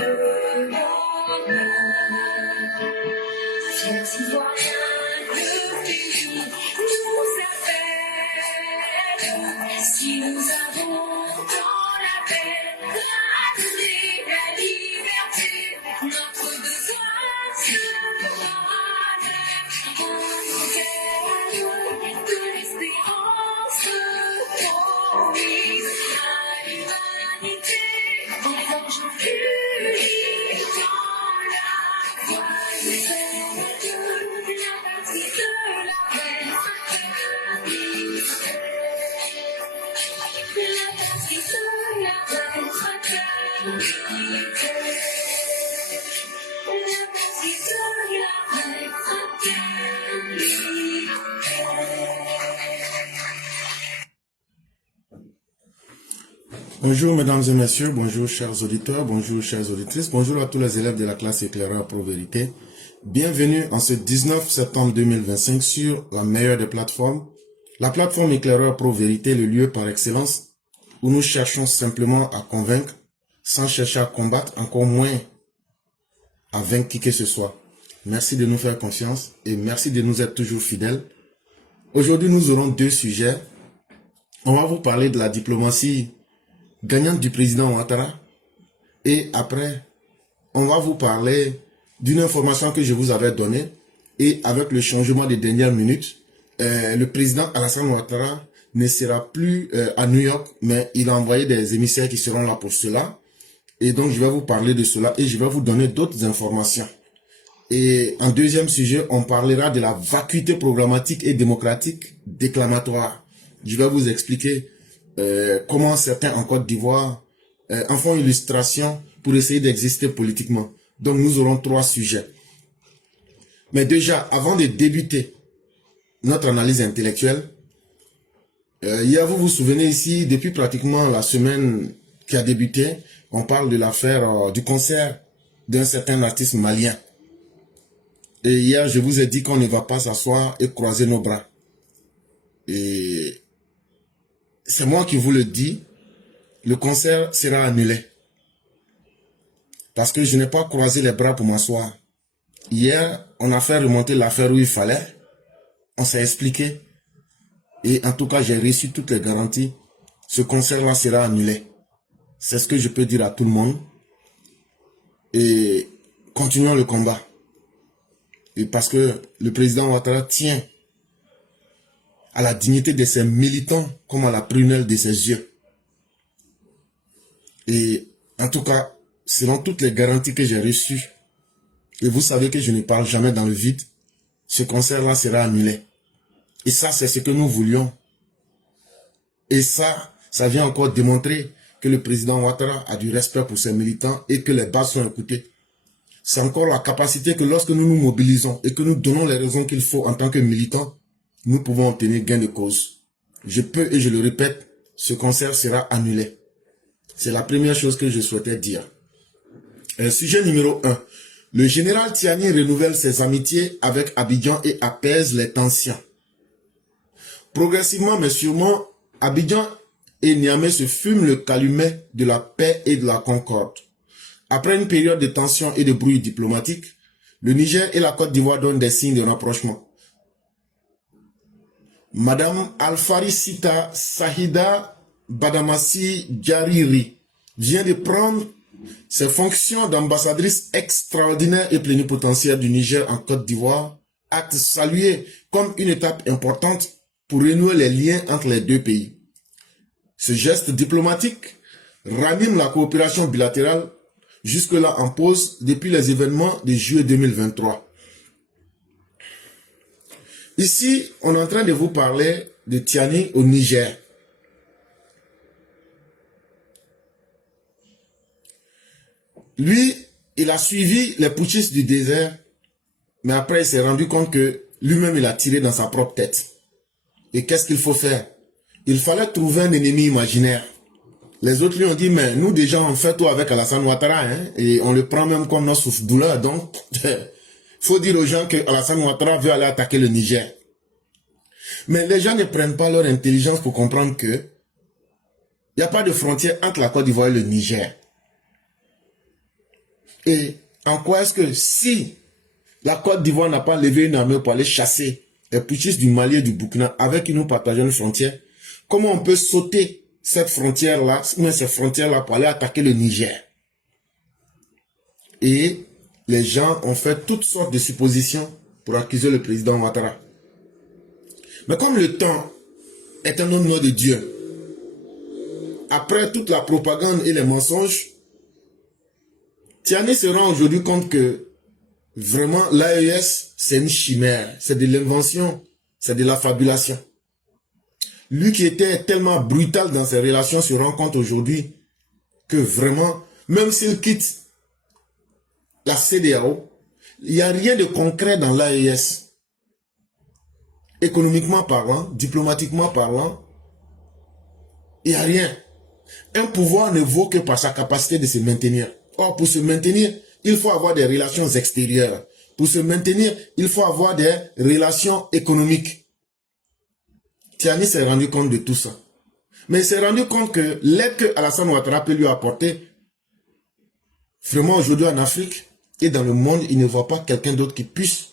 le bonheur. Viens citoyen, le pays nous appelle. Si nous avons dans la paix, la donner la liberté, notre besoin se parade. Un modèle de l'espérance promise à l'humanité, en forgeant unie dans la voie de la patrie de la paix fraternité. La patrie de la paix fraternité. La patrie de la paix fraternité. Bonjour mesdames et messieurs, bonjour chers auditeurs, bonjour chères auditrices, bonjour à tous les élèves de la classe éclaireur Pro Vérité. Bienvenue en ce 19 septembre 2025 sur la meilleure des plateformes, la plateforme éclaireur Pro Vérité, le lieu par excellence où nous cherchons simplement à convaincre, sans chercher à combattre, encore moins à vaincre qui que ce soit. Merci de nous faire confiance et merci de nous être toujours fidèles. Aujourd'hui, nous aurons deux sujets. On va vous parler de la diplomatie gagnante du président Ouattara et après, on va vous parler d'une information que je vous avais donnée et avec le changement des dernières minutes, le président Alassane Ouattara ne sera plus à New York, mais il a envoyé des émissaires qui seront là pour cela. Et donc, je vais vous parler de cela et je vais vous donner d'autres informations. Et en deuxième sujet, on parlera de la vacuité programmatique et démocratique déclamatoire. Je vais vous expliquer comment certains en Côte d'Ivoire en font illustration pour essayer d'exister politiquement. Donc, nous aurons trois sujets. Mais déjà, avant de débuter notre analyse intellectuelle, hier, vous vous souvenez ici, depuis pratiquement la semaine qui a débuté, on parle de l'affaire du concert d'un certain artiste malien. Et hier, je vous ai dit qu'on ne va pas s'asseoir et croiser nos bras. Et c'est moi qui vous le dis, le concert sera annulé. Parce que je n'ai pas croisé les bras pour m'asseoir. Hier, on a fait remonter l'affaire où il fallait. On s'est expliqué. Et en tout cas, j'ai reçu toutes les garanties. Ce concert-là sera annulé. C'est ce que je peux dire à tout le monde. Et continuons le combat. Et parce que le président Ouattara tient à la dignité de ses militants comme à la prunelle de ses yeux. Et en tout cas, selon toutes les garanties que j'ai reçues, et vous savez que je ne parle jamais dans le vide, ce concert-là sera annulé. Et ça, c'est ce que nous voulions. Et ça vient encore démontrer que le président Ouattara a du respect pour ses militants et que les bases sont écoutées. C'est encore la capacité que lorsque nous nous mobilisons et que nous donnons les raisons qu'il faut en tant que militants, nous pouvons obtenir gain de cause. Je peux et je le répète, ce concert sera annulé. C'est la première chose que je souhaitais dire. Sujet numéro 1. Le général Tiani renouvelle ses amitiés avec Abidjan et apaise les tensions. Progressivement mais sûrement, Abidjan et Niamey se fument le calumet de la paix et de la concorde. Après une période de tension et de bruit diplomatique, le Niger et la Côte d'Ivoire donnent des signes de rapprochement. Madame Alfari Sita Sahida Badamassi Djariri vient de prendre ses fonctions d'ambassadrice extraordinaire et plénipotentiaire du Niger en Côte d'Ivoire, acte salué comme une étape importante pour renouer les liens entre les deux pays. Ce geste diplomatique ranime la coopération bilatérale jusque-là en pause depuis les événements de juillet 2023. Ici, on est en train de vous parler de Tiani au Niger. Lui, il a suivi les putschistes du désert, mais après il s'est rendu compte que lui-même il a tiré dans sa propre tête. Et qu'est-ce qu'il faut faire? Il fallait trouver un ennemi imaginaire. Les autres lui ont dit, mais nous déjà on fait tout avec Alassane Ouattara, hein, et on le prend même comme notre souffle-douleur. Donc, faut dire aux gens que Alassane Ouattara veut aller attaquer le Niger. Mais les gens ne prennent pas leur intelligence pour comprendre que il n'y a pas de frontière entre la Côte d'Ivoire et le Niger. Et en quoi est-ce que si la Côte d'Ivoire n'a pas levé une armée pour aller chasser les putschistes du Mali et du Burkina avec qui nous partageons une frontière, comment on peut sauter cette frontière-là, mais cette frontière-là pour aller attaquer le Niger? Et les gens ont fait toutes sortes de suppositions pour accuser le président Ouattara. Mais comme le temps est un honneur de Dieu, après toute la propagande et les mensonges, Tiani se rend aujourd'hui compte que vraiment l'AES, c'est une chimère, c'est de l'invention, c'est de la fabulation. Lui qui était tellement brutal dans ses relations se rend compte aujourd'hui que vraiment, même s'il quitte la CEDEAO, il n'y a rien de concret dans l'AES. Économiquement parlant, diplomatiquement parlant, il n'y a rien. Un pouvoir ne vaut que par sa capacité de se maintenir. Or, pour se maintenir, il faut avoir des relations extérieures. Pour se maintenir, il faut avoir des relations économiques. Tiani s'est rendu compte de tout ça. Mais il s'est rendu compte que l'aide que Alassane Ouattara peut lui apporter, vraiment aujourd'hui en Afrique et dans le monde, il ne voit pas quelqu'un d'autre qui puisse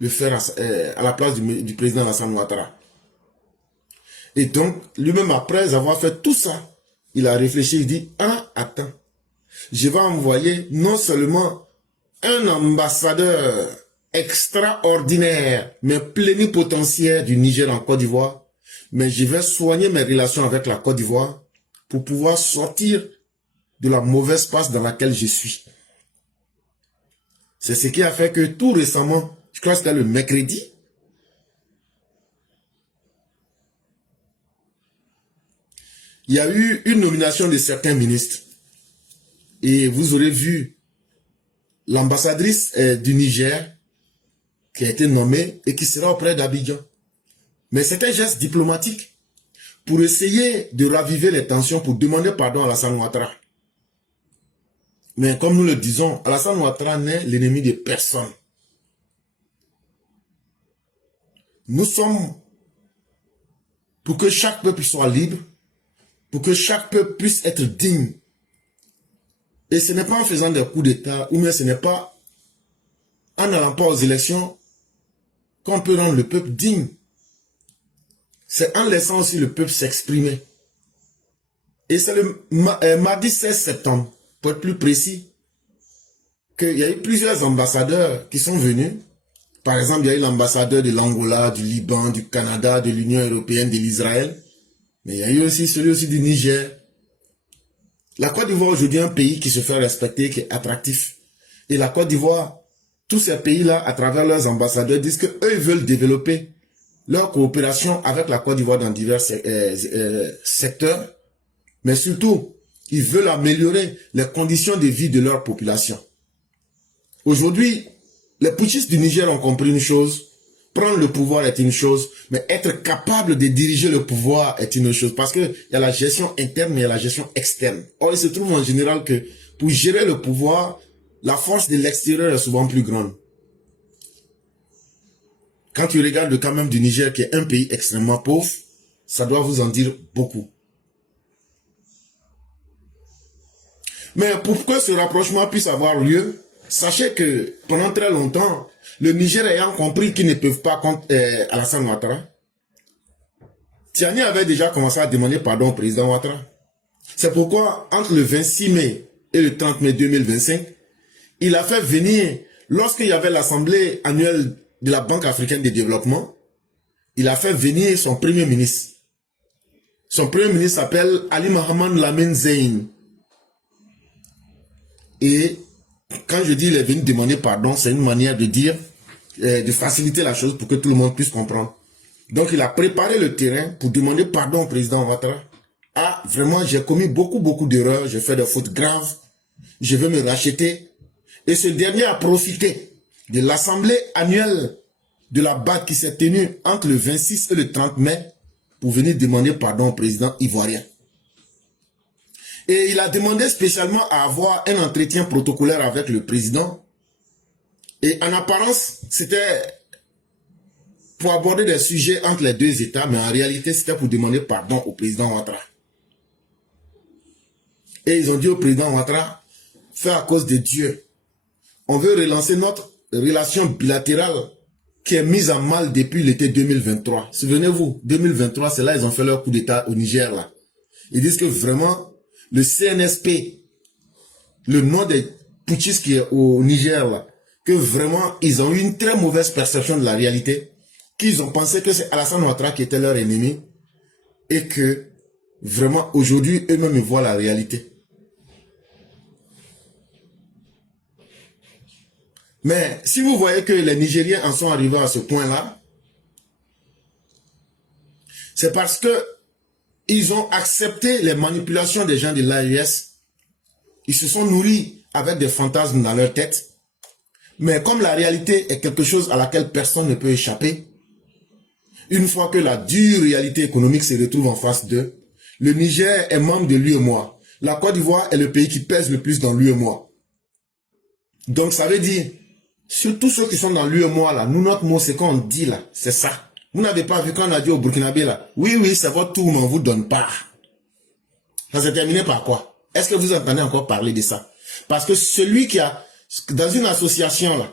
le faire à la place du président Alassane Ouattara. Et donc, lui-même après avoir fait tout ça, il a réfléchi, il dit, ah, attends, je vais envoyer non seulement un ambassadeur extraordinaire, mais plénipotentiaire du Niger en Côte d'Ivoire, mais je vais soigner mes relations avec la Côte d'Ivoire pour pouvoir sortir de la mauvaise passe dans laquelle je suis. C'est ce qui a fait que tout récemment, je crois que c'était le mercredi, il y a eu une nomination de certains ministres. Et vous aurez vu l'ambassadrice du Niger qui a été nommée et qui sera auprès d'Abidjan. Mais c'est un geste diplomatique pour essayer de raviver les tensions, pour demander pardon à Alassane Ouattara. Mais comme nous le disons, Alassane Ouattara n'est l'ennemi de personne. Nous sommes pour que chaque peuple soit libre, pour que chaque peuple puisse être digne. Et ce n'est pas en faisant des coups d'État, ou bien ce n'est pas en n'allant pas aux élections qu'on peut rendre le peuple digne. C'est en laissant aussi le peuple s'exprimer. Et c'est le mardi 16 septembre, pour être plus précis, qu'il y a eu plusieurs ambassadeurs qui sont venus. Par exemple, il y a eu l'ambassadeur de l'Angola, du Liban, du Canada, de l'Union européenne, de l'Israël. Mais il y a eu aussi celui aussi du Niger. La Côte d'Ivoire aujourd'hui est un pays qui se fait respecter, qui est attractif. Et la Côte d'Ivoire, tous ces pays-là, à travers leurs ambassadeurs, disent qu'eux, ils veulent développer leur coopération avec la Côte d'Ivoire dans divers secteurs. Mais surtout, ils veulent améliorer les conditions de vie de leur population. Aujourd'hui, les putschistes du Niger ont compris une chose. Prendre le pouvoir est une chose, mais être capable de diriger le pouvoir est une autre chose. Parce qu'il y a la gestion interne, mais il y a la gestion externe. Or, il se trouve en général que pour gérer le pouvoir, la force de l'extérieur est souvent plus grande. Quand tu regardes le cas même du Niger, qui est un pays extrêmement pauvre, ça doit vous en dire beaucoup. Mais pour que ce rapprochement puisse avoir lieu, sachez que pendant très longtemps, le Niger ayant compris qu'ils ne peuvent pas contre Alassane Ouattara, Tiani avait déjà commencé à demander pardon au président Ouattara. C'est pourquoi, entre le 26 mai et le 30 mai 2025, il a fait venir, lorsqu'il y avait l'assemblée annuelle de la Banque africaine de développement, il a fait venir son premier ministre. Son premier ministre s'appelle Ali Mohamed Lamine Zeyn. Et quand je dis il est venu demander pardon, c'est une manière de dire, de faciliter la chose pour que tout le monde puisse comprendre. Donc il a préparé le terrain pour demander pardon au président Ouattara. Ah, vraiment, j'ai commis beaucoup d'erreurs, j'ai fait des fautes graves, je veux me racheter. Et ce dernier a profité de l'assemblée annuelle de la BAD qui s'est tenue entre le 26 et le 30 mai pour venir demander pardon au président ivoirien. Et il a demandé spécialement à avoir un entretien protocolaire avec le président. Et en apparence, c'était pour aborder des sujets entre les deux États, mais en réalité, c'était pour demander pardon au président Ouattara. Et ils ont dit au président Ouattara, fais à cause de Dieu, on veut relancer notre relation bilatérale qui est mise en mal depuis l'été 2023. Souvenez-vous, 2023, c'est là ils ont fait leur coup d'État au Niger, là. Ils disent que vraiment, le CNSP, le nom des putschistes qui est au Niger, là, que vraiment, ils ont eu une très mauvaise perception de la réalité, qu'ils ont pensé que c'est Alassane Ouattara qui était leur ennemi, et que, vraiment, aujourd'hui, eux-mêmes, ils voient la réalité. Mais si vous voyez que les Nigériens en sont arrivés à ce point-là, c'est parce que ils ont accepté les manipulations des gens de l'AES. Ils se sont nourris avec des fantasmes dans leur tête. Mais comme la réalité est quelque chose à laquelle personne ne peut échapper, une fois que la dure réalité économique se retrouve en face d'eux, le Niger est membre de l'UEMOA. La Côte d'Ivoire est le pays qui pèse le plus dans l'UEMOA. Donc ça veut dire, sur tous ceux qui sont dans l'UEMOA là, nous notre mot c'est qu'on dit là, c'est ça. Vous n'avez pas vu quand on a dit au Burkinabé là, oui c'est votre tour mais on vous donne pas. Ça s'est terminé par quoi? Est-ce que vous entendez encore parler de ça? Parce que celui qui a, dans une association là,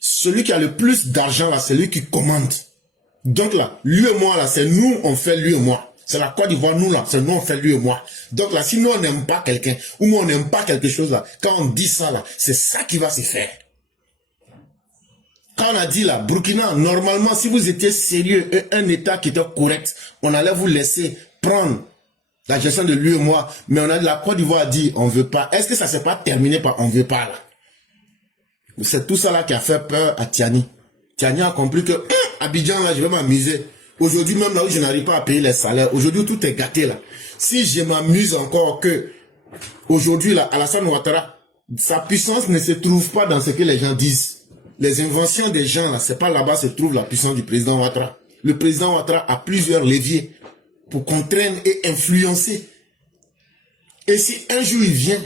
celui qui a le plus d'argent là, c'est lui qui commande. Donc là, l'UEMOA là, c'est nous on fait l'UEMOA. C'est la Côte d'Ivoire, nous là, c'est nous on fait l'UEMOA. Donc là, si nous on n'aime pas quelqu'un, ou on n'aime pas quelque chose là, quand on dit ça là, c'est ça qui va se faire. Quand on a dit là, Burkina, normalement, si vous étiez sérieux et un État qui était correct, on allait vous laisser prendre la gestion de l'UEMOA. Mais on a la Côte d'Ivoire a dit, on veut pas. Est-ce que ça s'est pas terminé par on veut pas là? C'est tout ça là qui a fait peur à Tiani. Tiani a compris que, Abidjan là, je vais m'amuser. Aujourd'hui même là où je n'arrive pas à payer les salaires, aujourd'hui tout est gâté là. Si je m'amuse encore que, aujourd'hui là, Alassane Ouattara, sa puissance ne se trouve pas dans ce que les gens disent. Les inventions des gens, là, c'est pas là-bas se trouve la puissance du président Ouattara. Le président Ouattara a plusieurs leviers pour contraindre et influencer. Et si un jour il vient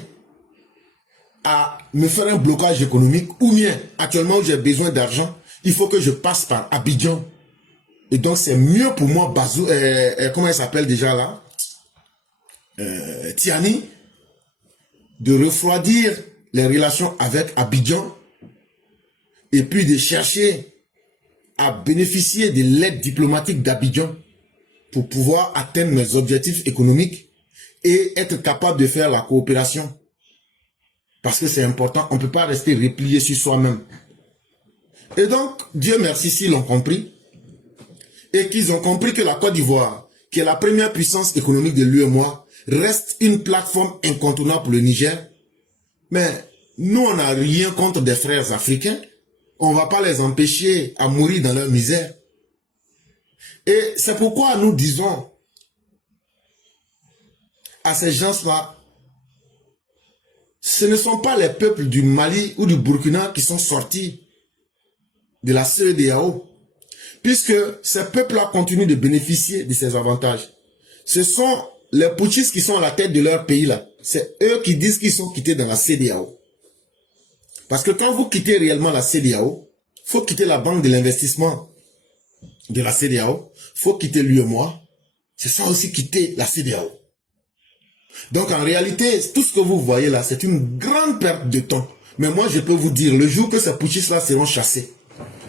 à me faire un blocage économique, ou bien actuellement où j'ai besoin d'argent, il faut que je passe par Abidjan. Et donc c'est mieux pour moi, Bazou, comment il s'appelle déjà là, Tiani, de refroidir les relations avec Abidjan, et puis de chercher à bénéficier de l'aide diplomatique d'Abidjan pour pouvoir atteindre mes objectifs économiques et être capable de faire la coopération. Parce que c'est important, on ne peut pas rester replié sur soi-même. Et donc, Dieu merci s'ils l'ont compris, et qu'ils ont compris que la Côte d'Ivoire, qui est la première puissance économique de l'UEMOA, reste une plateforme incontournable pour le Niger. Mais nous, on n'a rien contre des frères africains. On ne va pas les empêcher à mourir dans leur misère. Et c'est pourquoi nous disons à ces gens-là, ce ne sont pas les peuples du Mali ou du Burkina qui sont sortis de la CEDEAO, puisque ces peuples-là continuent de bénéficier de ces avantages. Ce sont les putschistes qui sont à la tête de leur pays-là. C'est eux qui disent qu'ils sont quittés dans la CEDEAO. Parce que quand vous quittez réellement la CEDEAO, il faut quitter la banque de l'investissement de la CEDEAO, il faut quitter l'UEMOA, c'est ça aussi quitter la CEDEAO. Donc en réalité, tout ce que vous voyez là, c'est une grande perte de temps. Mais moi je peux vous dire, le jour que ces putschistes-là seront chassés,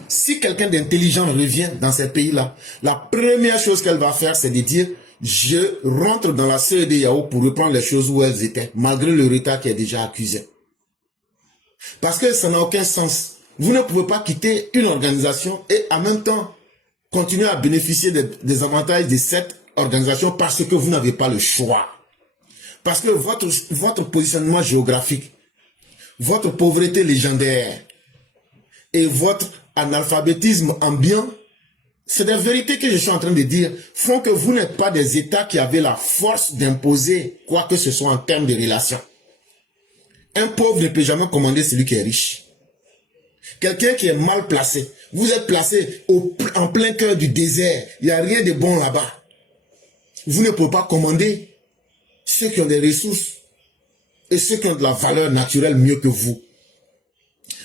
si quelqu'un d'intelligent revient dans ces pays-là, la première chose qu'elle va faire, c'est de dire, je rentre dans la CEDEAO pour reprendre les choses où elles étaient, malgré le retard qui est déjà accusé. Parce que ça n'a aucun sens. Vous ne pouvez pas quitter une organisation et en même temps continuer à bénéficier des avantages de cette organisation parce que vous n'avez pas le choix. Parce que votre positionnement géographique, votre pauvreté légendaire et votre analphabétisme ambiant, c'est des vérités que je suis en train de dire, font que vous n'êtes pas des États qui avaient la force d'imposer quoi que ce soit en termes de relations. Un pauvre ne peut jamais commander celui qui est riche. Quelqu'un qui est mal placé, vous êtes placé en plein cœur du désert, il n'y a rien de bon là-bas. Vous ne pouvez pas commander ceux qui ont des ressources et ceux qui ont de la valeur naturelle mieux que vous.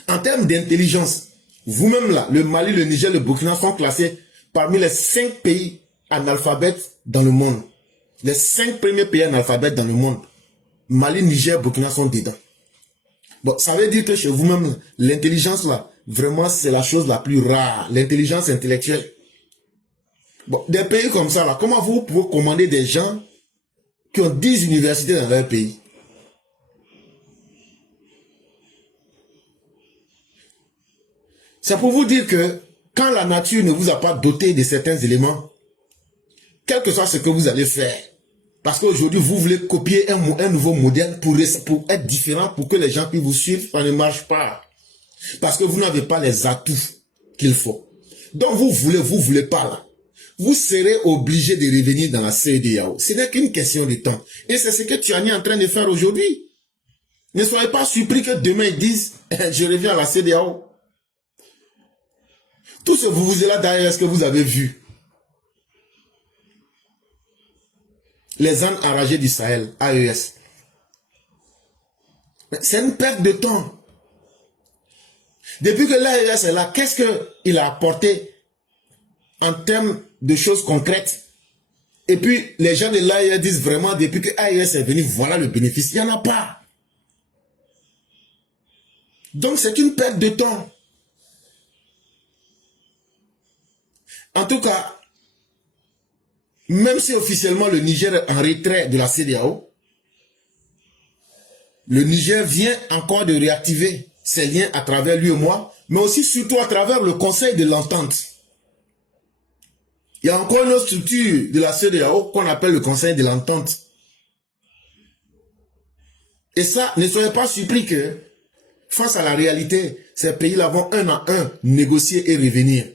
En termes d'intelligence, vous-même là, le Mali, le Niger, le Burkina sont classés parmi les 5 pays analphabètes dans le monde. Les 5 premiers pays analphabètes dans le monde. Mali, Niger, Burkina sont dedans. Bon, ça veut dire que chez vous-même, l'intelligence là, vraiment c'est la chose la plus rare. L'intelligence intellectuelle. Bon, des pays comme ça là, comment vous pouvez commander des gens qui ont 10 universités dans leur pays? C'est pour vous dire que quand la nature ne vous a pas doté de certains éléments, quel que soit ce que vous allez faire, parce qu'aujourd'hui vous voulez copier un nouveau modèle pour être différent, pour que les gens puissent vous suivre, ça ne marche pas. Parce que vous n'avez pas les atouts qu'il faut. Donc vous voulez pas là. Vous serez obligé de revenir dans la CEDEAO. Ce n'est qu'une question de temps. Et c'est ce que Tiani est en train de faire aujourd'hui. Ne soyez pas surpris que demain ils disent je reviens à la CEDEAO. Tout ce vous-là derrière, ce que vous avez vu. Les ânes enragés du Sahel, AES. C'est une perte de temps. Depuis que l'AES est là, qu'est-ce qu'il a apporté en termes de choses concrètes? Et puis, les gens de l'AES disent vraiment, depuis que l'AES est venu, voilà le bénéfice. Il n'y en a pas. Donc, c'est une perte de temps. En tout cas, même si officiellement le Niger est en retrait de la CEDEAO, le Niger vient encore de réactiver ses liens à travers lui et moi, mais aussi surtout à travers le Conseil de l'Entente. Il y a encore une autre structure de la CEDEAO qu'on appelle le Conseil de l'Entente. Et ça, ne soyez pas surpris que, face à la réalité, ces pays-là vont un à un négocier et revenir.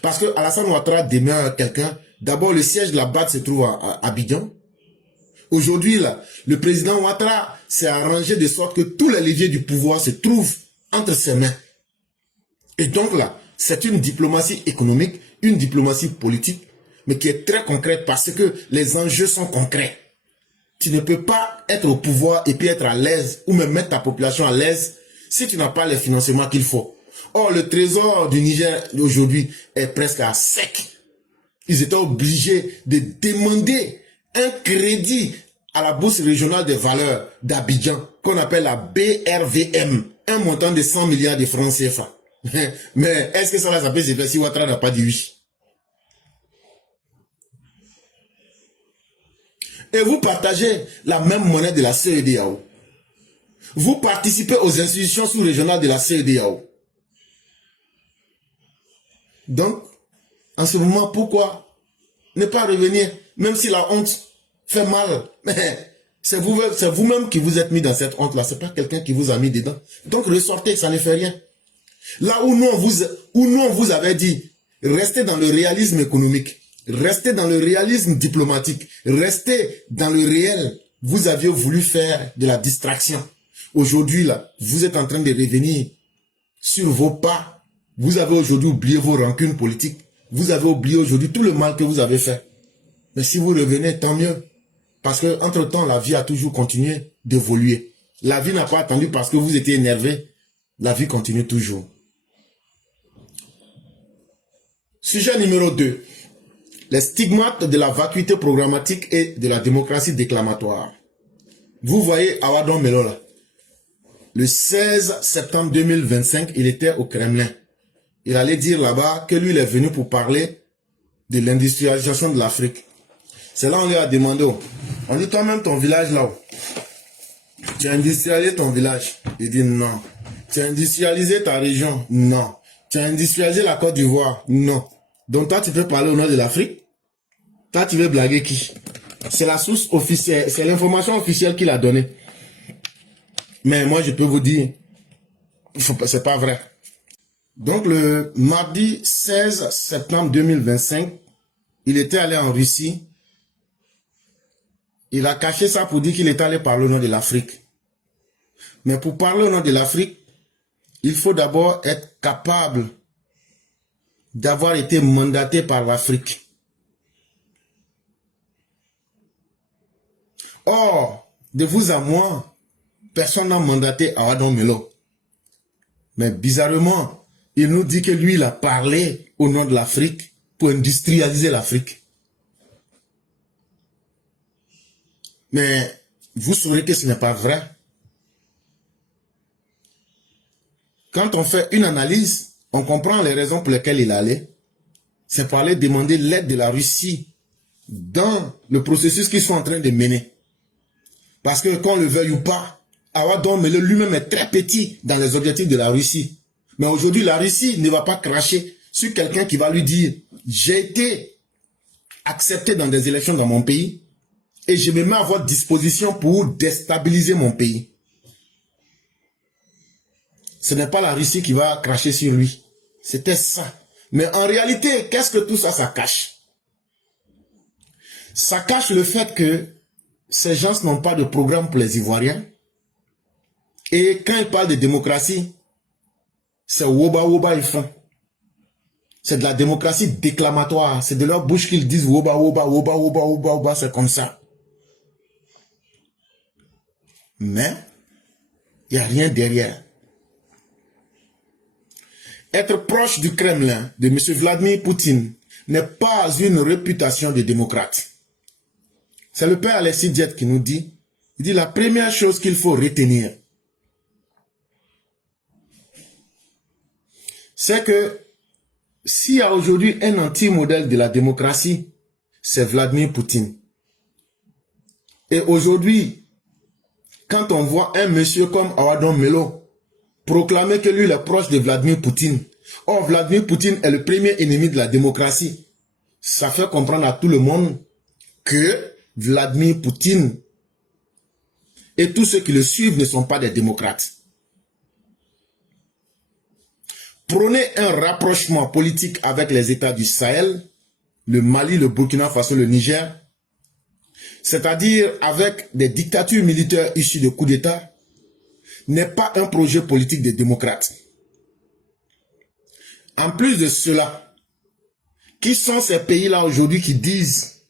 Parce que Alassane Ouattara demeure quelqu'un. D'abord, le siège de la BAD se trouve à Abidjan. Aujourd'hui, là, le président Ouattara s'est arrangé de sorte que tous les leviers du pouvoir se trouvent entre ses mains. Et donc là, c'est une diplomatie économique, une diplomatie politique, mais qui est très concrète parce que les enjeux sont concrets. Tu ne peux pas être au pouvoir et puis être à l'aise ou même mettre ta population à l'aise si tu n'as pas les financements qu'il faut. Or, le trésor du Niger aujourd'hui est presque à sec. Ils étaient obligés de demander un crédit à la Bourse régionale des valeurs d'Abidjan, qu'on appelle la BRVM, un montant de 100 milliards de francs CFA. Mais est-ce que ça peut se faire si Ouattara n'a pas dit oui? Et vous partagez la même monnaie de la CEDEAO. Vous participez aux institutions sous-régionales de la CEDEAO. Donc, en ce moment, pourquoi ne pas revenir, même si la honte fait mal? Mais c'est vous-même qui vous êtes mis dans cette honte-là. C'est pas quelqu'un qui vous a mis dedans. Donc, ressortez, ça ne fait rien. Là où nous, on vous avait dit, restez dans le réalisme économique, restez dans le réalisme diplomatique, restez dans le réel. Vous aviez voulu faire de la distraction. Aujourd'hui, là, vous êtes en train de revenir sur vos pas. Vous avez aujourd'hui oublié vos rancunes politiques. Vous avez oublié aujourd'hui tout le mal que vous avez fait. Mais si vous revenez, tant mieux. Parce que entre-temps, la vie a toujours continué d'évoluer. La vie n'a pas attendu parce que vous étiez énervé. La vie continue toujours. Sujet numéro 2. Les stigmates de la vacuité programmatique et de la démocratie déclamatoire. Vous voyez Awadon Melo là. Le 16 septembre 2025, il était au Kremlin. Il allait dire là-bas que lui, il est venu pour parler de l'industrialisation de l'Afrique. C'est là on lui a demandé, on dit toi-même ton village là-haut, tu as industrialisé ton village? Il dit non. Tu as industrialisé ta région? Non. Tu as industrialisé la Côte d'Ivoire? Non. Donc toi, tu peux parler au nom de l'Afrique? Toi, tu veux blaguer qui? C'est la source officielle, c'est l'information officielle qu'il a donnée. Mais moi, je peux vous dire, c'est pas vrai. Donc, le mardi 16 septembre 2025, il était allé en Russie. Il a caché ça pour dire qu'il est allé parler au nom de l'Afrique. Mais pour parler au nom de l'Afrique, il faut d'abord être capable d'avoir été mandaté par l'Afrique. Or, de vous à moi, personne n'a mandaté Awadon Melo. Mais bizarrement, il nous dit que lui, il a parlé au nom de l'Afrique pour industrialiser l'Afrique. Mais vous saurez que ce n'est pas vrai. quand on fait une analyse, on comprend les raisons pour lesquelles il allait. C'est pour aller demander l'aide de la Russie dans le processus qu'ils sont en train de mener. Parce que qu'on le veuille ou pas, Awa Melo lui-même est très petit dans les objectifs de la Russie. Mais aujourd'hui, la Russie ne va pas cracher sur quelqu'un qui va lui dire « J'ai été accepté dans des élections dans mon pays et je me mets à votre disposition pour déstabiliser mon pays. » Ce n'est pas la Russie qui va cracher sur lui. C'était ça. Mais en réalité, qu'est-ce que tout ça, ça cache? Ça cache le fait que ces gens n'ont pas de programme pour les Ivoiriens. Et quand ils parlent de démocratie, c'est woba woba ils font. C'est de la démocratie déclamatoire. C'est de leur bouche qu'ils disent woba woba woba woba woba woba, c'est comme ça. Mais il n'y a rien derrière. Être proche du Kremlin, de M. Vladimir Poutine, n'est pas une réputation de démocrate. C'est le père Alexis Diet qui nous dit, il dit la première chose qu'il faut retenir, c'est que s'il y a aujourd'hui un anti-modèle de la démocratie, c'est Vladimir Poutine. Et aujourd'hui, quand on voit un monsieur comme Awa Melo proclamer que lui il est proche de Vladimir Poutine, or Vladimir Poutine est le premier ennemi de la démocratie, ça fait comprendre à tout le monde que Vladimir Poutine et tous ceux qui le suivent ne sont pas des démocrates. Prônez un rapprochement politique avec les États du Sahel, le Mali, le Burkina Faso, le Niger, c'est-à-dire avec des dictatures militaires issues de coups d'État, n'est pas un projet politique des démocrates. En plus de cela, qui sont ces pays-là aujourd'hui qui disent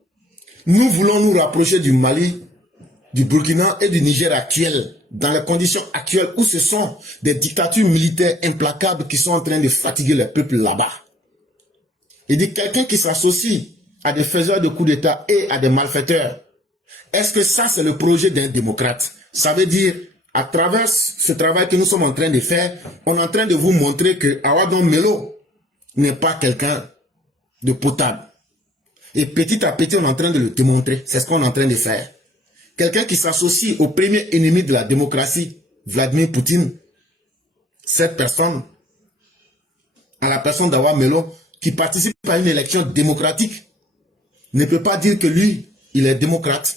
« Nous voulons nous rapprocher du Mali, du Burkina et du Niger actuel, dans les conditions actuelles où ce sont des dictatures militaires implacables qui sont en train de fatiguer le peuple là-bas. » Il dit quelqu'un qui s'associe à des faiseurs de coups d'État et à des malfaiteurs, est-ce que ça c'est le projet d'un démocrate? Ça veut dire, à travers ce travail que nous sommes en train de faire, on est en train de vous montrer que Awa Melo n'est pas quelqu'un de potable. Et petit à petit, on est en train de le démontrer. C'est ce qu'on est en train de faire. Quelqu'un qui s'associe au premier ennemi de la démocratie, Vladimir Poutine, cette personne, à la personne d'Awa Melo, qui participe à une élection démocratique, ne peut pas dire que lui, il est démocrate.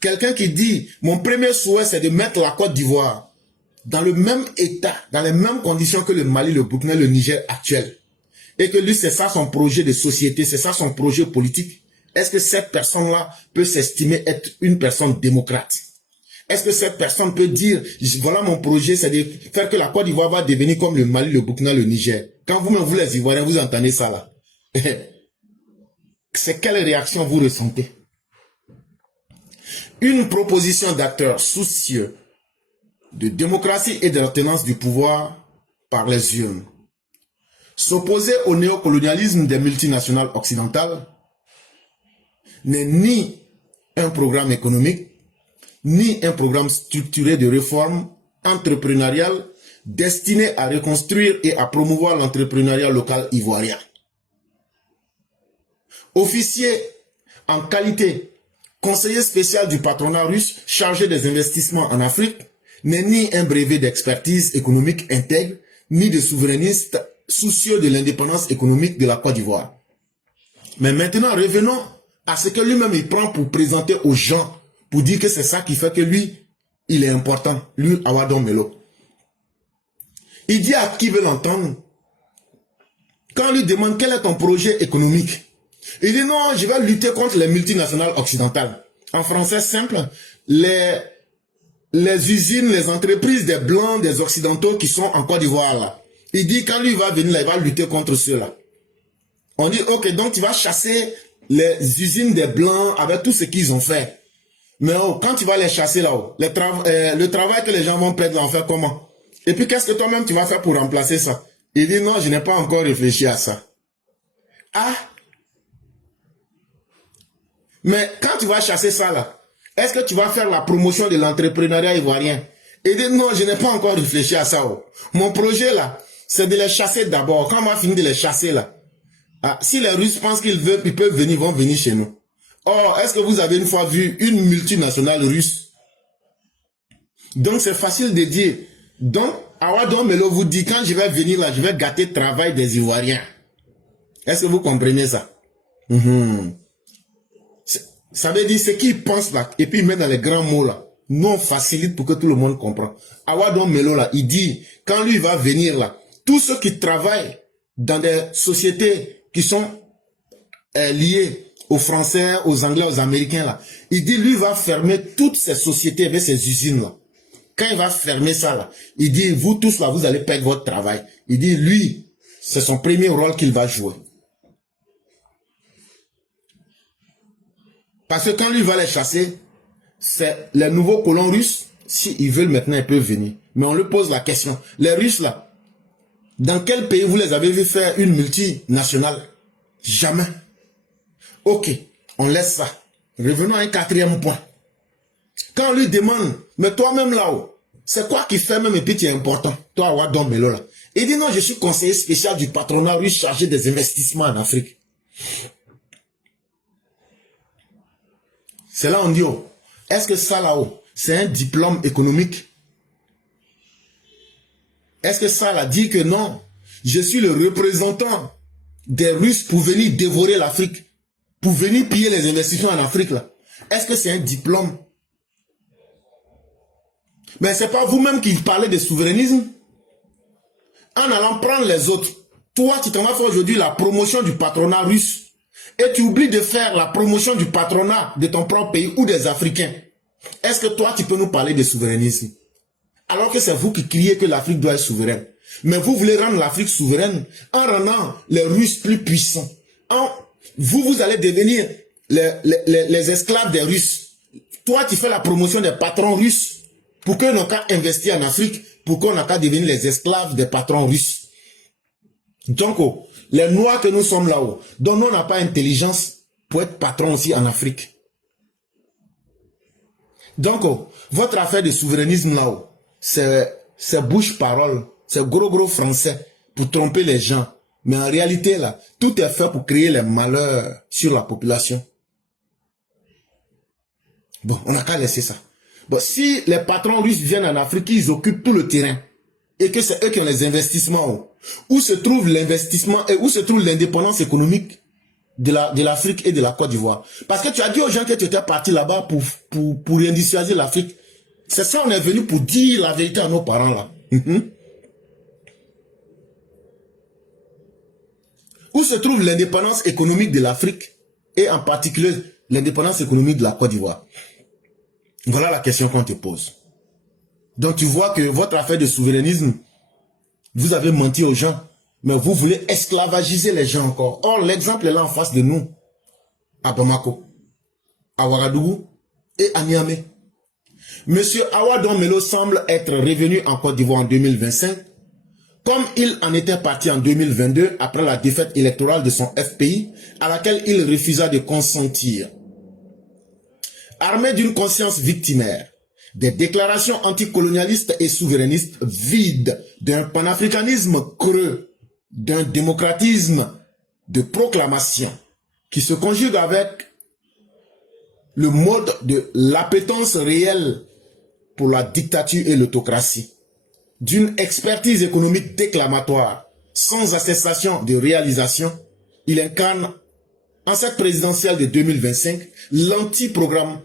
Quelqu'un qui dit, mon premier souhait, c'est de mettre la Côte d'Ivoire dans le même état, dans les mêmes conditions que le Mali, le Burkina, le Niger actuel. Et que lui, c'est ça son projet de société, c'est ça son projet politique. Est-ce que cette personne-là peut s'estimer être une personne démocrate? Est-ce que cette personne peut dire, voilà mon projet, c'est de faire que la Côte d'Ivoire va devenir comme le Mali, le Burkina, le Niger? Quand vous-même, vous les Ivoiriens, vous entendez ça là. C'est quelle réaction vous ressentez? Une proposition d'acteurs soucieux de démocratie et de la tenance du pouvoir par les urnes. S'opposer au néocolonialisme des multinationales occidentales n'est ni un programme économique, ni un programme structuré de réforme entrepreneuriale destiné à reconstruire et à promouvoir l'entrepreneuriat local ivoirien. Officier en qualité conseiller spécial du patronat russe chargé des investissements en Afrique n'est ni un brevet d'expertise économique intègre, ni de souverainiste soucieux de l'indépendance économique de la Côte d'Ivoire. Mais maintenant, revenons à ce que lui-même il prend pour présenter aux gens, pour dire que c'est ça qui fait que lui, il est important, lui, Awa Melo. Il dit à qui veut l'entendre, quand on lui demande quel est ton projet économique, il dit non, je vais lutter contre les multinationales occidentales. En français simple, les usines, les entreprises des blancs, des occidentaux qui sont en Côte d'Ivoire là. Il dit quand lui va venir là, il va lutter contre ceux-là. On dit ok, donc tu vas chasser les usines des blancs avec tout ce qu'ils ont fait. Mais oh, quand tu vas les chasser là-haut, le travail que les gens vont perdre, en faire comment? Et puis qu'est-ce que toi-même tu vas faire pour remplacer ça? Il dit non, je n'ai pas encore réfléchi à ça. Ah! Mais quand tu vas chasser ça là, est-ce que tu vas faire la promotion de l'entrepreneuriat ivoirien? Il dit non, je n'ai pas encore réfléchi à ça. Oh. Mon projet là, c'est de les chasser d'abord. Quand on va finir de les chasser là, si les Russes pensent qu'ils veulent, ils peuvent venir, ils vont venir chez nous. Or, est-ce que vous avez une fois vu une multinationale russe? Donc c'est facile de dire. Donc, Awa Melo vous dit, quand je vais venir là, je vais gâter le travail des Ivoiriens. Est-ce que vous comprenez ça? Ça veut dire ce qu'ils pensent là, et puis ils mettent dans les grands mots là. Nous on facilite pour que tout le monde comprenne. Awa Melo là, il dit, quand lui va venir là, tous ceux qui travaillent dans des sociétés qui sont liées aux Français, aux Anglais, aux Américains là, il dit, lui va fermer toutes ces sociétés avec ces usines là. Quand il va fermer ça là, il dit, vous tous là, vous allez perdre votre travail. Il dit, lui, c'est son premier rôle qu'il va jouer. Parce que quand lui va les chasser, c'est les nouveaux colons russes, s'ils veulent maintenant, ils peuvent venir. Mais on lui pose la question, les Russes là, dans quel pays vous les avez vu faire une multinationale? Jamais. Ok, on laisse ça. Revenons à un quatrième point. Quand on lui demande, mais toi-même là-haut, c'est quoi qui fait même et puis qui est important? Toi, Awa Melo là. Il dit non, je suis conseiller spécial du patronat russe chargé des investissements en Afrique. C'est là on dit, oh, est-ce que ça là-haut, c'est un diplôme économique? Est-ce que ça là dit que non, je suis le représentant des Russes pour venir dévorer l'Afrique, pour venir piller les investissements en Afrique là? Est-ce que c'est un diplôme? Mais c'est pas vous-même qui parlez de souverainisme? En allant prendre les autres, toi tu t'en vas faire aujourd'hui la promotion du patronat russe et tu oublies de faire la promotion du patronat de ton propre pays ou des Africains. Est-ce que toi tu peux nous parler de souverainisme? Alors que c'est vous qui criez que l'Afrique doit être souveraine. Mais vous voulez rendre l'Afrique souveraine en rendant les Russes plus puissants. Vous allez devenir les esclaves des Russes. Toi tu fais la promotion des patrons russes. Pour qu'on n'a qu'à investir en Afrique, pour qu'on n'a qu'à devenir les esclaves des patrons russes. Donc, oh, les Noirs que nous sommes là-haut, dont nous n'a pas intelligence pour être patron aussi en Afrique. Donc, oh, votre affaire de souverainisme là-haut, c'est bouche-parole, c'est gros français pour tromper les gens. Mais en réalité, là, tout est fait pour créer les malheurs sur la population. Bon, on n'a qu'à laisser ça. Bon, si les patrons russes viennent en Afrique, ils occupent tout le terrain et que c'est eux qui ont les investissements, où se trouve l'investissement et où se trouve l'indépendance économique de l'Afrique et de la Côte d'Ivoire? Parce que tu as dit aux gens que tu étais parti là-bas pour industrialiser l'Afrique. C'est ça, on est venu pour dire la vérité à nos parents là. Où se trouve l'indépendance économique de l'Afrique et en particulier l'indépendance économique de la Côte d'Ivoire? Voilà la question qu'on te pose. Donc tu vois que votre affaire de souverainisme, vous avez menti aux gens, mais vous voulez esclavagiser les gens encore. Or, l'exemple est là en face de nous, à Bamako, à Ouagadougou et à Niamey. Monsieur Awa Melo semble être revenu en Côte d'Ivoire en 2025, comme il en était parti en 2022 après la défaite électorale de son FPI, à laquelle il refusa de consentir. Armé d'une conscience victimaire, des déclarations anticolonialistes et souverainistes vides, d'un panafricanisme creux, d'un démocratisme de proclamation, qui se conjugue avec le mode de l'appétence réelle pour la dictature et l'autocratie, d'une expertise économique déclamatoire, sans attestation de réalisation, il incarne en cette présidentielle de 2025 l'anti-programme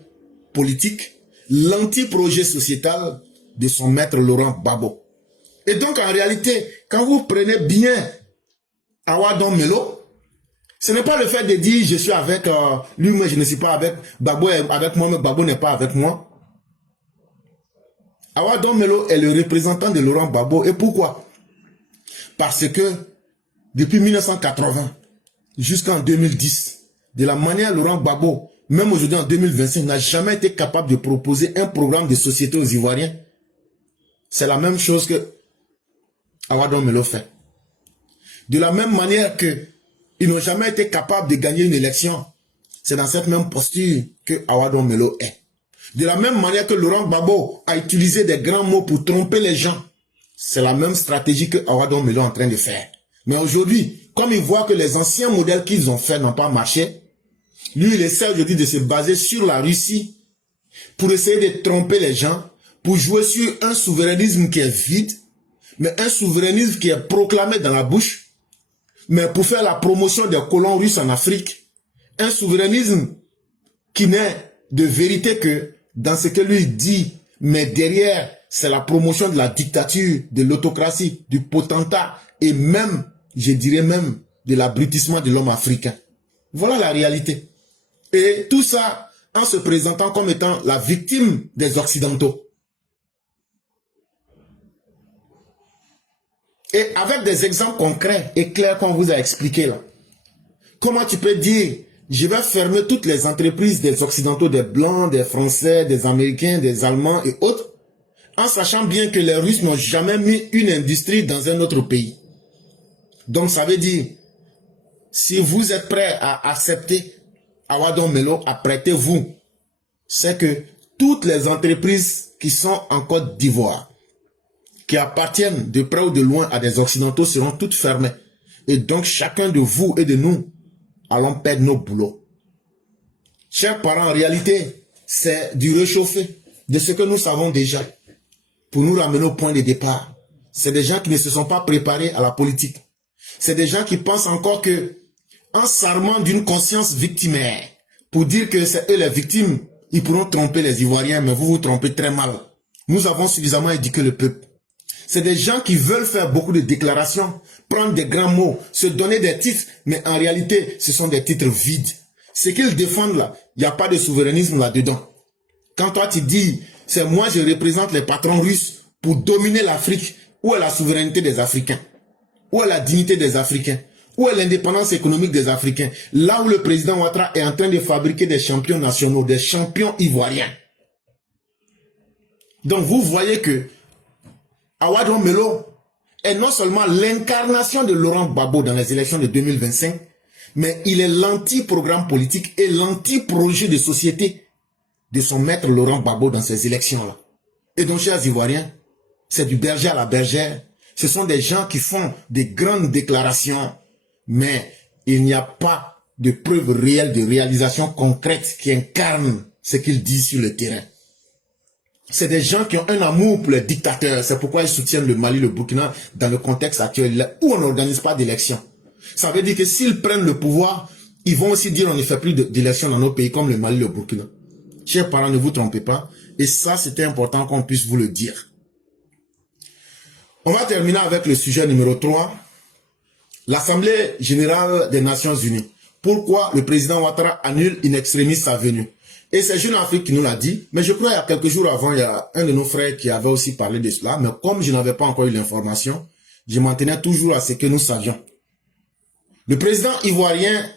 politique, l'anti-projet sociétal de son maître Laurent Gbagbo. Et donc en réalité, quand vous prenez bien Awa Melo, ce n'est pas le fait de dire je suis avec lui, moi je ne suis pas avec Gbagbo, avec moi, mais Gbagbo n'est pas avec moi. Awa Melo est le représentant de Laurent Gbagbo. Et pourquoi? Parce que depuis 1980 jusqu'en 2010, de la manière Laurent Gbagbo, même aujourd'hui en 2025, n'a jamais été capable de proposer un programme de société aux Ivoiriens. C'est la même chose que Awa Melo fait. De la même manière que ils n'ont jamais été capables de gagner une élection, c'est dans cette même posture que Awa Melo est. De la même manière que Laurent Gbagbo a utilisé des grands mots pour tromper les gens, c'est la même stratégie que Awadon Melo est en train de faire. Mais aujourd'hui, comme il voit que les anciens modèles qu'ils ont faits n'ont pas marché, lui, il essaie aujourd'hui de se baser sur la Russie pour essayer de tromper les gens, pour jouer sur un souverainisme qui est vide, mais un souverainisme qui est proclamé dans la bouche, mais pour faire la promotion des colons russes en Afrique, un souverainisme qui n'est de vérité que dans ce que lui dit, mais derrière, c'est la promotion de la dictature, de l'autocratie, du potentat, et même, je dirais même, de l'abrutissement de l'homme africain. Voilà la réalité. Et tout ça en se présentant comme étant la victime des Occidentaux. Et avec des exemples concrets et clairs qu'on vous a expliqué là. Comment tu peux dire, je vais fermer toutes les entreprises des Occidentaux, des Blancs, des Français, des Américains, des Allemands et autres, en sachant bien que les Russes n'ont jamais mis une industrie dans un autre pays. Donc ça veut dire, si vous êtes prêt à accepter Awadon Melo, apprêtez-vous. C'est que toutes les entreprises qui sont en Côte d'Ivoire, qui appartiennent de près ou de loin à des Occidentaux, seront toutes fermées. Et donc chacun de vous et de nous allons perdre nos boulots. Chers parents, en réalité, c'est du réchauffé de ce que nous savons déjà pour nous ramener au point de départ. C'est des gens qui ne se sont pas préparés à la politique. C'est des gens qui pensent encore que, en s'armant d'une conscience victimaire, pour dire que c'est eux les victimes, ils pourront tromper les Ivoiriens, mais vous vous trompez très mal. Nous avons suffisamment éduqué le peuple. C'est des gens qui veulent faire beaucoup de déclarations, prendre des grands mots, se donner des titres, mais en réalité, ce sont des titres vides. Ce qu'ils défendent là, il n'y a pas de souverainisme là-dedans. Quand toi tu dis, c'est moi je représente les patrons russes pour dominer l'Afrique, où est la souveraineté des Africains? Où est la dignité des Africains? Où est l'indépendance économique des Africains? Là où le président Ouattara est en train de fabriquer des champions nationaux, des champions ivoiriens. Donc vous voyez que Awadon Melo est non seulement l'incarnation de Laurent Gbagbo dans les élections de 2025, mais il est l'anti-programme politique et l'anti-projet de société de son maître Laurent Gbagbo dans ces élections-là. Et donc, chers Ivoiriens, c'est du berger à la bergère. Ce sont des gens qui font des grandes déclarations, mais il n'y a pas de preuves réelles de réalisation concrète qui incarnent ce qu'ils disent sur le terrain. C'est des gens qui ont un amour pour les dictateurs. C'est pourquoi ils soutiennent le Mali, le Burkina dans le contexte actuel où on n'organise pas d'élections. Ça veut dire que s'ils prennent le pouvoir, ils vont aussi dire on ne fait plus d'élections dans nos pays comme le Mali, le Burkina. Chers parents, ne vous trompez pas. Et ça, c'était important qu'on puisse vous le dire. On va terminer avec le sujet numéro 3. L'Assemblée générale des Nations Unies. Pourquoi le président Ouattara annule in extremis sa venue? Et c'est Jeune Afrique qui nous l'a dit, mais je crois il y a quelques jours avant, il y a un de nos frères qui avait aussi parlé de cela, mais comme je n'avais pas encore eu l'information, je m'en tenais toujours à ce que nous savions. Le président ivoirien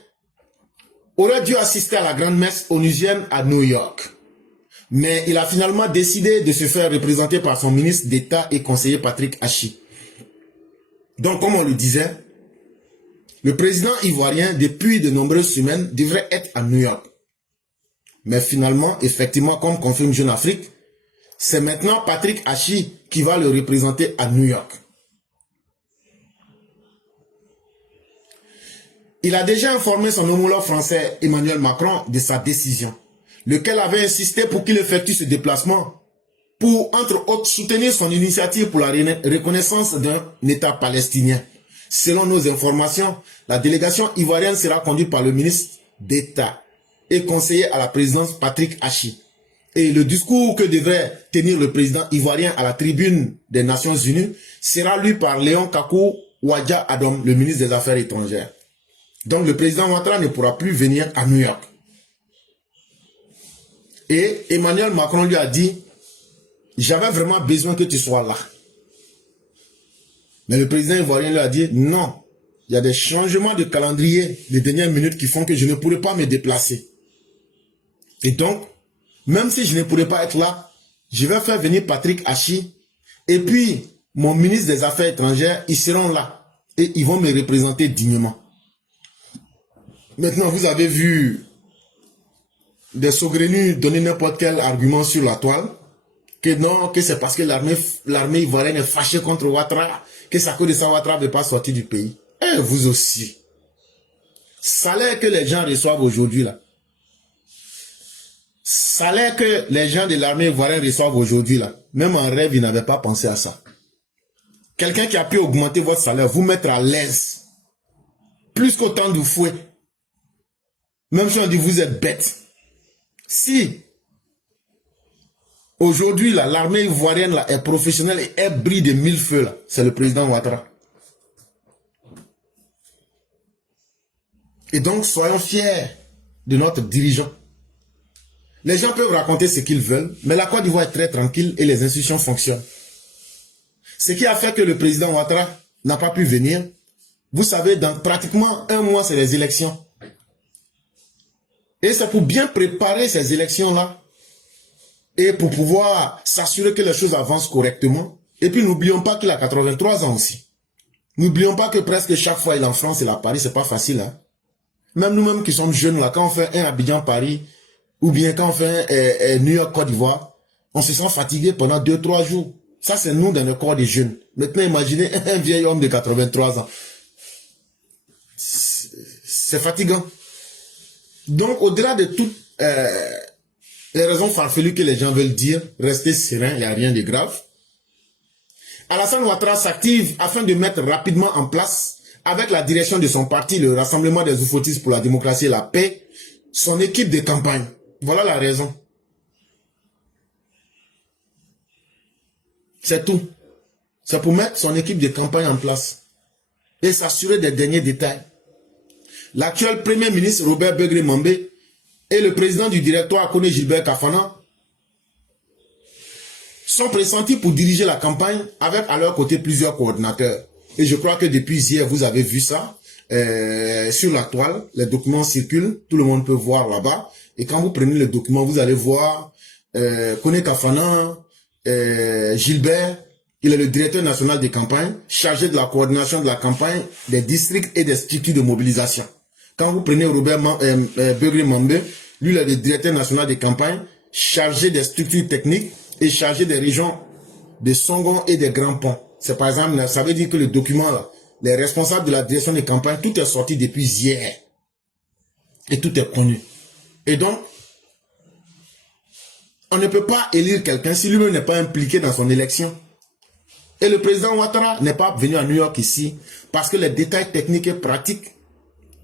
aurait dû assister à la grande messe onusienne à New York, mais il a finalement décidé de se faire représenter par son ministre d'État et conseiller Patrick Achi. Donc, comme on le disait, le président ivoirien, depuis de nombreuses semaines, devrait être à New York. Mais finalement, effectivement, comme confirme Jeune Afrique, c'est maintenant Patrick Achi qui va le représenter à New York. Il a déjà informé son homologue français Emmanuel Macron de sa décision, lequel avait insisté pour qu'il effectue ce déplacement pour, entre autres, soutenir son initiative pour la reconnaissance d'un État palestinien. Selon nos informations, la délégation ivoirienne sera conduite par le ministre d'État et conseiller à la présidence Patrick Achi. Et le discours que devrait tenir le président ivoirien à la tribune des Nations Unies sera lu par Léon Kakou Wadja Adom, le ministre des Affaires étrangères. Donc le président Ouattara ne pourra plus venir à New York. Et Emmanuel Macron lui a dit, j'avais vraiment besoin que tu sois là. Mais le président ivoirien lui a dit, non, il y a des changements de calendrier de dernière minute qui font que je ne pourrai pas me déplacer. Et donc, même si je ne pourrais pas être là, je vais faire venir Patrick Achi et puis mon ministre des Affaires étrangères, ils seront là et ils vont me représenter dignement. Maintenant, vous avez vu des saugrenus donner n'importe quel argument sur la toile, que non, que c'est parce que l'armée ivoirienne est fâchée contre Ouattara, que c'est à cause de ça Ouattara ne veut pas sortir du pays. Et vous aussi. Salaire que les gens reçoivent aujourd'hui là. Salaire que les gens de l'armée ivoirienne reçoivent aujourd'hui là. Même en rêve, ils n'avaient pas pensé à ça. Quelqu'un qui a pu augmenter votre salaire, vous mettre à l'aise. Plus qu'autant de fouet. Même si on dit vous êtes bête. Si aujourd'hui là, l'armée ivoirienne là, est professionnelle et elle brille de mille feux là, c'est le président Ouattara. Et donc soyons fiers de notre dirigeant. Les gens peuvent raconter ce qu'ils veulent, mais la Côte d'Ivoire est très tranquille et les institutions fonctionnent. Ce qui a fait que le président Ouattara n'a pas pu venir, vous savez, dans pratiquement un mois, c'est les élections. Et c'est pour bien préparer ces élections-là et pour pouvoir s'assurer que les choses avancent correctement. Et puis n'oublions pas qu'il a 83 ans aussi. N'oublions pas que presque chaque fois il est en France et à Paris, c'est pas facile. Hein? Même nous-mêmes qui sommes jeunes, là, quand on fait un Abidjan-Paris, ou bien quand on fait un New York-Côte d'Ivoire, on se sent fatigué pendant 2-3 jours. Ça, c'est nous dans le corps des jeunes. Maintenant, imaginez un vieil homme de 83 ans. C'est fatigant. Donc, au-delà de toutes les raisons farfelues que les gens veulent dire, restez serein, il n'y a rien de grave. Alassane Ouattara s'active afin de mettre rapidement en place, avec la direction de son parti, le Rassemblement des Oufoutistes pour la démocratie et la paix, son équipe de campagne. Voilà la raison. C'est tout. C'est pour mettre son équipe de campagne en place et s'assurer des derniers détails. L'actuel Premier ministre Robert Begré Mambé et le président du directoire Koné Gilbert Kafana sont pressentis pour diriger la campagne avec à leur côté plusieurs coordinateurs. Et je crois que depuis hier, vous avez vu ça sur la toile. Les documents circulent, tout le monde peut voir là-bas. Et quand vous prenez le document, vous allez voir Koné Kafana, Gilbert, il est le directeur national des campagnes, chargé de la coordination de la campagne, des districts et des structures de mobilisation. Quand vous prenez Robert Begré Mambé, lui il est le directeur national des campagnes, chargé des structures techniques et chargé des régions de Songon et des Grands Ponts. C'est par exemple, ça veut dire que le document là, les responsables de la direction des campagnes, tout est sorti depuis hier. Et tout est connu. Et donc, on ne peut pas élire quelqu'un si lui-même n'est pas impliqué dans son élection. Et le président Ouattara n'est pas venu à New York ici parce que les détails techniques et pratiques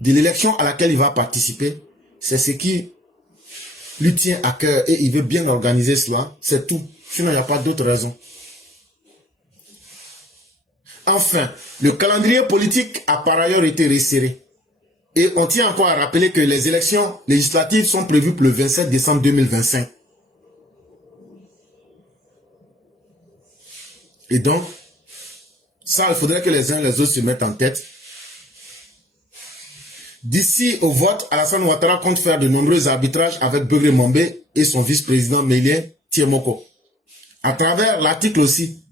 de l'élection à laquelle il va participer, c'est ce qui lui tient à cœur et il veut bien organiser cela. C'est tout. Sinon, il n'y a pas d'autre raison. Enfin, le calendrier politique a par ailleurs été resserré. Et on tient encore à rappeler que les élections législatives sont prévues pour le 27 décembre 2025. Et donc, ça, il faudrait que les uns et les autres se mettent en tête. D'ici au vote, Alassane Ouattara compte faire de nombreux arbitrages avec Begré Mambé et son vice-président Mélien Tiemoko. À travers l'article aussi,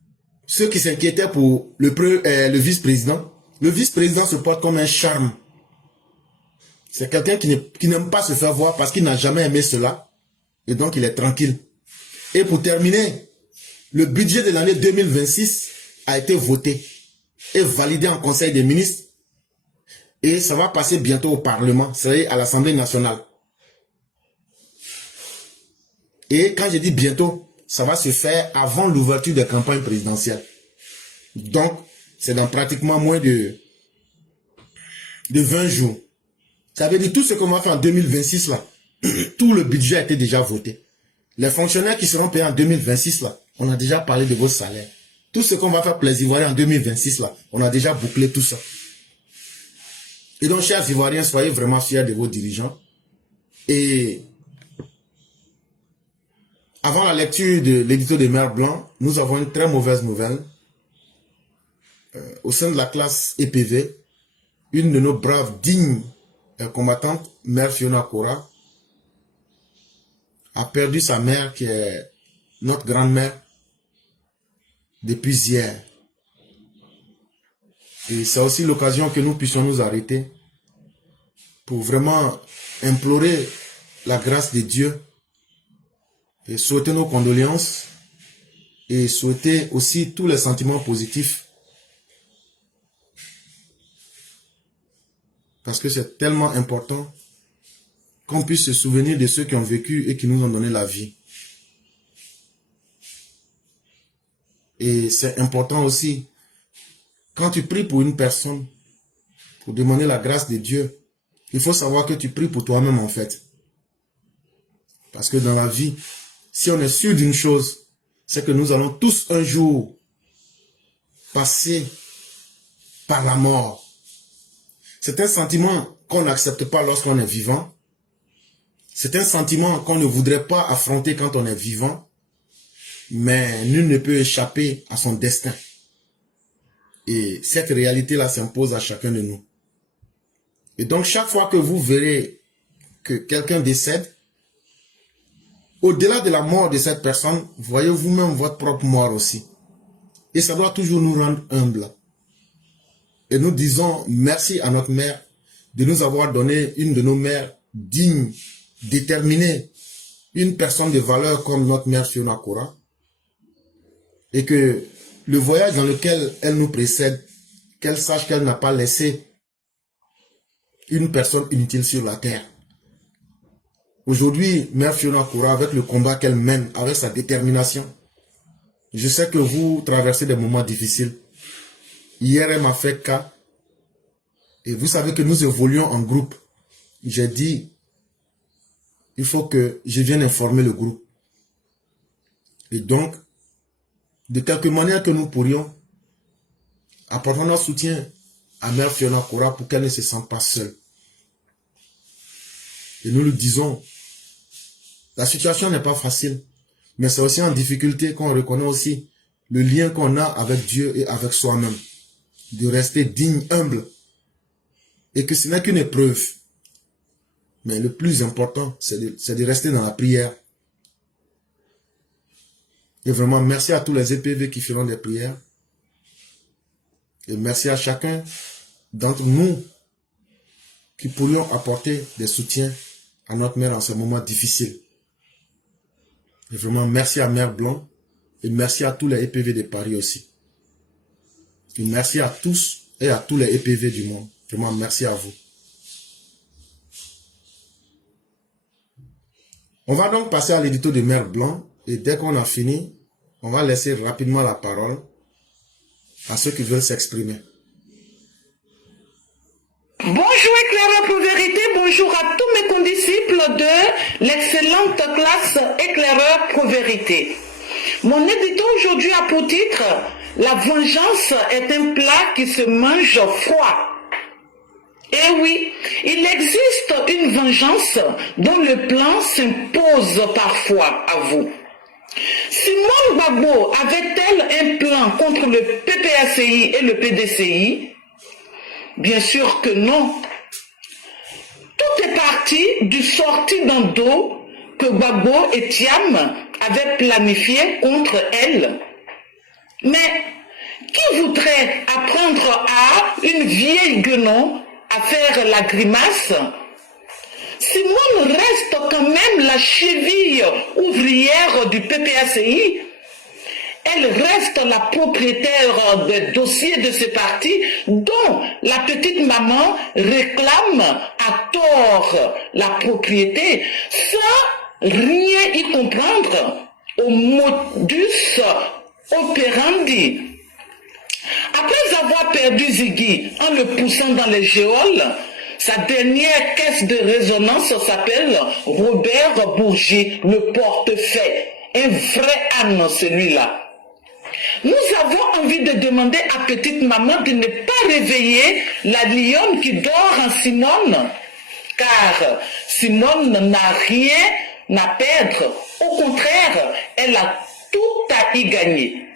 ceux qui s'inquiétaient pour le vice-président se porte comme un charme. C'est quelqu'un qui n'aime pas se faire voir parce qu'il n'a jamais aimé cela. Et donc, il est tranquille. Et pour terminer, le budget de l'année 2026 a été voté et validé en Conseil des ministres. Et ça va passer bientôt au Parlement, c'est-à-dire à l'Assemblée nationale. Et quand je dis bientôt, ça va se faire avant l'ouverture des campagnes présidentielles. Donc, c'est dans pratiquement moins de 20 jours. Ça veut dire tout ce qu'on va faire en 2026 là, tout le budget a été déjà voté. Les fonctionnaires qui seront payés en 2026 là, on a déjà parlé de vos salaires. Tout ce qu'on va faire pour les Ivoiriens en 2026 là, on a déjà bouclé tout ça. Et donc, chers Ivoiriens, soyez vraiment fiers de vos dirigeants. Et avant la lecture de l'édito de Mère Blanc, nous avons une très mauvaise nouvelle. Au sein de la classe EPV, une de nos braves, dignes combattantes, Mère Fiona Kora, a perdu sa mère qui est notre grand-mère depuis hier. Et c'est aussi l'occasion que nous puissions nous arrêter pour vraiment implorer la grâce de Dieu et souhaiter nos condoléances et souhaiter aussi tous les sentiments positifs. Parce que c'est tellement important qu'on puisse se souvenir de ceux qui ont vécu et qui nous ont donné la vie. Et c'est important aussi, quand tu pries pour une personne, pour demander la grâce de Dieu, il faut savoir que tu pries pour toi-même en fait. Parce que dans la vie, si on est sûr d'une chose, c'est que nous allons tous un jour passer par la mort. C'est un sentiment qu'on n'accepte pas lorsqu'on est vivant. C'est un sentiment qu'on ne voudrait pas affronter quand on est vivant. Mais nul ne peut échapper à son destin. Et cette réalité-là s'impose à chacun de nous. Et donc chaque fois que vous verrez que quelqu'un décède, au-delà de la mort de cette personne, voyez vous-même votre propre mort aussi. Et ça doit toujours nous rendre humbles. Et nous disons merci à notre mère de nous avoir donné une de nos mères dignes, déterminée, une personne de valeur comme notre mère Fiona Kora. Et que le voyage dans lequel elle nous précède, qu'elle sache qu'elle n'a pas laissé une personne inutile sur la terre. Aujourd'hui, Mère Fiona Kora, avec le combat qu'elle mène, avec sa détermination, je sais que vous traversez des moments difficiles. Hier, elle m'a fait cas. Et vous savez que nous évoluons en groupe. J'ai dit, il faut que je vienne informer le groupe. Et donc, de quelque manière que nous pourrions, apporter notre soutien à Mère Fiona Kora pour qu'elle ne se sente pas seule. Et nous le disons, la situation n'est pas facile, mais c'est aussi en difficulté qu'on reconnaît aussi le lien qu'on a avec Dieu et avec soi-même. De rester digne, humble. Et que ce n'est qu'une épreuve. Mais le plus important, c'est de rester dans la prière. Et vraiment, merci à tous les EPV qui feront des prières. Et merci à chacun d'entre nous qui pourrions apporter des soutiens à notre mère en ce moment difficile. Et vraiment, merci à Mère Blanc et merci à tous les EPV de Paris aussi. Et merci à tous et à tous les EPV du monde. Vraiment, merci à vous. On va donc passer à l'édito de Mère Blanc et dès qu'on a fini, on va laisser rapidement la parole à ceux qui veulent s'exprimer. Bonjour Éclaireur pour vérité, bonjour à tous mes condisciples de l'excellente classe Éclaireur pour vérité. Mon édito aujourd'hui a pour titre « La vengeance est un plat qui se mange froid ». Eh oui, il existe une vengeance dont le plan s'impose parfois à vous. Simone Gbagbo avait-elle un plan contre le PPACI et le PDCI? Bien sûr que non. Tout est parti du sorti d'un dos que Gbagbo et Thiam avaient planifié contre elle. Mais qui voudrait apprendre à une vieille guenon à faire la grimace? Simone reste quand même la cheville ouvrière du PPACI. Elle reste la propriétaire des dossiers de ce parti dont la petite maman réclame à tort la propriété sans rien y comprendre au modus operandi. Après avoir perdu Ziggy en le poussant dans les geôles, sa dernière caisse de résonance s'appelle Robert Bourgi, le portefeuille. Un vrai âne celui-là. Nous avons envie de demander à petite maman de ne pas réveiller la lionne qui dort en Simone, car Simone n'a rien à perdre. Au contraire, elle a tout à y gagner.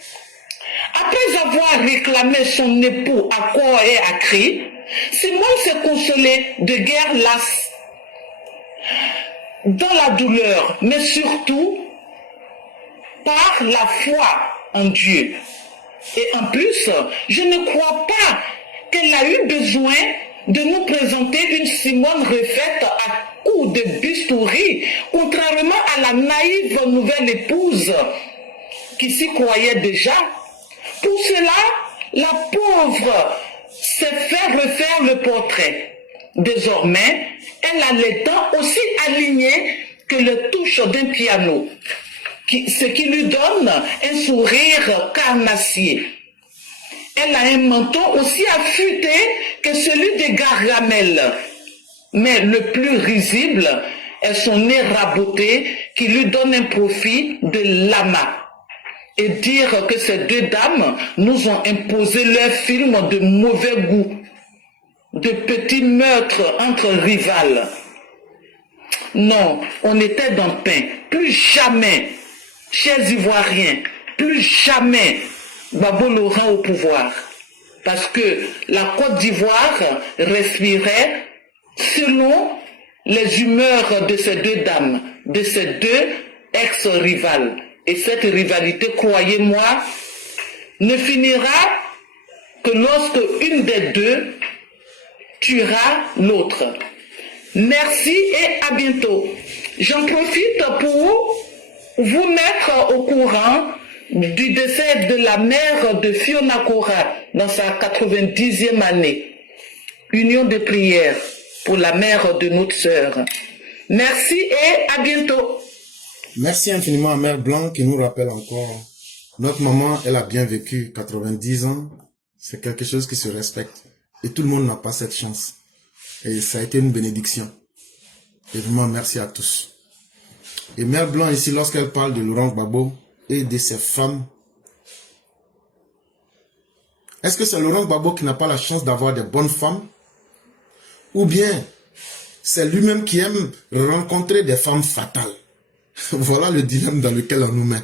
Après avoir réclamé son époux à corps et à cri, Simone s'est consolée de guerre lasse, dans la douleur, mais surtout par la foi en Dieu. Et en plus, je ne crois pas qu'elle a eu besoin de nous présenter une Simone refaite à coup de bistouri, contrairement à la naïve nouvelle épouse qui s'y croyait déjà. Pour cela, la pauvre s'est fait refaire le portrait. Désormais, elle a les dents aussi alignées que les touches d'un piano, ce qui lui donne un sourire carnassier. Elle a un menton aussi affûté que celui de Gargamel. Mais le plus risible est son nez raboté qui lui donne un profil de lama. Et dire que ces deux dames nous ont imposé leur film de mauvais goût, de petits meurtres entre rivales. Non, on était dans le pain. Plus jamais, chers Ivoiriens, plus jamais Gbagbo l'aura au pouvoir. Parce que la Côte d'Ivoire respirait selon les humeurs de ces deux dames, de ces deux ex-rivales. Et cette rivalité, croyez-moi, ne finira que lorsque une des deux tuera l'autre. Merci et à bientôt. J'en profite pour vous mettre au courant du décès de la mère de Fiona Cora dans sa 90e année. Union de prière pour la mère de notre sœur. Merci et à bientôt. Merci infiniment à Mère Blanc qui nous rappelle encore. Notre maman, elle a bien vécu 90 ans. C'est quelque chose qui se respecte. Et tout le monde n'a pas cette chance. Et ça a été une bénédiction. Et vraiment, merci à tous. Et Mère Blanc ici, lorsqu'elle parle de Laurent Gbagbo et de ses femmes, est-ce que c'est Laurent Gbagbo qui n'a pas la chance d'avoir des bonnes femmes? Ou bien, c'est lui-même qui aime rencontrer des femmes fatales? Voilà le dilemme dans lequel on nous met.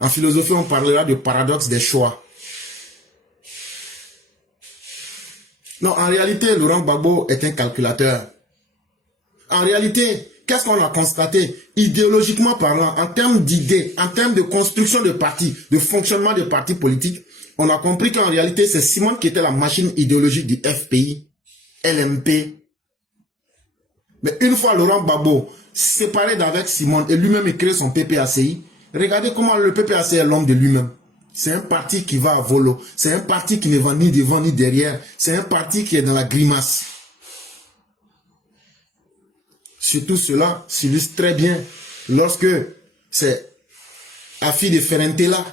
En philosophie, on parlera du paradoxe des choix. Non, en réalité, Laurent Gbagbo est un calculateur. En réalité, qu'est-ce qu'on a constaté? Idéologiquement parlant, en termes d'idées, en termes de construction de partis, de fonctionnement de partis politiques, on a compris qu'en réalité, c'est Simone qui était la machine idéologique du FPI, LMP. Mais une fois Laurent Gbagbo séparé d'avec Simone et lui-même créé son PPACI, regardez comment le PPACI est l'homme de lui-même. C'est un parti qui va à volo. C'est un parti qui ne va ni devant ni derrière. C'est un parti qui est dans la grimace. Surtout cela s'illustre très bien lorsque c'est Afi de Ferentella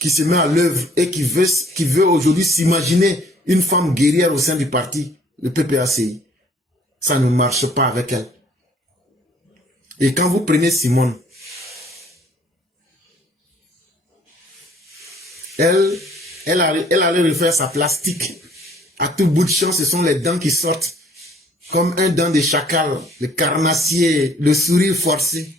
qui se met à l'œuvre et qui veut aujourd'hui s'imaginer une femme guerrière au sein du parti, le PPACI. Ça ne marche pas avec elle. Et quand vous prenez Simone, elle allait refaire sa plastique. À tout bout de champ, ce sont les dents qui sortent comme un dent de chacal, le carnassier, le sourire forcé.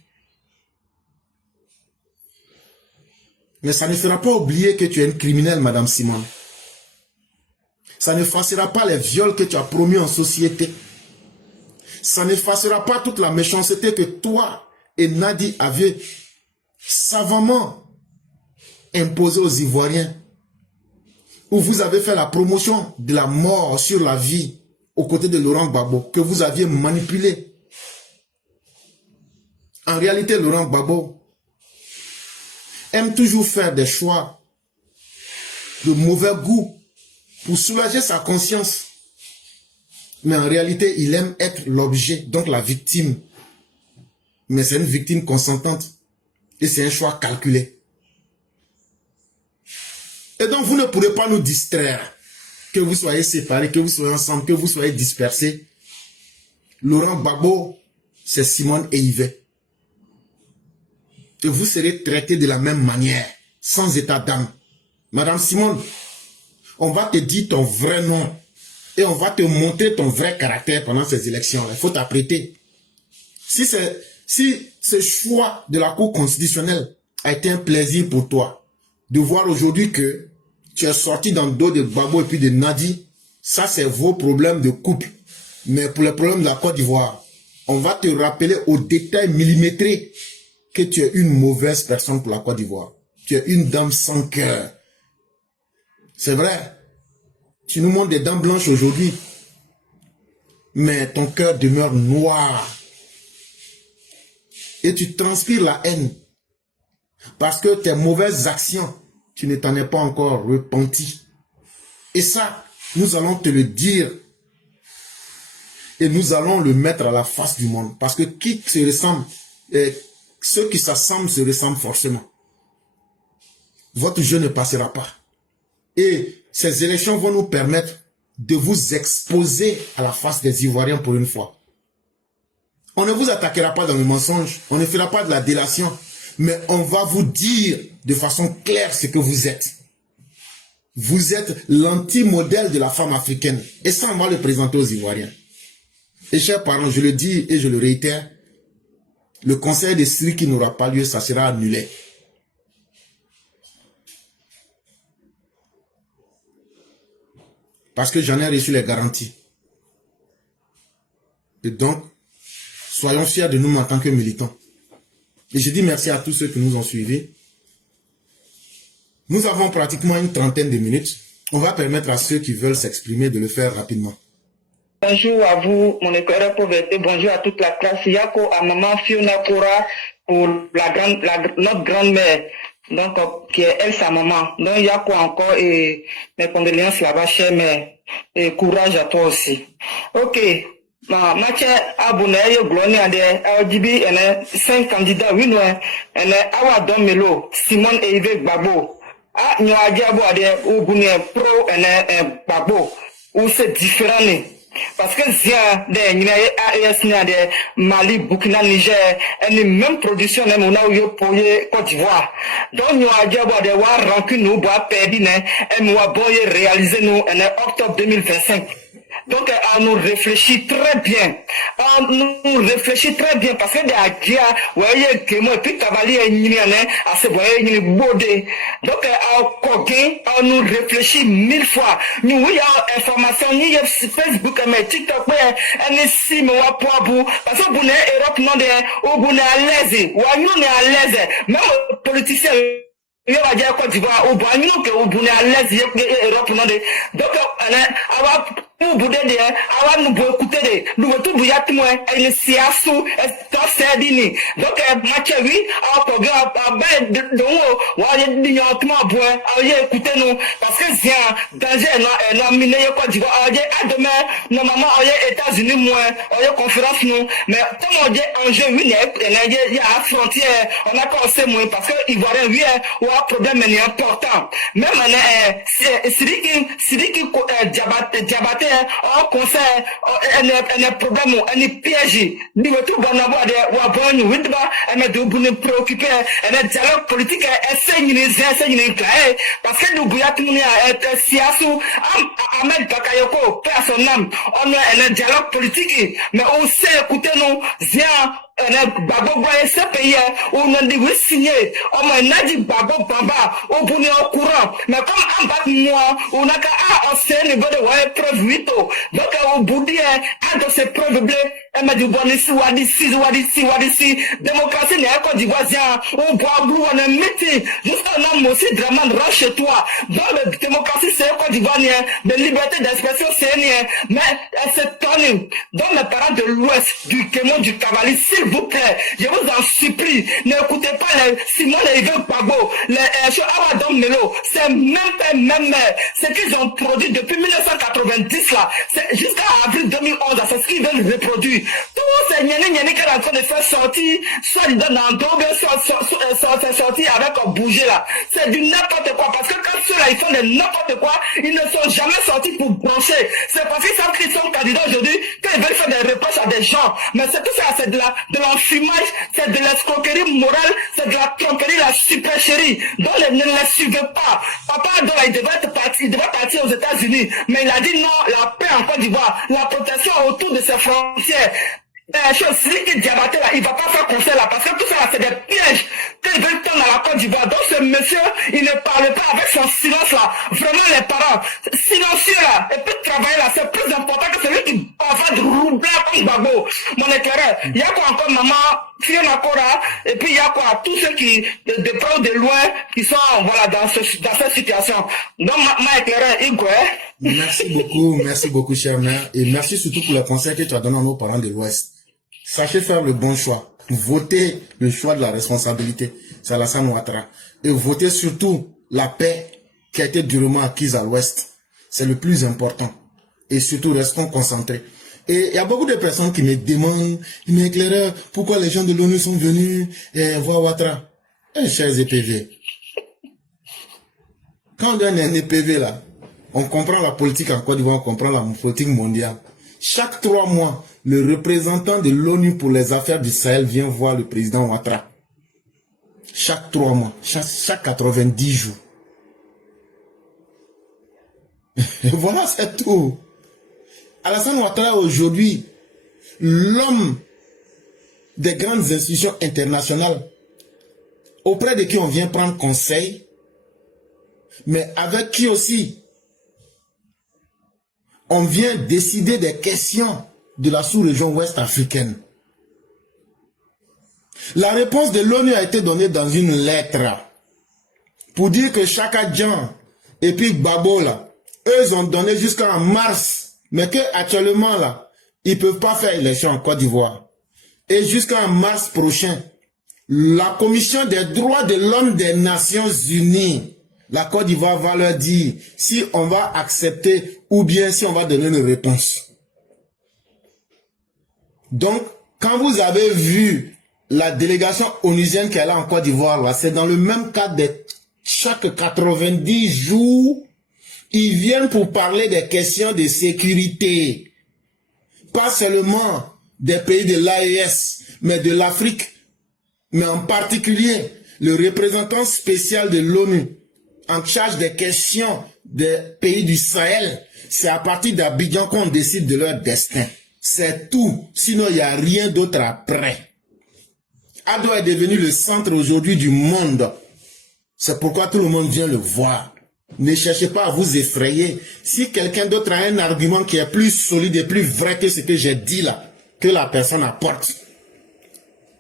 Mais ça ne fera pas oublier que tu es une criminelle, Madame Simone. Ça n'effacera pas les viols que tu as promis en société. Ça n'effacera pas toute la méchanceté que toi et Nadi avez savamment imposée aux Ivoiriens. Où vous avez fait la promotion de la mort sur la vie aux côtés de Laurent Gbagbo, que vous aviez manipulé. En réalité, Laurent Gbagbo aime toujours faire des choix de mauvais goût pour soulager sa conscience. Mais en réalité, il aime être l'objet, donc la victime. Mais c'est une victime consentante. Et c'est un choix calculé. Et donc, vous ne pourrez pas nous distraire. Que vous soyez séparés, que vous soyez ensemble, que vous soyez dispersés. Laurent Gbagbo, c'est Simone et Yves. Et vous serez traités de la même manière, sans état d'âme. Madame Simone, on va te dire ton vrai nom. Et on va te montrer ton vrai caractère pendant ces élections. Il faut t'apprêter. Si ce choix de la Cour constitutionnelle a été un plaisir pour toi, de voir aujourd'hui que tu es sorti dans le dos de Gbagbo et puis de Nadi, ça c'est vos problèmes de couple. Mais pour les problèmes de la Côte d'Ivoire, on va te rappeler au détail millimétré que tu es une mauvaise personne pour la Côte d'Ivoire. Tu es une dame sans cœur. C'est vrai. Tu nous montres des dents blanches aujourd'hui. mais ton cœur demeure noir. Et tu transpires la haine. Parce que tes mauvaises actions, tu ne t'en es pas encore repenti. Et ça, nous allons te le dire. Et nous allons le mettre à la face du monde. Parce que qui se ressemble, ceux qui s'assemblent se ressemblent forcément. Votre jeu ne passera pas. Et ces élections vont nous permettre de vous exposer à la face des Ivoiriens pour une fois. On ne vous attaquera pas dans le mensonge, on ne fera pas de la délation, mais on va vous dire de façon claire ce que vous êtes. Vous êtes l'anti-modèle de la femme africaine. Et ça, on va le présenter aux Ivoiriens. Et chers parents, je le dis et je le réitère, le conseil de Syrie qui n'aura pas lieu, ça sera annulé. Parce que j'en ai reçu les garanties. Et donc, soyons fiers de nous en tant que militants. Et je dis merci à tous ceux qui nous ont suivis. Nous avons pratiquement une trentaine de minutes. On va permettre à ceux qui veulent s'exprimer de le faire rapidement. Bonjour à vous, mon éclaireur pauvreté. Bonjour à toute la classe. Yako à maman Fiona Kora pour notre grand-mère. Donc, qui est elle, sa maman. Donc, Yako encore et mes condoléances là-bas, chère mère. Et courage à toi aussi. Ok. Mathieu Abouné, Gloni, Dibi, 5 candidats, oui, non, Awa Melo, Simon et Yves Babo. Ah, nous avons Ogouni pro et Babo, où c'est différent. Parce que Zia, de Mali, Burkina, Niger, et même production, on a eu pour Côte d'Ivoire. Donc, nous avons des rancune, nous avons perdu, et nous avons réalisé nous en octobre 2025. Donc, on nous réfléchit très bien. On nous réfléchit très bien parce que des gens, voyez, que moi, puis Tabali est une à ce voyez, une bodé. Donc, on nous réfléchit 1000 fois. Nous, il y a information, il y a Facebook, mais TikTok, mais, si, mais, parce que vous n'êtes Europe, non, vous n'êtes à l'aise, ou nous n'êtes à l'aise. Même les politiciens, il y a des Côte d'Ivoire, ou bien nous, que vous n'êtes à l'aise, Europe, non, donc, nous boudez de awa nous bo écouter de nous tout bouillat moi et siasu to sedini donc match oui a programme ben de wa dignement bo a écouter nous parce que c'est danger non miné Côte d'Ivoire a demain normalement aux États-Unis moi a conférence nous mais comme on dit enjeu oui il y a frontière on a commencé moins parce que Ivoirien oui ou un problème important même Sidiki Diabaté on conseil un problème un piège ni tout bon avoir des wa bon windba et de vous préoccuper un dialogue politique essayer ni parce que nous bouillat nous est siasu Ahmed Bakayoko personnel on a un dialogue politique mais on sait écouter nous bien Babo Boye ce pays où on a dit oui signé on m'a dit Babo Bamba au bout au courant mais comme en bas moi on a qu'à on niveau de ouais preuve 8 donc au bout de ces preuves blé elle m'a dit bon ici wadi démocratie n'est Côte d'Ivoire on boit blou on a métier jusqu'à un aussi draman rush chez toi dans la démocratie c'est Côte d'Ivoire de liberté d'expression c'est mais c'est tenu dans mes parents de l'Ouest du Kémon du Cavalier s'il vous plaît, je vous en supplie, n'écoutez pas les Simon et Yves Babo, les Awa Melo, c'est même, ce qu'ils ont produit depuis 1990 là, c'est jusqu'à avril 2011, c'est ce qu'ils veulent reproduire. Tout ces nyani qui est en train de faire sortir, soit ils donnent en drogue, soit sortir avec un bouger là. C'est du n'importe quoi, parce que quand ceux-là ils font de n'importe quoi, ils ne sont jamais sortis pour brancher. C'est parce qu'ils savent qu'ils sont candidats aujourd'hui, qu'ils veulent faire des reproches à des gens. Mais c'est tout ça, c'est de l'enfumage, c'est de l'escroquerie morale, c'est de la tromperie, la supercherie. Donc ne les suivez pas. Papa Adol, il devait partir aux États-Unis, mais il a dit non, la paix en Côte d'Ivoire, la protection autour de ses frontières. Celui qui Diabaté là, il va pas faire conseil là, parce que tout ça là, c'est des pièges qu'ils veulent tendre à la Côte d'Ivoire. Donc ce monsieur, il ne parle pas avec son silence là. Vraiment les parents, silencieux là, et puis travailler là, c'est plus important que celui qui en fait roublard comme Babo. Mon éclaireur, il y a quoi encore maman, Fiona Cora, et puis il y a quoi tous ceux qui, de près ou de loin, qui sont voilà, dans cette situation. Donc ma éclaireur, Igwe. Merci beaucoup, cher mère, et merci surtout pour le conseil que tu as donné à nos parents de l'Ouest. Sachez faire le bon choix. Votez le choix de la responsabilité. C'est Alassane Ouattara. Et votez surtout la paix qui a été durement acquise à l'Ouest. C'est le plus important. Et surtout, restons concentrés. Et il y a beaucoup de personnes qui me demandent, mais éclaireur, pourquoi les gens de l'ONU sont venus voir Ouattara? Chers EPV. Quand on donne un EPV là, on comprend la politique en Côte d'Ivoire, on comprend la politique mondiale. Chaque 3 mois, le représentant de l'ONU pour les affaires du Sahel vient voir le président Ouattara. Chaque 3 mois, chaque 90 jours. Et voilà, c'est tout. Alassane Ouattara aujourd'hui, l'homme des grandes institutions internationales, auprès de qui on vient prendre conseil, mais avec qui aussi on vient décider des questions de la sous-région ouest africaine. La réponse de l'ONU a été donnée dans une lettre pour dire que Chaka Djan et puis Gbagbo là, eux ils ont donné jusqu'en mars, mais que actuellement là, ils peuvent pas faire élection en Côte d'Ivoire. Et jusqu'en mars prochain, la Commission des droits de l'homme des Nations Unies, la Côte d'Ivoire va leur dire si on va accepter ou bien si on va donner une réponse. Donc, quand vous avez vu la délégation onusienne qui est là en Côte d'Ivoire, c'est dans le même cadre de chaque 90 jours, ils viennent pour parler des questions de sécurité. Pas seulement des pays de l'AES, mais de l'Afrique. Mais en particulier, le représentant spécial de l'ONU en charge des questions des pays du Sahel, c'est à partir d'Abidjan qu'on décide de leur destin. C'est tout. Sinon, il n'y a rien d'autre après. Ado est devenu le centre aujourd'hui du monde. C'est pourquoi tout le monde vient le voir. Ne cherchez pas à vous effrayer. Si quelqu'un d'autre a un argument qui est plus solide et plus vrai que ce que j'ai dit là, que la personne apporte.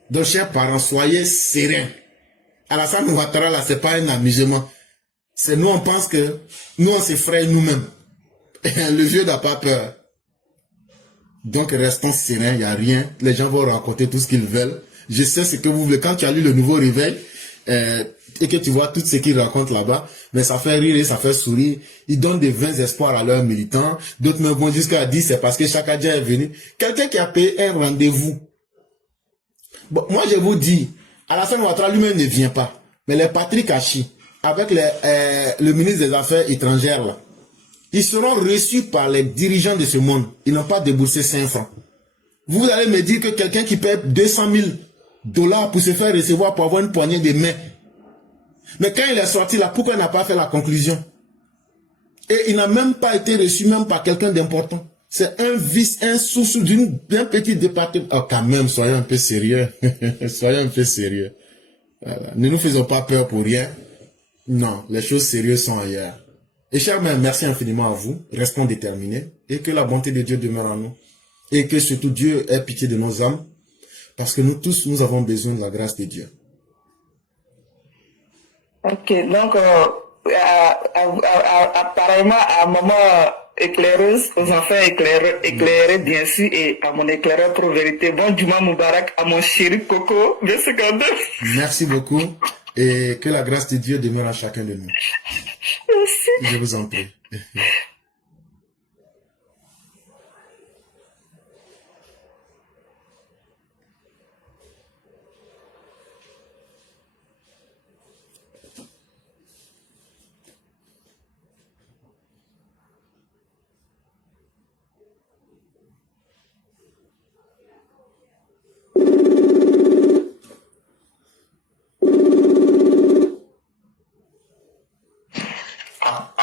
Donc, chers parents, soyez sereins. Alassane Ouattara, là, c'est pas un amusement. C'est nous, on pense que nous, on s'effraie nous-mêmes. Le vieux n'a pas peur. Donc, restons sereins, il n'y a rien. Les gens vont raconter tout ce qu'ils veulent. Je sais ce que vous voulez. Quand tu as lu le nouveau réveil, et que tu vois tout ce qu'ils racontent là-bas, mais ça fait rire et ça fait sourire. Ils donnent des vains espoirs à leurs militants. D'autres me vont jusqu'à dire c'est parce que Chaka Djan est venu. Quelqu'un qui a payé un rendez-vous. Bon, moi, je vous dis, Alassane Ouattara lui-même ne vient pas. Mais les Patrick Hachi, avec le ministre des Affaires étrangères, là, ils seront reçus par les dirigeants de ce monde. Ils n'ont pas déboursé 5 francs. Vous allez me dire que quelqu'un qui paie 200 000 $ pour se faire recevoir pour avoir une poignée de main. Mais quand il est sorti là, pourquoi il n'a pas fait la conclusion? Et il n'a même pas été reçu même par quelqu'un d'important. C'est un vice, un sous d'un petit département. Oh, quand même, soyons un peu sérieux. Soyons un peu sérieux. Voilà. Ne nous faisons pas peur pour rien. Non, les choses sérieuses sont ailleurs. Et chers mères, merci infiniment à vous. Restons déterminés. Et que la bonté de Dieu demeure en nous. Et que surtout Dieu ait pitié de nos âmes. Parce que nous tous, nous avons besoin de la grâce de Dieu. Ok, donc apparemment à maman éclaireuse, aux enfants éclairés bien sûr, et à mon éclaireur pour vérité. Bon Juma Moubarak à mon chéri Coco, verset 42. Merci beaucoup et que la grâce de Dieu demeure à chacun de nous. Merci. Je vous en prie.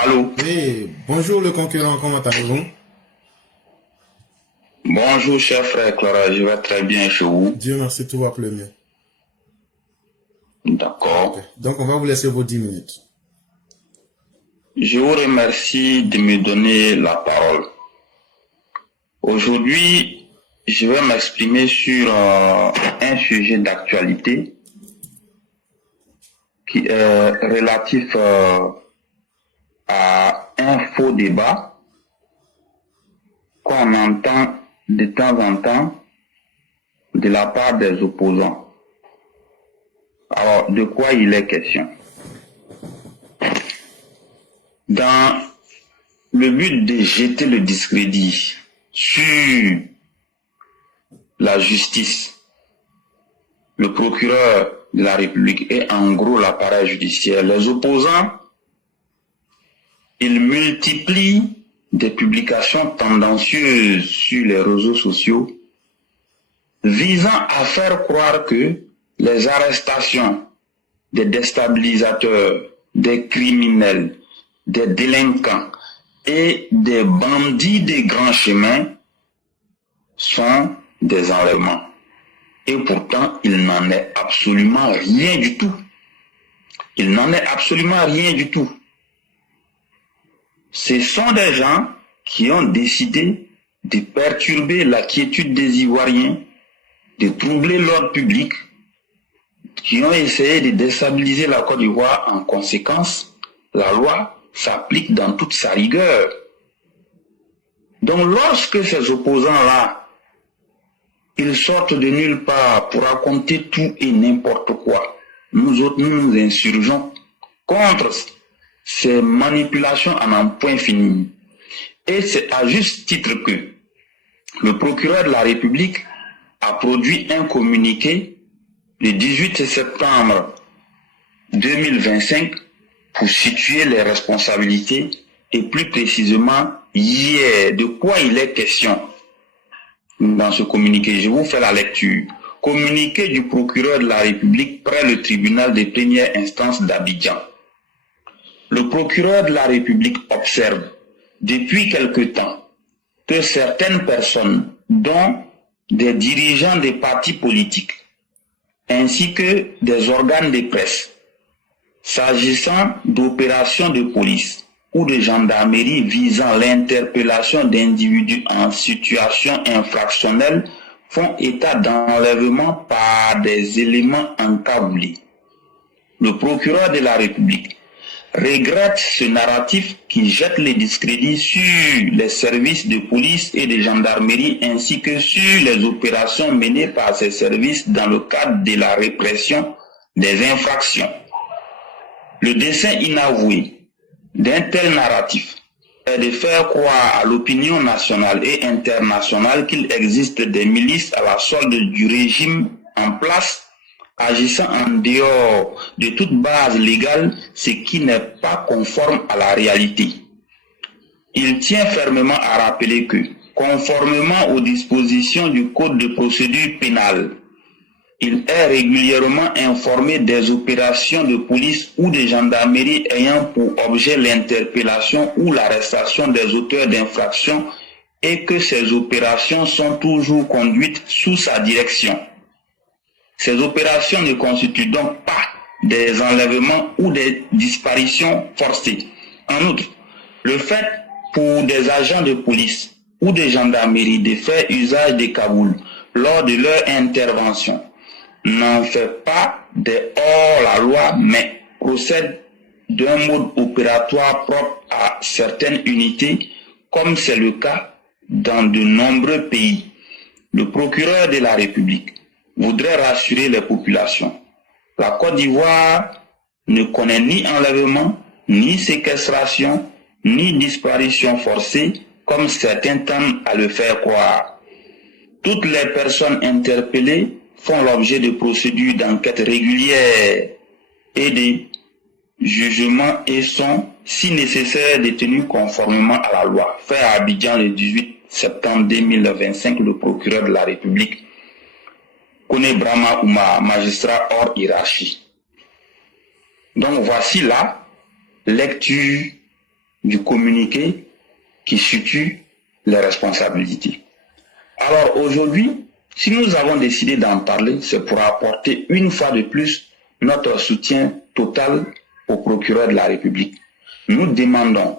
Allô? Oui, bonjour le concurrent, comment allez-vous? Bonjour, cher frère Clara, je vais très bien chez vous. Dieu merci, tout va pour le mieux. D'accord. Okay. Donc, on va vous laisser vos 10 minutes. Je vous remercie de me donner la parole. Aujourd'hui, je vais m'exprimer sur un sujet d'actualité qui est relatif à un faux débat qu'on entend de temps en temps de la part des opposants. Alors, de quoi il est question? Dans le but de jeter le discrédit sur la justice, le procureur de la République et en gros l'appareil judiciaire, les opposants, ils multiplient des publications tendancieuses sur les réseaux sociaux visant à faire croire que les arrestations des déstabilisateurs, des criminels, des délinquants et des bandits des grands chemins sont des enlèvements. Et pourtant, il n'en est absolument rien du tout. Il n'en est absolument rien du tout. Ce sont des gens qui ont décidé de perturber la quiétude des Ivoiriens, de troubler l'ordre public, qui ont essayé de déstabiliser la Côte d'Ivoire. En conséquence, la loi s'applique dans toute sa rigueur. Donc lorsque ces opposants-là, ils sortent de nulle part pour raconter tout et n'importe quoi, nous autres, nous nous insurgeons contre ces manipulations à un point fini. Et c'est à juste titre que le procureur de la République a produit un communiqué le 18 septembre 2025 pour situer les responsabilités et plus précisément hier. De quoi il est question dans ce communiqué? Je vous fais la lecture. Communiqué du procureur de la République près le tribunal de première instance d'Abidjan. Le procureur de la République observe depuis quelque temps que certaines personnes, dont des dirigeants des partis politiques, ainsi que des organes de presse, s'agissant d'opérations de police ou de gendarmerie visant l'interpellation d'individus en situation infractionnelle, font état d'enlèvement par des éléments encagoulés. Le procureur de la République regrette ce narratif qui jette le discrédit sur les services de police et de gendarmerie ainsi que sur les opérations menées par ces services dans le cadre de la répression des infractions. Le dessein inavoué d'un tel narratif est de faire croire à l'opinion nationale et internationale qu'il existe des milices à la solde du régime en place, agissant en dehors de toute base légale, ce qui n'est pas conforme à la réalité. Il tient fermement à rappeler que, conformément aux dispositions du Code de procédure pénale, il est régulièrement informé des opérations de police ou de gendarmerie ayant pour objet l'interpellation ou l'arrestation des auteurs d'infractions et que ces opérations sont toujours conduites sous sa direction. Ces opérations ne constituent donc pas des enlèvements ou des disparitions forcées. En outre, le fait pour des agents de police ou de gendarmerie de faire usage des kabouls lors de leur intervention n'en fait pas des hors-la-loi, mais procède d'un mode opératoire propre à certaines unités, comme c'est le cas dans de nombreux pays. Le procureur de la République voudrait rassurer les populations. La Côte d'Ivoire ne connaît ni enlèvement, ni séquestration, ni disparition forcée, comme certains tendent à le faire croire. Toutes les personnes interpellées font l'objet de procédures d'enquête régulières et de jugements et sont, si nécessaire, détenus conformément à la loi. Fait à Abidjan le 18 septembre 2025, le procureur de la République, Kone Brahma Ouma, magistrat hors hiérarchie. Donc voici la lecture du communiqué qui situe les responsabilités. Alors aujourd'hui, si nous avons décidé d'en parler, c'est pour apporter une fois de plus notre soutien total au procureur de la République. Nous demandons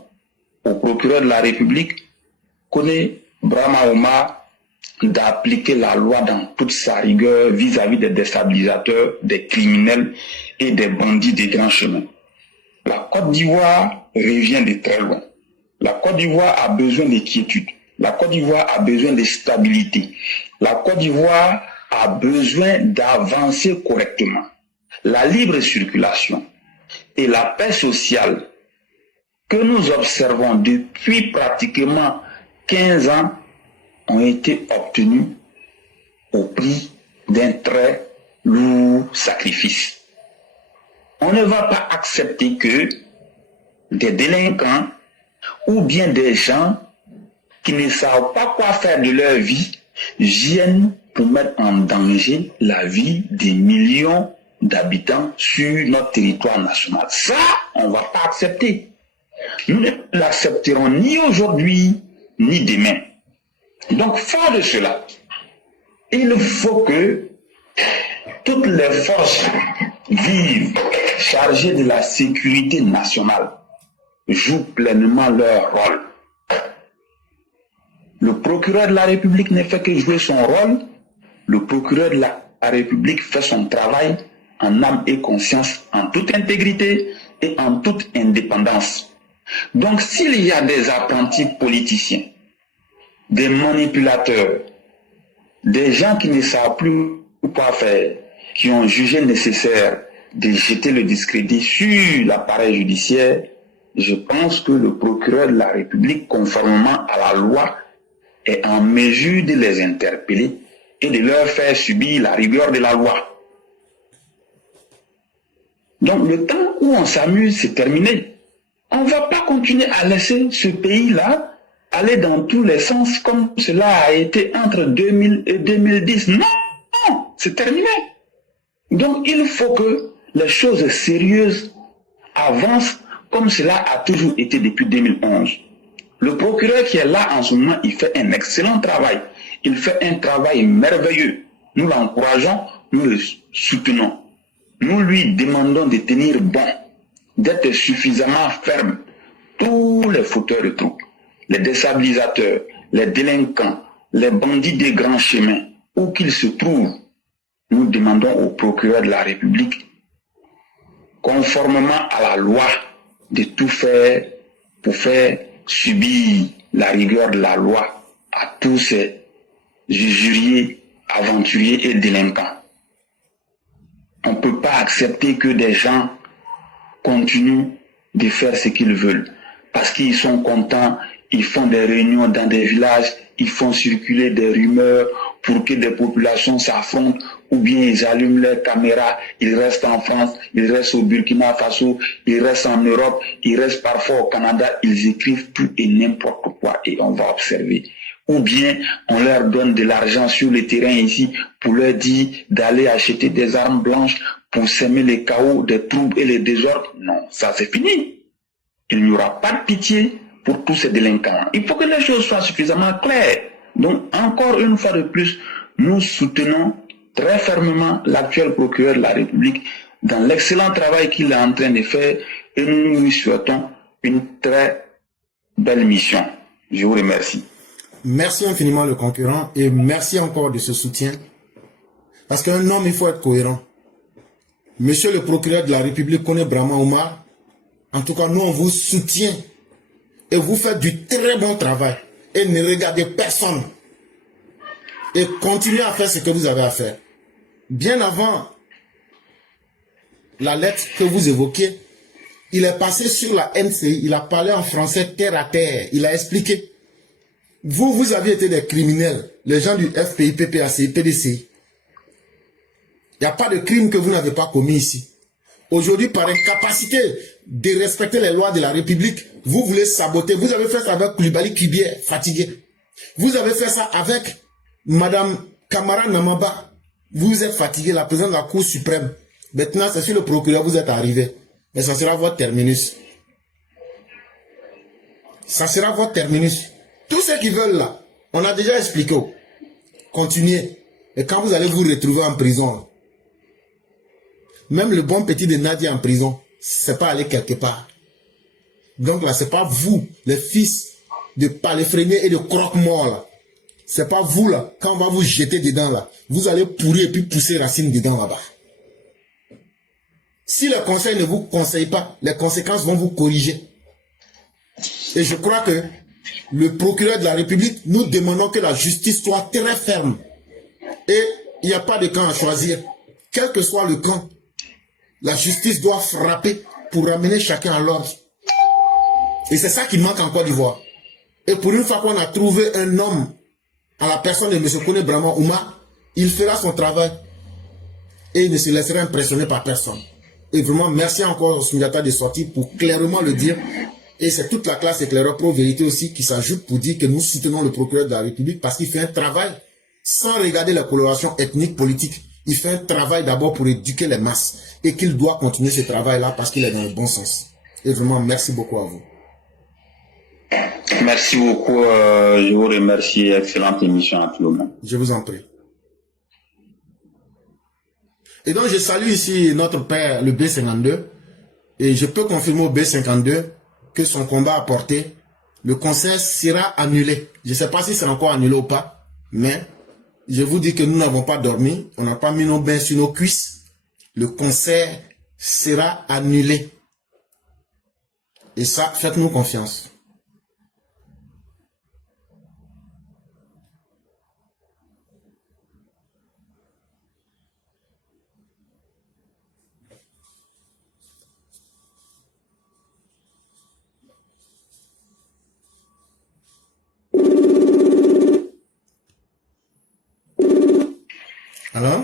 au procureur de la République qu'on Brahma Omar d'appliquer la loi dans toute sa rigueur vis-à-vis des déstabilisateurs, des criminels et des bandits des grands chemins. La Côte d'Ivoire revient de très loin. La Côte d'Ivoire a besoin de quiétude. La Côte d'Ivoire a besoin de stabilité. La Côte d'Ivoire a besoin d'avancer correctement. La libre circulation et la paix sociale que nous observons depuis pratiquement 15 ans ont été obtenues au prix d'un très lourd sacrifice. On ne va pas accepter que des délinquants ou bien des gens qui ne savent pas quoi faire de leur vie viennent pour mettre en danger la vie des millions d'habitants sur notre territoire national. Ça, on ne va pas accepter. Nous ne l'accepterons ni aujourd'hui, ni demain. Donc, fort de cela, il faut que toutes les forces vives chargées de la sécurité nationale jouent pleinement leur rôle. Le procureur de la République ne fait que jouer son rôle. Le procureur de la République fait son travail en âme et conscience, en toute intégrité et en toute indépendance. Donc, s'il y a des apprentis politiciens, des manipulateurs, des gens qui ne savent plus quoi faire, qui ont jugé nécessaire de jeter le discrédit sur l'appareil judiciaire, je pense que le procureur de la République, conformément à la loi, est en mesure de les interpeller et de leur faire subir la rigueur de la loi. Donc le temps où on s'amuse, c'est terminé. On ne va pas continuer à laisser ce pays-là aller dans tous les sens comme cela a été entre 2000 et 2010. Non, c'est terminé. Donc il faut que les choses sérieuses avancent comme cela a toujours été depuis 2011. Le procureur qui est là en ce moment, il fait un excellent travail. Il fait un travail merveilleux. Nous l'encourageons, nous le soutenons. Nous lui demandons de tenir bon, d'être suffisamment ferme. Tous les fauteurs de troubles, les déstabilisateurs, les délinquants, les bandits des grands chemins, où qu'ils se trouvent, nous demandons au procureur de la République, conformément à la loi, de tout faire pour faire subir la rigueur de la loi à tous ces usuriers, aventuriers et délinquants. On ne peut pas accepter que des gens continuent de faire ce qu'ils veulent. Parce qu'ils sont contents, ils font des réunions dans des villages, ils font circuler des rumeurs pour que des populations s'affrontent, ou bien ils allument leurs caméras, ils restent en France, ils restent au Burkina Faso, ils restent en Europe, ils restent parfois au Canada, ils écrivent tout et n'importe quoi et on va observer. Ou bien on leur donne de l'argent sur le terrain ici pour leur dire d'aller acheter des armes blanches pour semer les chaos, des troubles et les désordres. Non, ça c'est fini. Il n'y aura pas de pitié pour tous ces délinquants. Il faut que les choses soient suffisamment claires. Donc encore une fois de plus, nous soutenons très fermement l'actuel procureur de la République dans l'excellent travail qu'il est en train de faire et nous lui souhaitons une très belle mission. Je vous remercie. Merci infiniment le concurrent et merci encore de ce soutien. Parce qu'un homme, il faut être cohérent. Monsieur le procureur de la République connaît Brahma Omar. En tout cas, nous, on vous soutient. Et vous faites du très bon travail. Et ne regardez personne. Et continuez à faire ce que vous avez à faire. Bien avant la lettre que vous évoquez, il est passé sur la NCI, il a parlé en français terre à terre, il a expliqué. Vous aviez été des criminels, les gens du FPI, PPAC, PDC. Il n'y a pas de crime que vous n'avez pas commis ici. Aujourd'hui, par incapacité de respecter les lois de la République, vous voulez saboter. Vous avez fait ça avec Koulibaly Kibier, fatigué. Vous avez fait ça avec Madame Kamara Namaba. Vous êtes fatigué, la présidente de la Cour suprême. Maintenant, c'est sur le procureur, vous êtes arrivé. Mais ça sera votre terminus. Ça sera votre terminus. Tous ceux qui veulent là, on a déjà expliqué. Continuez. Et quand vous allez vous retrouver en prison, même le bon petit de Nadia en prison, c'est pas aller quelque part. Donc là, c'est pas vous, les fils de Paléfrénier et de Croque-Mort là, c'est pas vous là, quand on va vous jeter dedans là, vous allez pourrir et puis pousser racine dedans là-bas. Si le conseil ne vous conseille pas, les conséquences vont vous corriger. Et je crois que le procureur de la République, nous demandons que la justice soit très ferme. Et il n'y a pas de camp à choisir. Quel que soit le camp, la justice doit frapper pour ramener chacun à l'ordre. Et c'est ça qui manque en Côte d'Ivoire. Et pour une fois qu'on a trouvé un homme à la personne de M. Kone Brahma Ouma, il fera son travail. Et il ne se laissera impressionner par personne. Et vraiment, merci encore au Sundiata de sortir pour clairement le dire. Et c'est toute la classe éclaireur pro-vérité aussi qui s'ajoute pour dire que nous soutenons le procureur de la République parce qu'il fait un travail sans regarder la coloration ethnique, politique. Il fait un travail d'abord pour éduquer les masses et qu'il doit continuer ce travail-là parce qu'il est dans le bon sens. Et vraiment, merci beaucoup à vous. Merci beaucoup. Je vous remercie. Excellente émission à tout le monde. Je vous en prie. Et donc, je salue ici notre père, le B52. Et je peux confirmer au B52 que son combat a porté. Le concert sera annulé. Je ne sais pas si c'est encore annulé ou pas. Mais je vous dis que nous n'avons pas dormi. On n'a pas mis nos bains sur nos cuisses. Le concert sera annulé. Et ça, faites-nous confiance. Alors?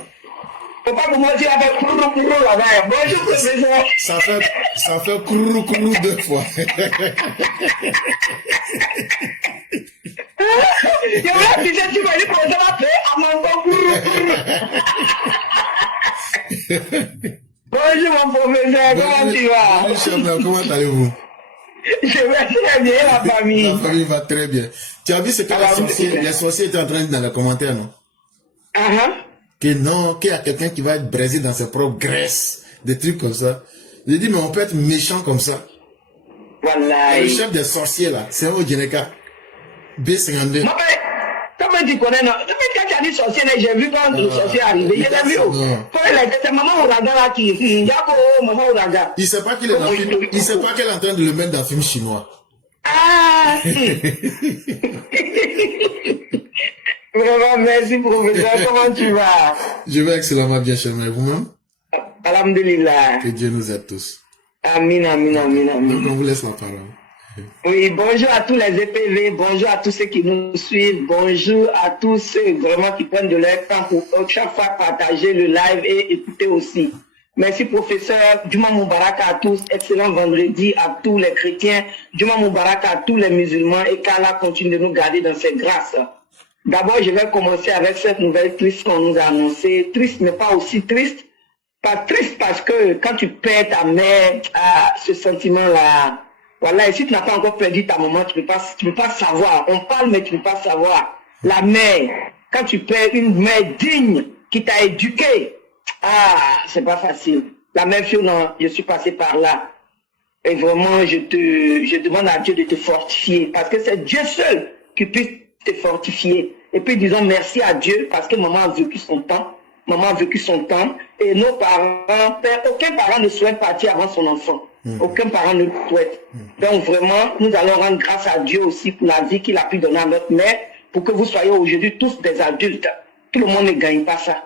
Faut pas vous mentir avec courou là-bas. Bonjour, professeur. Ça fait courou deux fois. Tu vas dire, tu vas dire, ça va faire à mon courou. Bonjour, mon professeur. Comment tu vas? Bonjour, cher mère, comment allez-vous? Je vais très bien, la famille. La famille va très bien. Tu as vu ce que les sorciers étaient en train de dire dans les commentaires, non? Que non, qu'il y a quelqu'un qui va être braisé dans ses propres graisses, des trucs comme ça. J'ai dit, mais on peut être méchant comme ça. Voilà. Le chef des sorciers là, c'est un Djeneka. B52. Comment tu connais, non? Quand tu as dit sorcier, j'ai vu quand le sorcier arrive. Il est vu. C'est maman Ouragan là qui. Il y a maman Ouragan. Il sait pas qu'il est dans le film. Il sait pas qu'elle est en train de le mettre dans un film chinois. Ah! Vraiment, merci, professeur. Comment tu vas? Je vais excellemment bien, cher mère. Vous-même? Alhamdulillah. Que Dieu nous aide tous. Amin, amin, amin, amin. Donc, on vous laisse la parole. Oui, bonjour à tous les EPV, bonjour à tous ceux qui nous suivent, bonjour à tous ceux vraiment qui prennent de leur temps pour chaque fois partager le live et écouter aussi. Merci professeur, Juma Moubarak à tous, excellent vendredi à tous les chrétiens, Juma Moubarak à tous les musulmans et qu'Allah continue de nous garder dans ses grâces. D'abord, je vais commencer avec cette nouvelle triste qu'on nous a annoncée. Triste, mais pas aussi triste. Pas triste parce que quand tu perds ta mère, ce sentiment-là, voilà, et si tu n'as pas encore perdu ta maman, tu peux pas savoir. On parle, mais tu ne peux pas savoir. La mère, quand tu perds une mère digne qui t'a éduqué, c'est pas facile. La même chose, non, je suis passé par là. Et vraiment, je demande à Dieu de te fortifier. Parce que c'est Dieu seul qui puisse te fortifier. Et puis disons merci à Dieu parce que maman a vécu son temps. Maman a vécu son temps. Et nos parents, aucun parent ne souhaite partir avant son enfant. Aucun parent ne le souhaite. Donc vraiment, nous allons rendre grâce à Dieu aussi pour la vie qu'il a pu donner à notre mère, pour que vous soyez aujourd'hui tous des adultes. Tout le monde ne gagne pas ça.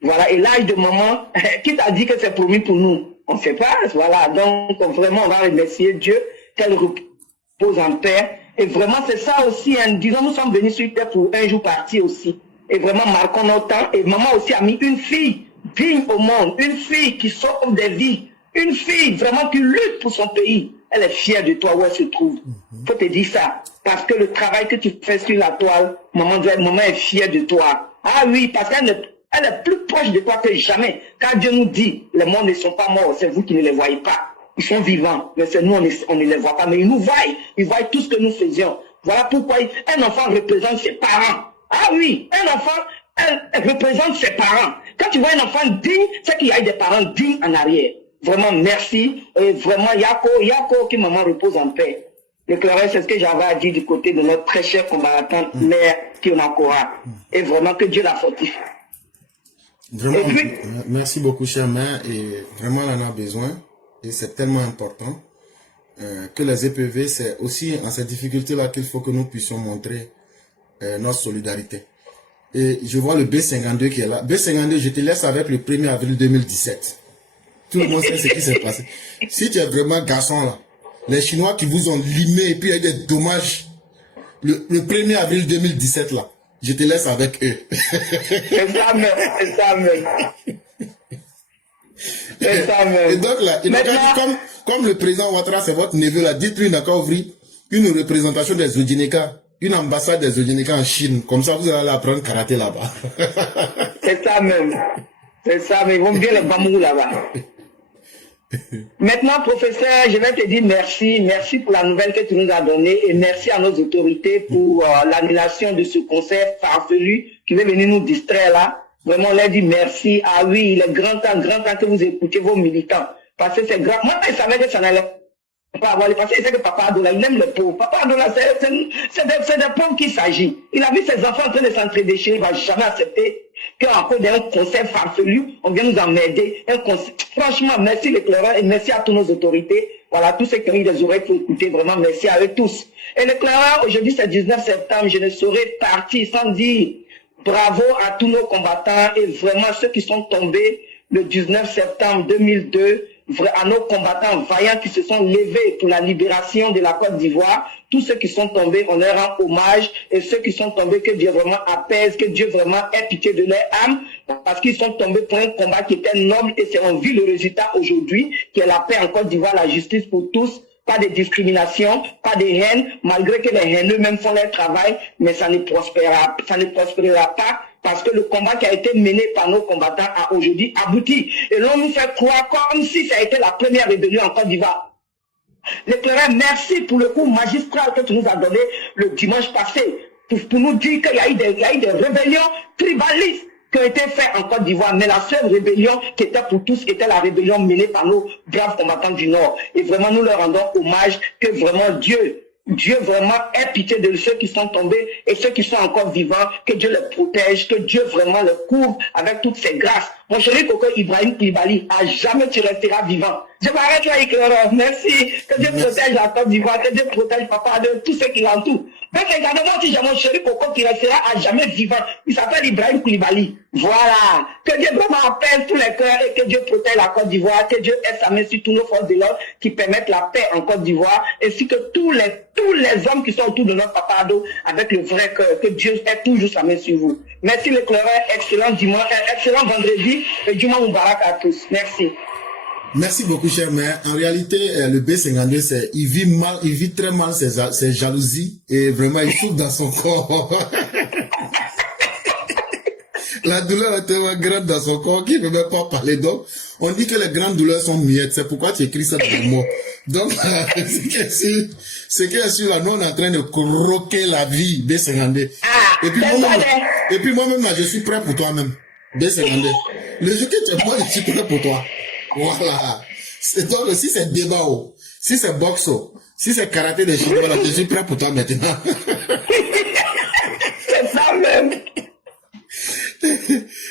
Voilà, et l'âge de maman, qui t'a dit que c'est promis pour nous? On ne sait pas, voilà. Donc vraiment, on va remercier Dieu, qu'elle repose en paix. Et vraiment, c'est ça aussi, hein. Disons, nous sommes venus sur terre pour un jour partir aussi. Et vraiment, marquons notre temps. Et maman aussi a mis une fille digne au monde, une fille qui sauve des vies. Une fille vraiment qui lutte pour son pays, elle est fière de toi où elle se trouve. Faut te dire ça. Parce que le travail que tu fais sur la toile, maman est fière de toi. Ah oui, parce qu'elle est plus proche de toi que jamais. Quand Dieu nous dit, les morts ne sont pas morts, c'est vous qui ne les voyez pas. Ils sont vivants, mais c'est nous, on ne les voit pas. Mais ils nous voient, ils voient tout ce que nous faisions. Voilà pourquoi un enfant représente ses parents. Ah oui, un enfant, elle représente ses parents. Quand tu vois un enfant digne, c'est qu'il y a des parents dignes en arrière. Vraiment, merci. Et vraiment, Yako, que maman repose en paix. L'éclaireur, c'est ce que j'avais à dire du côté de notre très chère combattante, Mère Kionakora. Et vraiment que Dieu la fortifie. Vraiment, Et puis- merci beaucoup, chère mère, et vraiment, on en a besoin, et c'est tellement important que les EPV, c'est aussi en ces difficultés-là qu'il faut que nous puissions montrer notre solidarité. Et je vois le B52 qui est là. B52, je te laisse avec le 1er avril 2017. Tout le monde sait ce qui s'est passé. Si tu es vraiment garçon là, les Chinois qui vous ont limé et puis il y a eu des dommages, le 1er avril 2017 là, je te laisse avec eux. C'est ça même, c'est ça même. C'est ça même. Et donc là, il a dit, comme le président Ouattara, c'est votre neveu là, dites-lui il n'a qu'à ouvrir une représentation des Zodineka, une ambassade des Zodineka en Chine. Comme ça, vous allez apprendre karaté là-bas. C'est ça même. C'est ça, mais ils vont bien le bambou là-bas. Maintenant, professeur, je vais te dire merci. Merci pour la nouvelle que tu nous as donnée et merci à nos autorités pour l'annulation de ce concert farfelu qui veut venir nous distraire là. Vraiment, on leur dit merci. Ah oui, il est grand temps que vous écoutiez vos militants. Parce que c'est grand. Moi, je savais que ça n'allait pas avoir les parce que c'est que Papa Adoula, il aime les pauvres. Papa Adoula, c'est des pauvres qu'il s'agit. Il a vu ses enfants en train de s'entre-déchirer, il ne va jamais accepter qu'encore d'un concert farfelu, on vient nous emmerder. Franchement, merci l'éclaireur et merci à toutes nos autorités. Voilà, tous ceux qui ont eu des oreilles pour écouter, vraiment merci à eux tous. Et l'éclaireur, aujourd'hui c'est 19 septembre, je ne saurais partir sans dire bravo à tous nos combattants et vraiment ceux qui sont tombés le 19 septembre 2002, à nos combattants vaillants qui se sont levés pour la libération de la Côte d'Ivoire. Tous ceux qui sont tombés, on leur rend hommage. Et ceux qui sont tombés, que Dieu vraiment apaise, que Dieu vraiment ait pitié de leur âme. Parce qu'ils sont tombés pour un combat qui était noble et c'est on vit le résultat aujourd'hui, qui est la paix en Côte d'Ivoire, la justice pour tous. Pas de discrimination, pas de haine, malgré que les haineux même font leur travail, mais ça ne prospérera pas. Parce que le combat qui a été mené par nos combattants a aujourd'hui abouti. Et l'on nous fait croire comme si ça a été la première rébellion en Côte d'Ivoire. L'éclaireur, merci pour le coup magistral que tu nous as donné le dimanche passé, pour nous dire qu'il y a eu des rébellions tribalistes qui ont été faites en Côte d'Ivoire. Mais la seule rébellion qui était pour tous était la rébellion menée par nos braves combattants du Nord. Et vraiment, nous leur rendons hommage que vraiment Dieu vraiment ait pitié de ceux qui sont tombés et ceux qui sont encore vivants, que Dieu les protège, que Dieu vraiment les couvre avec toutes ses grâces. Mon chéri Coco Ibrahim Koulibaly, à jamais tu resteras vivant. Je m'arrête là, éclaireur. Merci. Que Dieu protège la Côte d'Ivoire, que Dieu protège papa de tous ceux qui l'entourent. Mais regardez-moi si j'ai mon chéri Coco qui restera à jamais vivant. Il s'appelle Ibrahim Koulibaly. Voilà. Que Dieu vraiment apaise tous les cœurs et que Dieu protège la Côte d'Ivoire, que Dieu ait sa main sur tous nos forces de l'ordre qui permettent la paix en Côte d'Ivoire, ainsi que tous les hommes qui sont autour de notre papa Ado avec le vrai cœur, que Dieu ait toujours sa main sur vous. Merci l'éclaireur, excellent dimanche, excellent vendredi et Juma Moubarak à tous. Merci. Merci beaucoup, cher mère. En réalité, le B52, il vit très mal ses jalousies et vraiment, il souffre dans son corps. La douleur est tellement grande dans son corps qu'il ne peut même pas parler. Donc, on dit que les grandes douleurs sont muettes. C'est pourquoi tu écris ça dans le mot. Donc, ce qui est sûr, là, nous, on est en train de croquer la vie, B52. Et puis moi-même, là, je suis prêt pour toi-même. B52. Le jeu que tu es moi, je suis prêt pour toi. Voilà. Donc, si c'est débat, si c'est boxe, si c'est karaté de Chinois, là, je suis prêt pour toi maintenant. C'est ça même.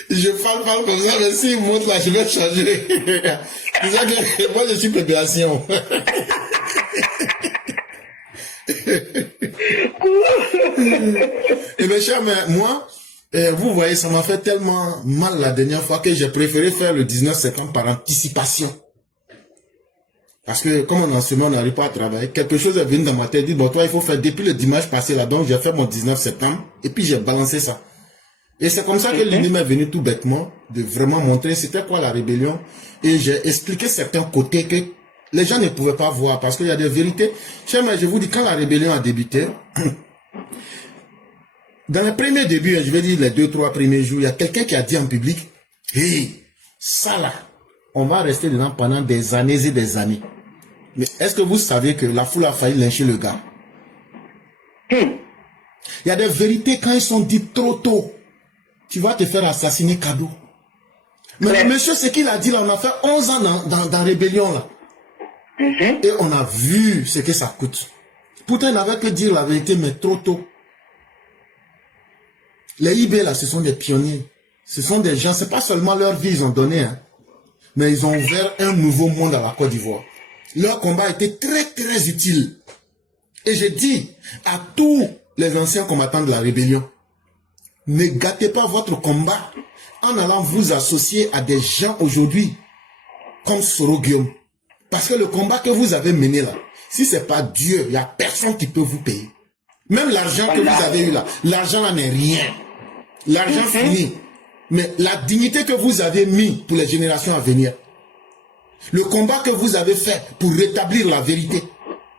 Je parle comme ça, mais s'il monte là, je vais changer. C'est ça que moi, je suis préparation. Et mes chers, mais moi, vous voyez, ça m'a fait tellement mal la dernière fois que j'ai préféré faire le 19 septembre par anticipation. Parce que comme en ce moment, on n'arrive pas à travailler, quelque chose est venu dans ma tête, dit, bon, toi, il faut faire depuis le dimanche passé là, donc j'ai fait mon 19 septembre, et puis j'ai balancé ça. Et c'est comme ça que l'idée m'est venue tout bêtement, de vraiment montrer c'était quoi la rébellion, et j'ai expliqué certains côtés que les gens ne pouvaient pas voir, parce qu'il y a des vérités. Cher, mais je vous dis, quand la rébellion a débuté, dans les premiers débuts, je vais dire les 2-3 premiers jours, il y a quelqu'un qui a dit en public, hey, ça là, on va rester dedans pendant des années et des années. Mais est-ce que vous savez que la foule a failli lyncher le gars? Il y a des vérités quand elles sont dites trop tôt. Tu vas te faire assassiner cadeau. Mais le monsieur, ce qu'il a dit là, on a fait 11 ans dans rébellion là. Et on a vu ce que ça coûte. Pourtant, il n'avait que dire la vérité, mais trop tôt. Les IB, là, ce sont des pionniers. Ce sont des gens, c'est pas seulement leur vie ils ont donné, hein, mais ils ont ouvert un nouveau monde à la Côte d'Ivoire. Leur combat a été très, très utile. Et je dis à tous les anciens combattants de la rébellion, ne gâtez pas votre combat en allant vous associer à des gens aujourd'hui comme Soro Guillaume. Parce que le combat que vous avez mené là, si c'est pas Dieu, il n'y a personne qui peut vous payer. Même l'argent que vous avez eu là, l'argent là n'est rien. L'argent finit. Mais la dignité que vous avez mis pour les générations à venir, le combat que vous avez fait pour rétablir la vérité,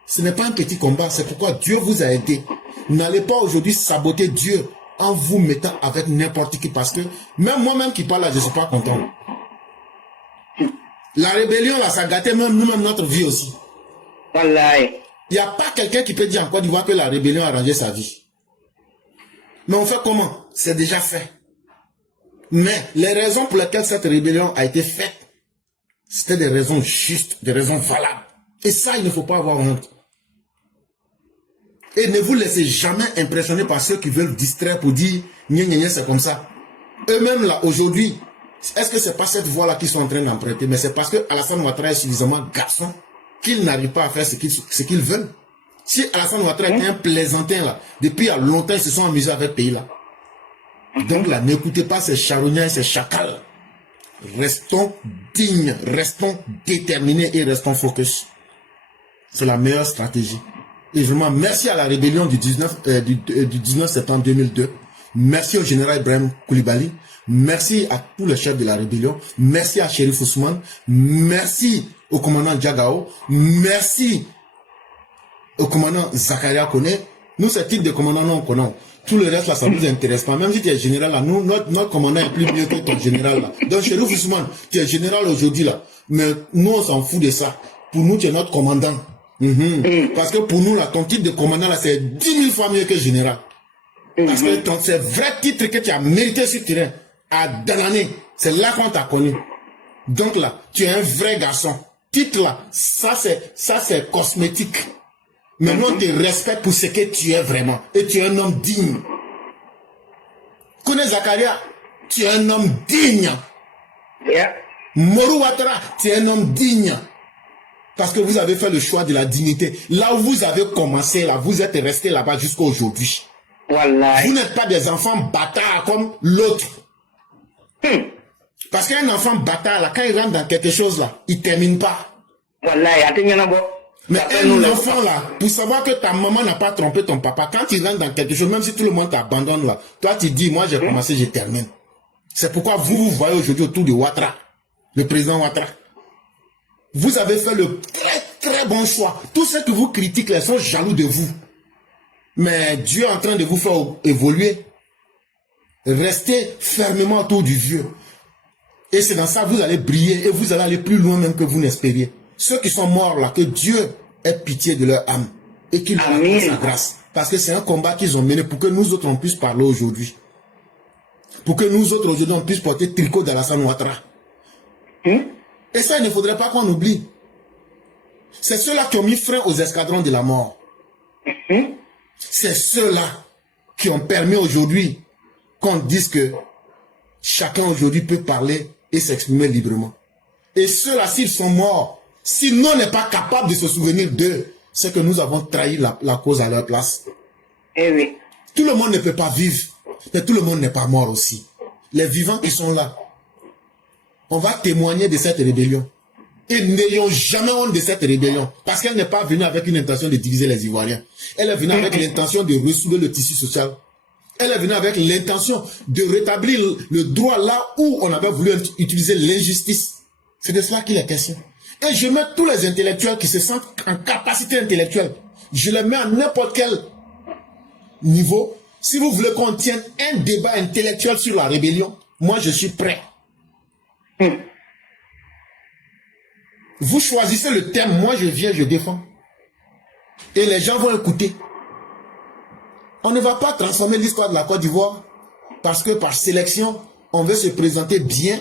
ce n'est pas un petit combat, c'est pourquoi Dieu vous a aidé. N'allez pas aujourd'hui saboter Dieu en vous mettant avec n'importe qui, parce que même moi-même qui parle là, je ne suis pas content. La rébellion là, ça gâtait même nous-mêmes notre vie aussi. Wallahi. Il n'y a pas quelqu'un qui peut dire en Côte d'Ivoire que la rébellion a arrangé sa vie. Mais on fait comment? C'est déjà fait. Mais les raisons pour lesquelles cette rébellion a été faite, c'était des raisons justes, des raisons valables. Et ça, il ne faut pas avoir honte. Et ne vous laissez jamais impressionner par ceux qui veulent distraire pour dire « Gna gna gna, c'est comme ça ». Eux-mêmes là, aujourd'hui, est-ce que c'est pas cette voie-là qu'ils sont en train d'emprunter? Mais c'est parce que Alassane Ouattara est suffisamment garçon qu'ils n'arrivent pas à faire ce qu'ils veulent. Si Alassane Ouattara était un plaisantin là, depuis il y a longtemps, ils se sont amusés avec ce pays-là. Donc là, n'écoutez pas ces charognards et ces chacals. Restons dignes, restons déterminés et restons focus. C'est la meilleure stratégie. Et vraiment, merci à la rébellion du 19 septembre 2002. Merci au général Ibrahim Koulibaly. Merci à tous les chefs de la rébellion. Merci à Chérif Ousmane. Merci au commandant Diagao. Merci au commandant Zakaria Kone. Nous, ce type de commandant, nous, on connaît. Tout le reste, là, ça ne nous intéresse pas. Même si tu es général, là, nous, notre commandant est plus mieux que ton général, là. Donc, Chérif Ousmane, tu es général aujourd'hui, là. Mais nous, on s'en fout de ça. Pour nous, tu es notre commandant. Parce que pour nous, là, ton titre de commandant, là, c'est 10 000 fois mieux que général. Parce que c'est vrai titre que tu as mérité sur le terrain, à Danané, c'est là qu'on t'a connu. Donc là, tu es un vrai garçon. Titre là, ça c'est cosmétique. Mais nous, on te respecte pour ce que tu es vraiment. Et tu es un homme digne. Kone Zakaria, tu es un homme digne. Yeah. Morou Ouattara, tu es un homme digne. Parce que vous avez fait le choix de la dignité. Là où vous avez commencé, là, vous êtes resté là-bas jusqu'à aujourd'hui. Wallahi. Vous n'êtes pas des enfants bâtards comme l'autre. Parce qu'un enfant bâtard, là, quand il rentre dans quelque chose, là, il ne termine pas. Wallahi, attends, Mais un enfant, là, pour savoir que ta maman n'a pas trompé ton papa, quand il rentre dans quelque chose, même si tout le monde t'abandonne, là, toi, tu dis, moi, j'ai commencé, je termine. C'est pourquoi vous voyez aujourd'hui autour de Ouattara, le président Ouattara. Vous avez fait le très, très bon choix. Tous ceux qui vous critiquent, là, sont jaloux de vous. Mais Dieu est en train de vous faire évoluer. Restez fermement autour du vieux. Et c'est dans ça que vous allez briller et vous allez aller plus loin même que vous n'espériez. Ceux qui sont morts là, que Dieu ait pitié de leur âme et qu'il leur accorde sa grâce. Parce que c'est un combat qu'ils ont mené pour que nous autres on puisse parler aujourd'hui. Pour que nous autres aujourd'hui on puisse porter tricot d'Alassane Ouattara. Et ça, il ne faudrait pas qu'on oublie. C'est ceux-là qui ont mis frein aux escadrons de la mort. C'est ceux-là qui ont permis aujourd'hui qu'on dise que chacun aujourd'hui peut parler et s'exprimer librement. Et ceux-là, s'ils sont morts, si nous n'est pas capable de se souvenir d'eux, c'est que nous avons trahi la cause à leur place. Eh oui. Tout le monde ne peut pas vivre, mais tout le monde n'est pas mort aussi. Les vivants qui sont là, on va témoigner de cette rébellion. Et n'ayons jamais honte de cette rébellion. Parce qu'elle n'est pas venue avec une intention de diviser les Ivoiriens. Elle est venue avec l'intention de ressouder le tissu social. Elle est venue avec l'intention de rétablir le droit là où on avait voulu utiliser l'injustice. C'est de cela qu'il est question. Et je mets tous les intellectuels qui se sentent en capacité intellectuelle. Je les mets à n'importe quel niveau. Si vous voulez qu'on tienne un débat intellectuel sur la rébellion, moi je suis prêt. Vous choisissez le thème, moi je viens, je défends. Et les gens vont écouter. On ne va pas transformer l'histoire de la Côte d'Ivoire parce que par sélection, on veut se présenter bien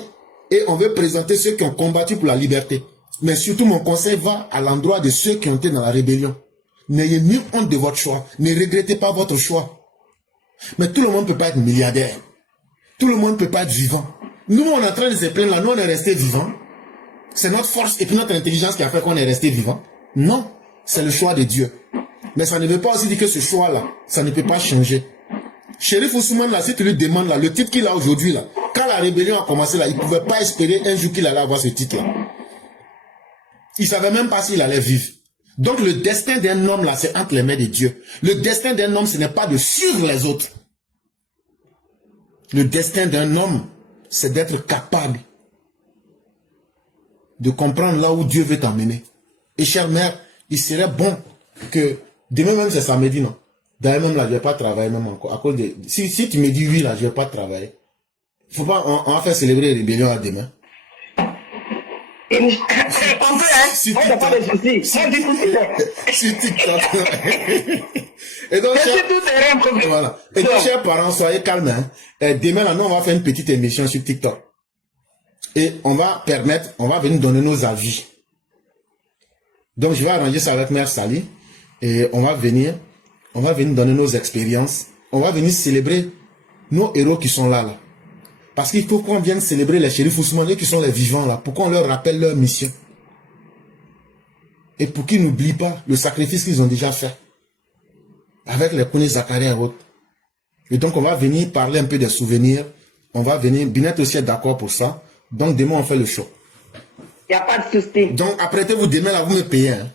et on veut présenter ceux qui ont combattu pour la liberté. Mais surtout, mon conseil va à l'endroit de ceux qui ont été dans la rébellion. N'ayez ni honte de votre choix. Ne regrettez pas votre choix. Mais tout le monde ne peut pas être milliardaire. Tout le monde ne peut pas être vivant. Nous, on est en train de se plaindre là. Nous, on est resté vivant. C'est notre force et puis notre intelligence qui a fait qu'on est resté vivant. Non, c'est le choix de Dieu. Mais ça ne veut pas aussi dire que ce choix-là, ça ne peut pas changer. Chérif Ousmane, là, si tu lui demandes là, le titre qu'il a aujourd'hui, là, quand la rébellion a commencé là, il ne pouvait pas espérer un jour qu'il allait avoir ce titre-là. Il ne savait même pas s'il allait vivre. Donc le destin d'un homme là, c'est entre les mains de Dieu. Le destin d'un homme, ce n'est pas de suivre les autres. Le destin d'un homme, c'est d'être capable de comprendre là où Dieu veut t'emmener. Et chère mère, il serait bon que, demain même c'est samedi, non? D'ailleurs même là, je ne vais pas travailler même encore. À cause de, si tu me dis oui là, je ne vais pas travailler. Faut pas, on va faire célébrer les rébellions à demain. On peut, hein? Si On n'a pas de soucis. Sans discuter. Sur TikTok. Et donc, Je suis tout terrain, professeur. voilà. Et donc, chers parents, soyez calmes. Hein. Demain, là, nous, on va faire une petite émission sur TikTok. Et on va venir donner nos avis. Donc, je vais arranger ça avec Mère Sally. Et on va venir donner nos expériences. On va venir célébrer nos héros qui sont là. Parce qu'il faut qu'on vienne célébrer les chérifs Ousmane, qui sont les vivants là, pour qu'on leur rappelle leur mission. Et pour qu'ils n'oublient pas le sacrifice qu'ils ont déjà fait. Avec les Kouné Zakaria et autres. Et donc on va venir parler un peu des souvenirs. On va venir, Binette aussi est d'accord pour ça. Donc demain on fait le show. Il n'y a pas de souci. Donc apprêtez-vous demain là, vous me payez. Hein.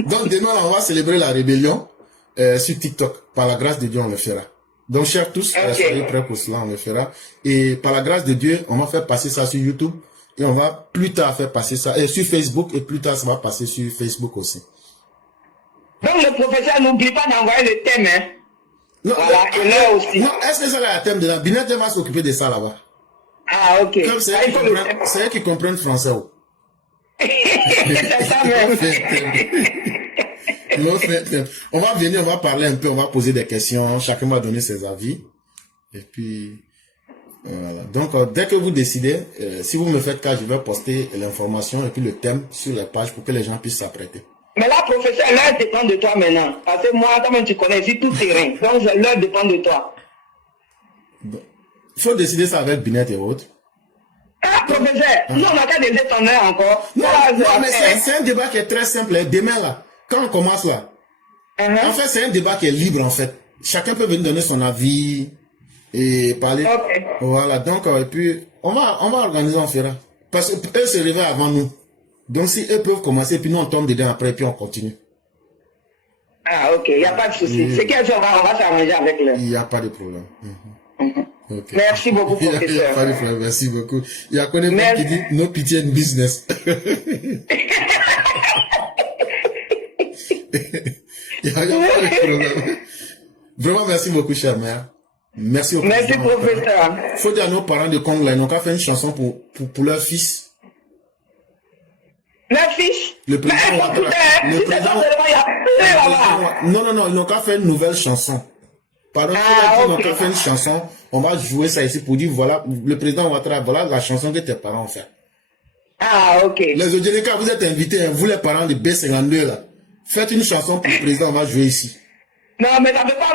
Donc demain là, on va célébrer la rébellion. Sur TikTok, par la grâce de Dieu, on le fera. Donc, chers tous, soyez prêts pour cela, on le fera. Et par la grâce de Dieu, on va faire passer ça sur YouTube. Et on va plus tard faire passer ça sur Facebook. Et plus tard, ça va passer sur Facebook aussi. Donc, le professeur n'oublie pas d'envoyer le thème. Hein? Non, voilà, et là aussi. Non, est-ce que ça là, le thème de la Binette va s'occuper de ça là-bas? Ah, ok. Comme c'est eux qui comprennent français. Oh. C'est ça même. On va venir, on va parler un peu, on va poser des questions, chacun va donner ses avis. Et puis, voilà. Donc, dès que vous décidez, si vous me faites cas, je vais poster l'information et puis le thème sur les pages pour que les gens puissent s'apprêter. Mais là, professeur, l'heure dépend de toi maintenant. Parce que moi, comme tu connais, c'est tout terrain. Donc, l'heure dépend de toi. Il faut décider ça avec Binette et autres. Ah, professeur, nous, on n'a qu'à décider ton heure encore. Non, mais c'est un débat qui est très simple. Demain, là, quand on commence là, en fait, c'est un débat qui est libre, en fait. Chacun peut venir donner son avis et parler. Okay. Voilà, donc, et puis, on va organiser, on fera. Parce qu'eux se réveillent avant nous. Donc, si eux peuvent commencer, puis nous, on tombe dedans après, puis on continue. Ah, ok, il n'y a pas de souci. C'est qu'elles on va s'arranger avec eux. Il n'y a pas de problème. Okay. Merci beaucoup, professeur. Il n'y a pas de problème, merci beaucoup. Il y a Koneba qui dit, no pitié in business. Il n'y a pas de problème. Vraiment, merci beaucoup, chère mère. Merci beaucoup. Merci, professeur. Il faut dire à nos parents de Congo, ils n'ont qu'à faire une chanson pour leur fils. Leur fils? Le président Non, ils n'ont qu'à faire une nouvelle chanson. Pardon, ils n'ont qu'à faire une chanson. On va jouer ça ici pour dire, voilà, le président Ouattara, voilà la chanson que tes parents ont fait. Ah, ok. Les Odjeleka, vous êtes invités, hein, vous les parents de B52, là. Faites une chanson pour le président, on va jouer ici. Non, mais ça ne peut pas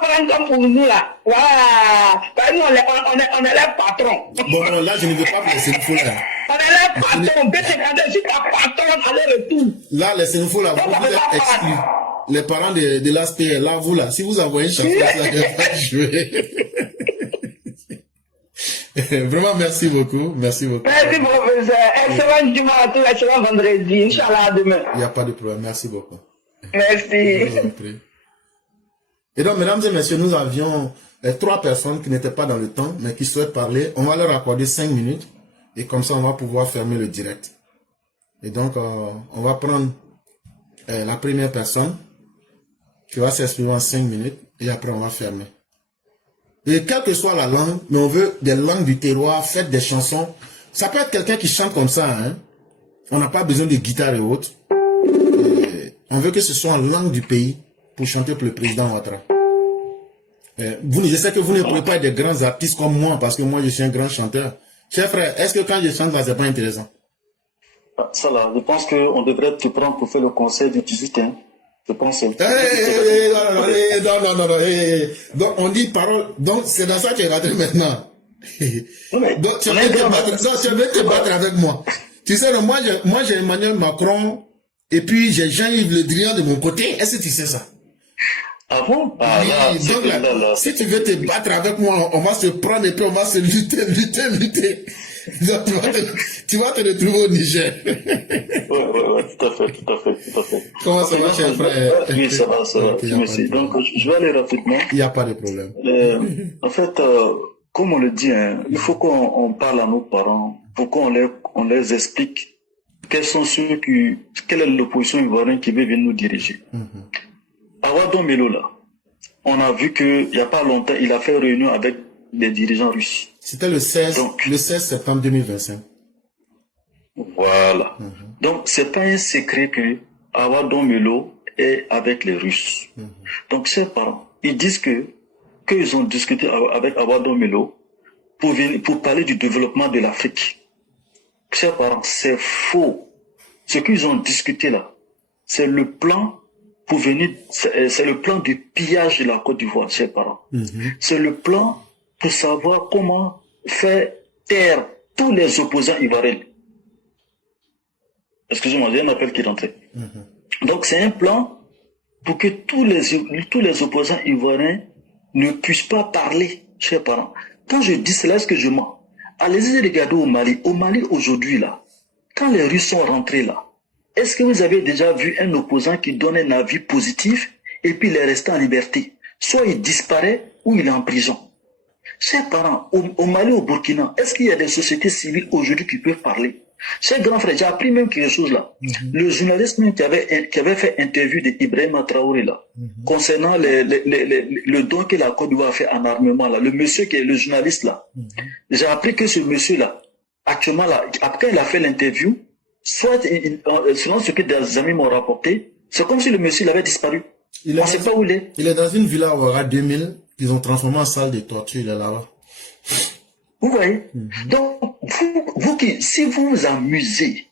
prendre comme pour nous, là. Voilà. Parce que nous, on est les patrons. Bon, là, je ne veux pas que les Sénéfaux, là. On est les patrons. B52, je suis ta patron, aller-retour. Là, les Sénéfaux, là, vous êtes exclus. Les parents de l'ASPL, là, vous, là, si vous envoyez une chanson, là, je ne vais pas jouer. Vraiment, merci beaucoup. Merci beaucoup. Merci, professeur. Excellent dimanche à tous, excellent vendredi. Inch'Allah, demain. Il n'y a pas de problème. Merci beaucoup. Merci. Je vous en prie. Et donc, mesdames et messieurs, nous avions 3 personnes qui n'étaient pas dans le temps, mais qui souhaitent parler. On va leur accorder 5 minutes. Et comme ça, on va pouvoir fermer le direct. Et donc, on va prendre la première personne qui va s'exprimer en 5 minutes. Et après, on va fermer. Et quelle que soit la langue, mais on veut des langues du terroir, faites des chansons. Ça peut être quelqu'un qui chante comme ça, hein. On n'a pas besoin de guitare et autres. On veut que ce soit en langue du pays pour chanter pour le président Ouattara. Je sais que vous ne pouvez pas être des grands artistes comme moi, parce que moi je suis un grand chanteur. Cher frère, est-ce que quand je chante là, c'est pas intéressant? Ah, ça là, je pense qu'on devrait te prendre pour faire le conseil du 18, hein. Je pense. Donc, on dit parole. Donc, c'est dans ça que tu es rentré maintenant. Donc, tu veux te battre avec moi. Tu sais, moi, j'ai Emmanuel Macron et puis j'ai Jean-Yves Le Drian de mon côté. Est-ce que tu sais ça? Ah bon? Ah là, Oui, donc là, si tu veux te battre avec moi, on va se prendre et puis on va se lutter. Donc, tu vas te retrouver au Niger. Ouais, tout à fait. Comment ça va, cher frère? Oui, ça va. Okay, Merci. Donc, je vais aller rapidement. Il n'y a pas de problème. En fait, comme on le dit, hein, il faut qu'on parle à nos parents pour qu'on les explique quels sont quelle est l'opposition ivoirienne qui veut venir nous diriger. Awadon Melo, là, on a vu qu'il n'y a pas longtemps, il a fait réunion avec des dirigeants russes. C'était le 16 septembre 2025. Voilà. Donc, c'est pas un secret que Awadon Melo est avec les Russes. Donc, ses parents, ils disent qu'ils ont discuté avec Awadon Melo pour parler du développement de l'Afrique. Ses parents, c'est faux. Ce qu'ils ont discuté là, c'est le plan pour venir, c'est le plan du pillage de la Côte d'Ivoire, ses parents. C'est le plan pour savoir comment faire taire tous les opposants ivoiriens. Excusez-moi, j'ai un appel qui est rentré. Donc c'est un plan pour que tous les opposants ivoiriens ne puissent pas parler, chers parents. Quand je dis cela, est-ce que je mens? Allez-y regarder au Mali. Au Mali aujourd'hui là, quand les Russes sont rentrés là, est-ce que vous avez déjà vu un opposant qui donne un avis positif et puis il est resté en liberté? Soit il disparaît ou il est en prison. Chers parents, au Mali, au Burkina, est-ce qu'il y a des sociétés civiles aujourd'hui qui peuvent parler? Chers grands frères, j'ai appris même quelque chose là. Le journaliste même qui avait fait interview d'Ibrahima Traoré là, concernant le don que la Côte d'Ivoire a fait en armement là, le monsieur qui est le journaliste là, j'ai appris que ce monsieur là, actuellement là, après il a fait l'interview, soit selon ce que des amis m'ont rapporté, c'est comme si le monsieur il avait disparu. On ne sait pas où il est. Il est dans une villa à Ouaga 2000 qu'ils ont transformé en salle de torture. Il est là-bas. Vous voyez? Donc, si vous vous amusez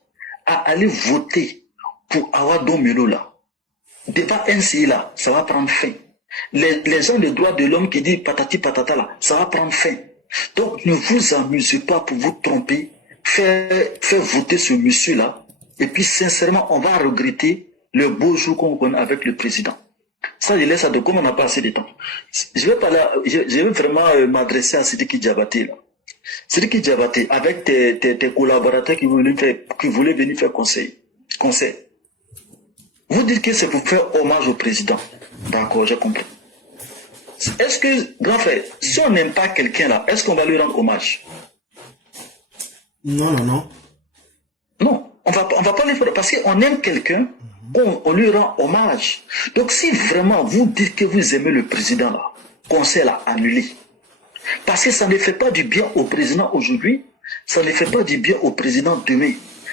à aller voter pour Awadon Melo là, devant NCI là, ça va prendre fin. Les gens des droits de l'homme qui disent patati patata là, ça va prendre fin. Donc, ne vous amusez pas pour vous tromper, faire voter ce monsieur là, et puis sincèrement, on va regretter le beau jour qu'on connaît avec le président. Ça, je laisse ça de comme on n'a pas assez de temps. Je vais vraiment m'adresser à Sidiki Diabaté là. Sidiki Diabaté, avec tes collaborateurs qui voulaient venir faire conseil. Vous dites que c'est pour faire hommage au président. D'accord, j'ai compris. Est-ce que, grand frère, si on n'aime pas quelqu'un là, est-ce qu'on va lui rendre hommage? Non. Non, on va pas lui faire, parce qu'on aime quelqu'un, on lui rend hommage. Donc si vraiment vous dites que vous aimez le président là, conseil là, annulé. Parce que ça ne fait pas du bien au président aujourd'hui, ça ne fait pas du bien au président demain.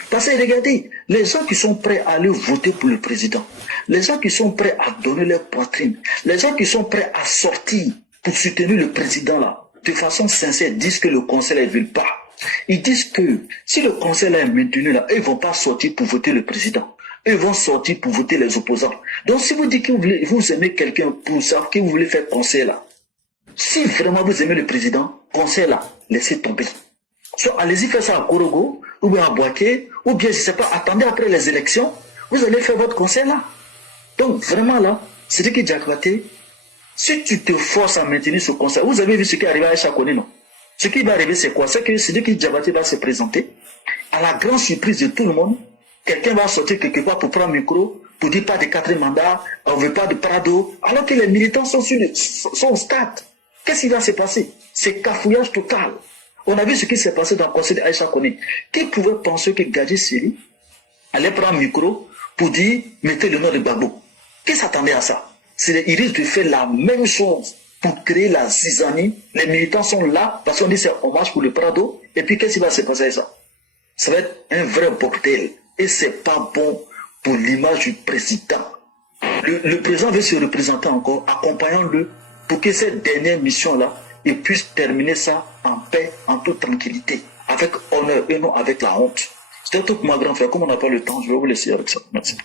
Parce que regardez, les gens qui sont prêts à aller voter pour le président, les gens qui sont prêts à donner leur poitrine, les gens qui sont prêts à sortir pour soutenir le président là, de façon sincère, disent que le conseil ne veut pas. Ils disent que si le conseil là est maintenu là, ils ne vont pas sortir pour voter le président. Ils vont sortir pour voter les opposants. Donc si vous dites que vous aimez quelqu'un pour ça, que vous voulez faire conseil là, si vraiment vous aimez le président, conseil là, laissez tomber. Soit allez-y faire ça à Korogo, ou bien à Boaké, ou bien je ne sais pas, attendez après les élections, vous allez faire votre conseil là. Donc vraiment là, c'est dit que Diakwaté, si tu te forces à maintenir ce conseil, vous avez vu ce qui est arrivé à Aïcha Kone, non? Ce qui va arriver, c'est quoi? C'est que Sidiki Diabaté va se présenter. À la grande surprise de tout le monde, quelqu'un va sortir quelque part pour prendre un micro, pour dire pas de 4e mandat, on ne veut pas de Prado, alors que les militants sont au stade. Qu'est-ce qui va se passer? C'est cafouillage total. On a vu ce qui s'est passé dans le conseil d'Aïcha Kone. Qui pouvait penser que Gadji Siri allait prendre un micro pour dire mettez le nom de Gbagbo? Qui s'attendait à ça? Il risque de faire la même chose pour créer la zizanie. Les militants sont là parce qu'on dit c'est hommage pour le Prado. Et puis qu'est-ce qui va se passer à ça? Ça va être un vrai bordel. Et c'est pas bon pour l'image du président. Le président veut se représenter encore, accompagnant-le pour que cette dernière mission-là, il puisse terminer ça en paix, en toute tranquillité. avec honneur et non avec la honte. C'était tout pour moi, grand frère. Comme on n'a pas le temps, je vais vous laisser avec ça. Merci.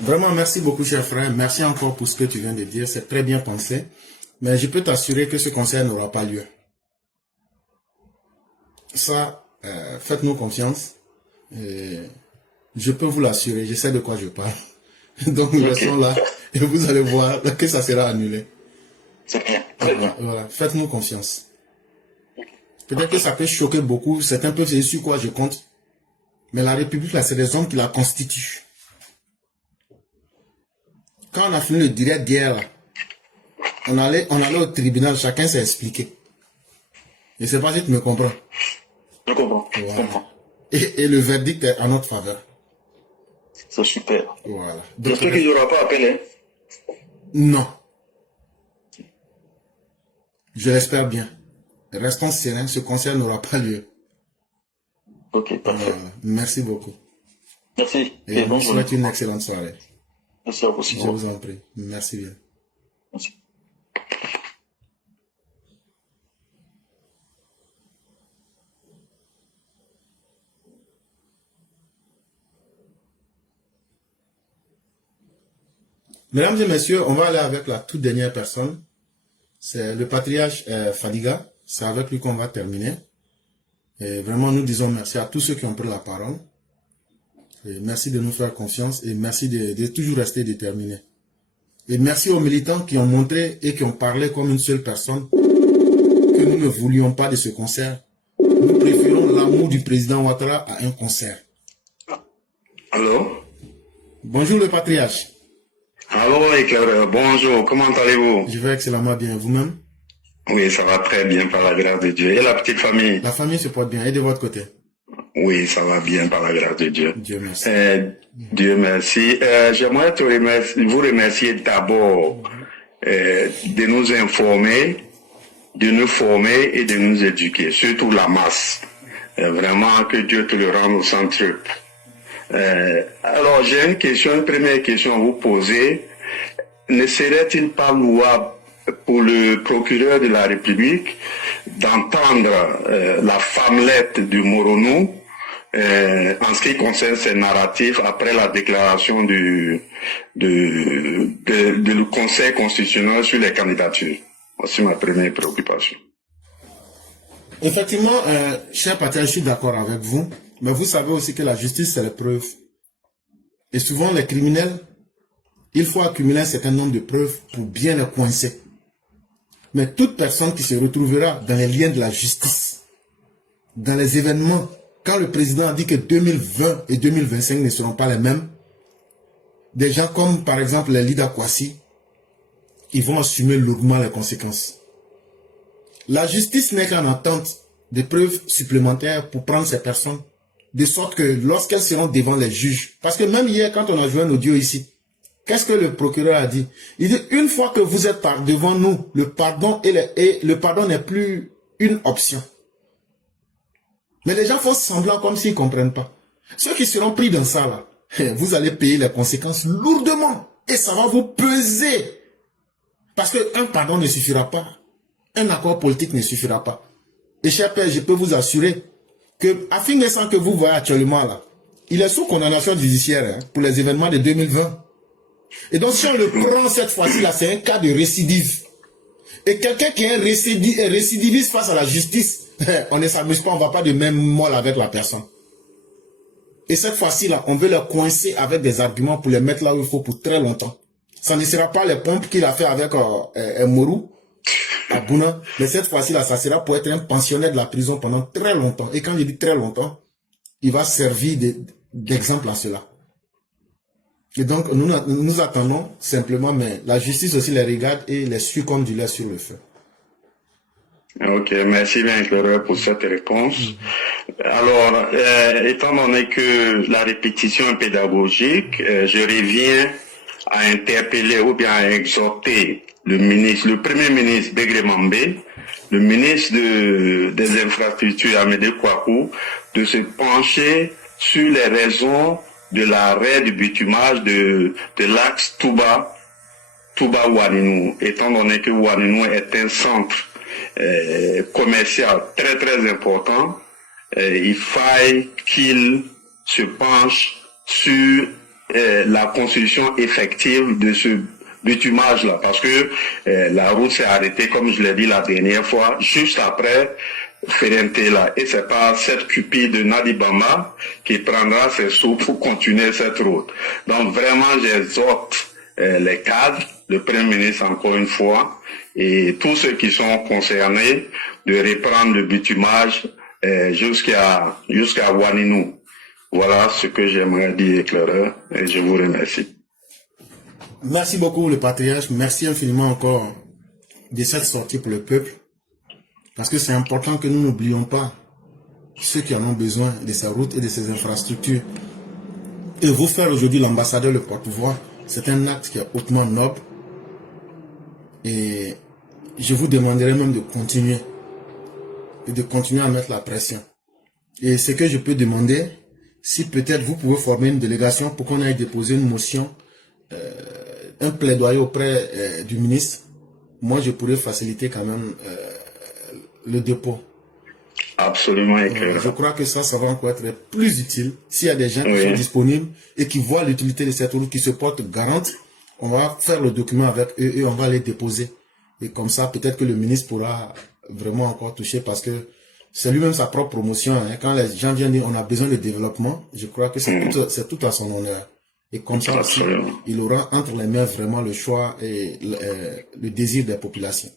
Vraiment, merci beaucoup, cher frère. Merci encore pour ce que tu viens de dire. C'est très bien pensé. Mais je peux t'assurer que ce concert n'aura pas lieu. Ça, faites-nous confiance. Je peux vous l'assurer. Je sais de quoi je parle. Donc, nous restons là et vous allez voir que ça sera annulé. C'est bien. Très bien. Voilà. Faites-nous confiance. Peut-être que ça peut choquer beaucoup. Certains peuvent se dire sur quoi je compte. Mais la République, là, c'est des hommes qui la constituent. Quand on a fini le direct d'hier, là, on allait au tribunal, chacun s'est expliqué. Je ne sais pas si tu me comprends. Je comprends. Voilà. Je comprends. Et le verdict est en notre faveur. C'est super. Voilà. Donc, J'espère qu'il n'y aura pas appel. Hein? non. Je l'espère bien. Restons sereins, ce concert n'aura pas lieu. Ok, parfait. Merci beaucoup. Merci. Et Et je vous bonne journée. souhaite une excellente soirée. Merci à vous aussi. Je vous en prie. Merci bien. Merci. Mesdames et messieurs, on va aller avec la toute dernière personne. C'est le patriarche Fadiga. C'est avec lui qu'on va terminer. Et vraiment, nous disons merci à tous ceux qui ont pris la parole. Et merci de nous faire confiance et merci de toujours rester déterminés. Et merci aux militants qui ont montré et qui ont parlé comme une seule personne que nous ne voulions pas de ce concert. Nous préférons l'amour du président Ouattara à un concert. Allô? Bonjour le patriarche. Allô, éclaireur, bonjour, comment allez-vous? Je vais excellemment bien. Vous-même? Oui, ça va très bien par la grâce de Dieu. Et la petite famille? La famille se porte bien. Et de votre côté? Oui, ça va bien par la grâce de Dieu. Dieu merci. Dieu merci. J'aimerais vous remercier d'abord de nous informer, de nous former et de nous éduquer, surtout la masse. Vraiment, que Dieu te le rende au centuple. Alors, j'ai une première question à vous poser. Ne serait-il pas louable pour le procureur de la République d'entendre la femmelette du Moronou en ce qui concerne ses narratifs après la déclaration du Conseil constitutionnel sur les candidatures? Voici ma première préoccupation. Effectivement, cher patriarche, je suis d'accord avec vous, mais vous savez aussi que la justice, c'est les preuves. Et souvent, les criminels, il faut accumuler un certain nombre de preuves pour bien les coincer. Mais toute personne qui se retrouvera dans les liens de la justice, dans les événements, quand le président a dit que 2020 et 2025 ne seront pas les mêmes, des gens comme par exemple les leaders Kwasi, ils vont assumer lourdement les conséquences. La justice n'est qu'en attente de preuves supplémentaires pour prendre ces personnes, de sorte que lorsqu'elles seront devant les juges, parce que même hier quand on a joué un audio ici, qu'est-ce que le procureur a dit? Il dit, une fois que vous êtes devant nous, le pardon le pardon n'est plus une option. Mais les gens font semblant comme s'ils ne comprennent pas. Ceux qui seront pris dans ça, là, vous allez payer les conséquences lourdement. Et ça va vous peser. Parce qu'un pardon ne suffira pas. Un accord politique ne suffira pas. Et cher père, je peux vous assurer que Afin Naissant que vous voyez actuellement là, il est sous condamnation judiciaire pour les événements de 2020. Et donc si on le prend cette fois-ci là, c'est un cas de récidive. Et quelqu'un qui est un récidiviste face à la justice, on ne s'amuse pas, on ne va pas de même moelle avec la personne. Et cette fois-ci là, on veut le coincer avec des arguments pour les mettre là où il faut pour très longtemps. Ça ne sera pas les pompes qu'il a fait avec Morou à Bouna, mais cette fois-ci là, ça sera pour être un pensionnaire de la prison pendant très longtemps. Et quand je dis très longtemps, il va servir d'exemple à cela. Et donc, nous attendons simplement, mais la justice aussi les regarde et les suit comme du lait sur le feu. Ok, merci bien, éclaireur, pour cette réponse. Alors, étant donné que la répétition est pédagogique, je reviens à interpeller ou bien à exhorter le premier ministre Begré Mambé, le ministre des Infrastructures Amédée Kouakou, de se pencher sur les raisons de l'arrêt du bitumage de l'axe Touba-Ouadénou, étant donné que Ouadénou est un centre commercial très très important, il faille qu'il se penche sur la construction effective de ce bitumage-là, parce que la route s'est arrêtée, comme je l'ai dit la dernière fois, juste après Ferentela, et c'est pas cette cupide de Nadibama qui prendra ses sous pour continuer cette route. Donc vraiment, j'exhorte les cadres, le Premier ministre encore une fois, et tous ceux qui sont concernés de reprendre le bitumage jusqu'à Waninou. Voilà ce que j'aimerais dire, éclaireur, et je vous remercie. Merci beaucoup, le patriarche. Merci infiniment encore de cette sortie pour le peuple. Parce que c'est important que nous n'oublions pas ceux qui en ont besoin de ces routes et de ces infrastructures. Et vous faire aujourd'hui l'ambassadeur, le porte-voix, c'est un acte qui est hautement noble. Et je vous demanderai même de continuer. Et de continuer à mettre la pression. Et ce que je peux demander, si peut-être vous pouvez former une délégation pour qu'on aille déposer une motion, un plaidoyer auprès du ministre, moi je pourrais faciliter quand même le dépôt. Absolument éclairant. Je crois que ça va encore être plus utile. S'il y a des gens qui sont disponibles et qui voient l'utilité de cette route, qui se portent garante, on va faire le document avec eux et on va les déposer. Et comme ça, peut-être que le ministre pourra vraiment encore toucher, parce que c'est lui-même sa propre promotion. Hein. Quand les gens viennent dire on a besoin de développement, je crois que c'est tout à son honneur. Et comme ça aussi, il aura entre les mains vraiment le choix et le désir des populations.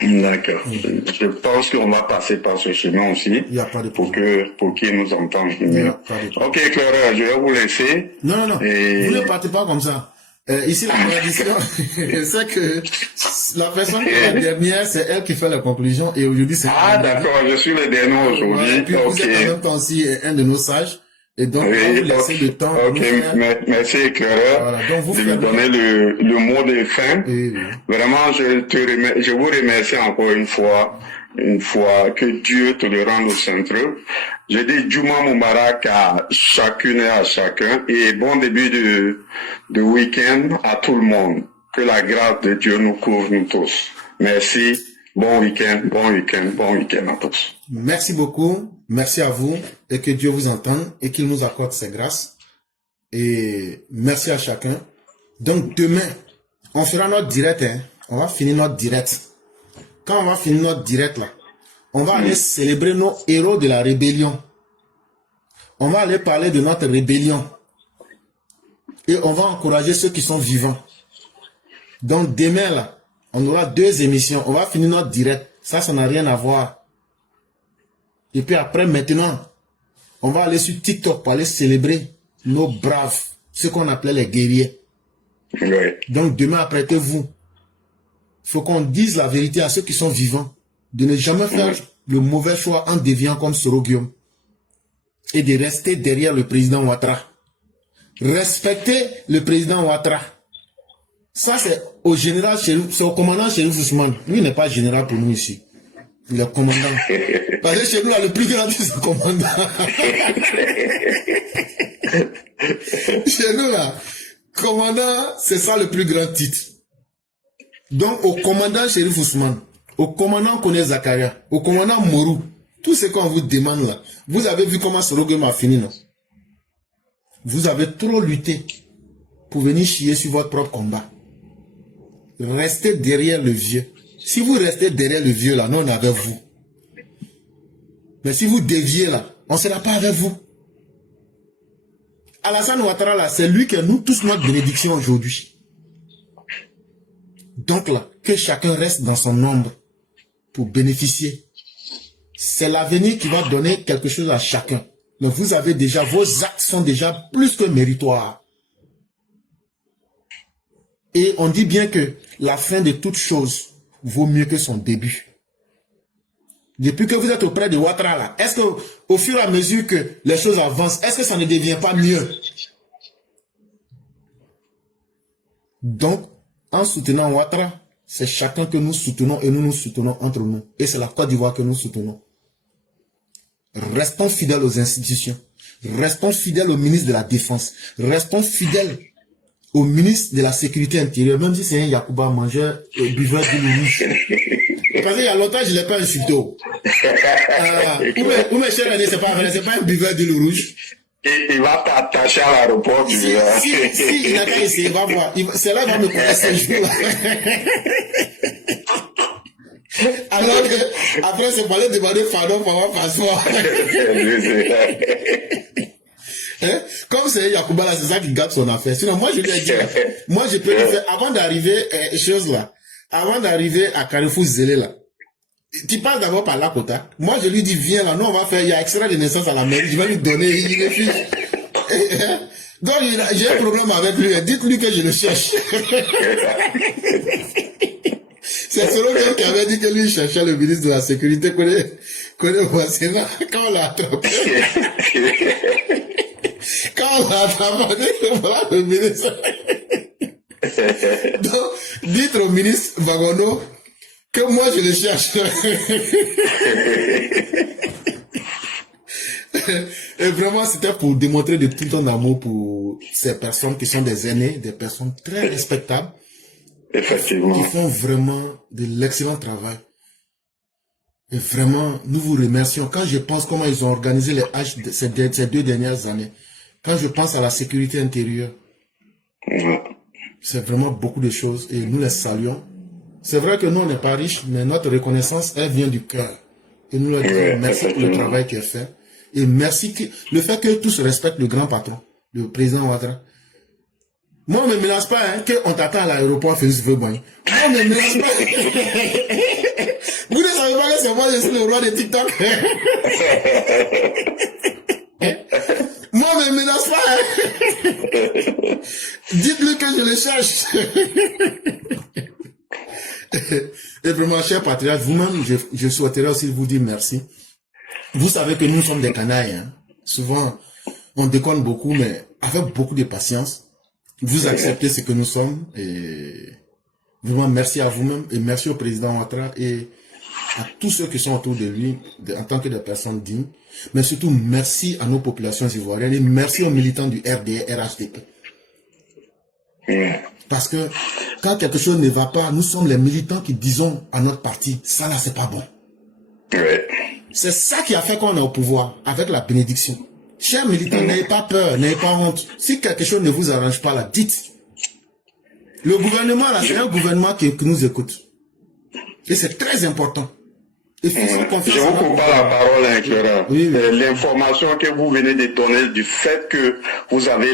D'accord. Je pense qu'on va passer par ce chemin aussi. Il n'y a pas de problème. Pour qu'ils nous entendent. Ok, éclaireur, je vais vous laisser. Non. Et... Vous ne partez pas comme ça. Ici, la tradition, c'est que la personne qui est la dernière, c'est elle qui fait la conclusion. Et aujourd'hui, c'est... Ah, d'accord, je suis le dernier aujourd'hui. Et puis, vous êtes en même temps aussi un de nos sages. Et donc, on va vous laisser le temps. Ok, merci, éclaireur, voilà, donc vous de me donner le mot de fin. Oui. Vraiment, je vous remercie encore une fois, que Dieu te le rende au centre. Je dis Juma Moubarak à chacune et à chacun, et bon début de week-end à tout le monde. Que la grâce de Dieu nous couvre, nous tous. Merci. Bon week-end à tous. Merci beaucoup. Merci à vous et que Dieu vous entende et qu'il nous accorde ses grâces. Et merci à chacun. Donc demain, on fera notre direct. Hein. On va finir notre direct. Quand on va finir notre direct là, on va aller célébrer nos héros de la rébellion. On va aller parler de notre rébellion. Et on va encourager ceux qui sont vivants. Donc demain là, on aura 2 émissions. On va finir notre direct. Ça n'a rien à voir. Et puis après, maintenant, on va aller sur TikTok pour aller célébrer nos braves, ce qu'on appelait les guerriers. Oui. Donc demain, apprêtez-vous. Il faut qu'on dise la vérité à ceux qui sont vivants. De ne jamais faire le mauvais choix en déviant comme Soro Guillaume. Et de rester derrière le président Ouattara. Respectez le président Ouattara. Ça, c'est au général, c'est au commandant Chérif Ousmane. Lui n'est pas général pour nous ici. Il est commandant. Parce que chez nous, le plus grand, c'est le commandant. Chez nous, là, commandant, c'est ça le plus grand titre. Donc, au commandant Chérif Ousmane, au commandant Kone Zakaria, au commandant Morou, tout ce qu'on vous demande là, vous avez vu comment ce Rogum a fini, non? Vous avez trop lutté pour venir chier sur votre propre combat. Restez derrière le vieux. Si vous restez derrière le vieux là, nous on est avec vous. Mais si vous déviez là, on ne sera pas avec vous. Alassane Ouattara là, c'est lui qui a nous tous notre bénédiction aujourd'hui. Donc là, que chacun reste dans son ombre pour bénéficier. C'est l'avenir qui va donner quelque chose à chacun. Mais vous avez déjà, vos actes sont déjà plus que méritoires. Et on dit bien que la fin de toute chose vaut mieux que son début. Depuis que vous êtes auprès de Ouattara là, est-ce que au fur et à mesure que les choses avancent, est-ce que ça ne devient pas mieux? Donc, en soutenant Ouattara, c'est chacun que nous soutenons et nous nous soutenons entre nous. Et c'est la Côte d'Ivoire que nous soutenons. Restons fidèles aux institutions. Restons fidèles au ministre de la Défense. Restons fidèles au ministre de la Sécurité intérieure, même si c'est un Yacouba mangeur et buveur d'huile rouge. Parce qu'il y a longtemps, je ne l'ai pas insulté. Ou mes chers amis, c'est pas vrai, c'est pas un buveur d'huile rouge. Il va t'attacher à l'aéroport, tu verras. Si, il n'a qu'à essayer, il va voir. C'est là qu'il va me connaître ce jour-là. Alors que, après, c'est pas aller demander pardon pour avoir passeport. Hein? Comme c'est Yacouba là, c'est ça qui gâte son affaire. Sinon, moi, je lui ai dit, moi, je peux lui faire, avant d'arriver, avant d'arriver à Carrefour Zélé là, tu passes d'abord par Lakota. Moi, je lui dis, viens là, nous, on va faire, il y a extrait de naissance à la mairie, je vais lui donner, il refuse. Donc, j'ai un problème avec lui, dites-lui que je le cherche. C'est selon quelqu'un qui avait dit que lui cherchait le ministre de la Sécurité, connaît Wassena, quand on l'a attrapé. Quand on l'a attrapé, voilà le ministre. Donc, dites au ministre Vagono que moi je le cherche. Et vraiment, c'était pour démontrer de tout ton amour pour ces personnes qui sont des aînés, des personnes très respectables. Effectivement. Qui font vraiment de l'excellent travail. Et vraiment, nous vous remercions. Quand je pense comment ils ont organisé les H ces 2 dernières années, quand je pense à la sécurité intérieure, c'est vraiment beaucoup de choses et nous les saluons. C'est vrai que nous, on n'est pas riches, mais notre reconnaissance, elle vient du cœur. Et nous leur disons merci pour le travail qui est fait. Et merci le fait que tous respectent le grand patron, le président Ouattara. Moi, on ne me menace pas, hein, qu'on t'attend à l'aéroport Félix Vauban. Moi, on ne me menace pas. Vous ne savez pas que c'est moi, je suis le roi de TikTok. Moi, on ne me menace pas, hein. Dites-lui que je le cherche. Et vraiment, cher patriarche, vous-même, je souhaiterais aussi vous dire merci. Vous savez que nous sommes des canailles, hein. Souvent, on déconne beaucoup, mais avec beaucoup de patience. Vous acceptez ce que nous sommes et vraiment merci à vous-même et merci au président Ouattara et à tous ceux qui sont autour de lui en tant que des personnes dignes. Mais surtout merci à nos populations ivoiriennes et merci aux militants du RDR, RHDP. Parce que quand quelque chose ne va pas, nous sommes les militants qui disons à notre parti, ça là c'est pas bon. C'est ça qui a fait qu'on est au pouvoir avec la bénédiction. Chers militants, n'ayez pas peur, n'ayez pas honte. Si quelque chose ne vous arrange pas, là, dites. Le gouvernement, là, c'est un gouvernement qui nous écoute. Et c'est très important. Et faisons confiance. Je vous coupe pas la parole, hein, Clara. Oui. L'information que vous venez de donner du fait que vous avez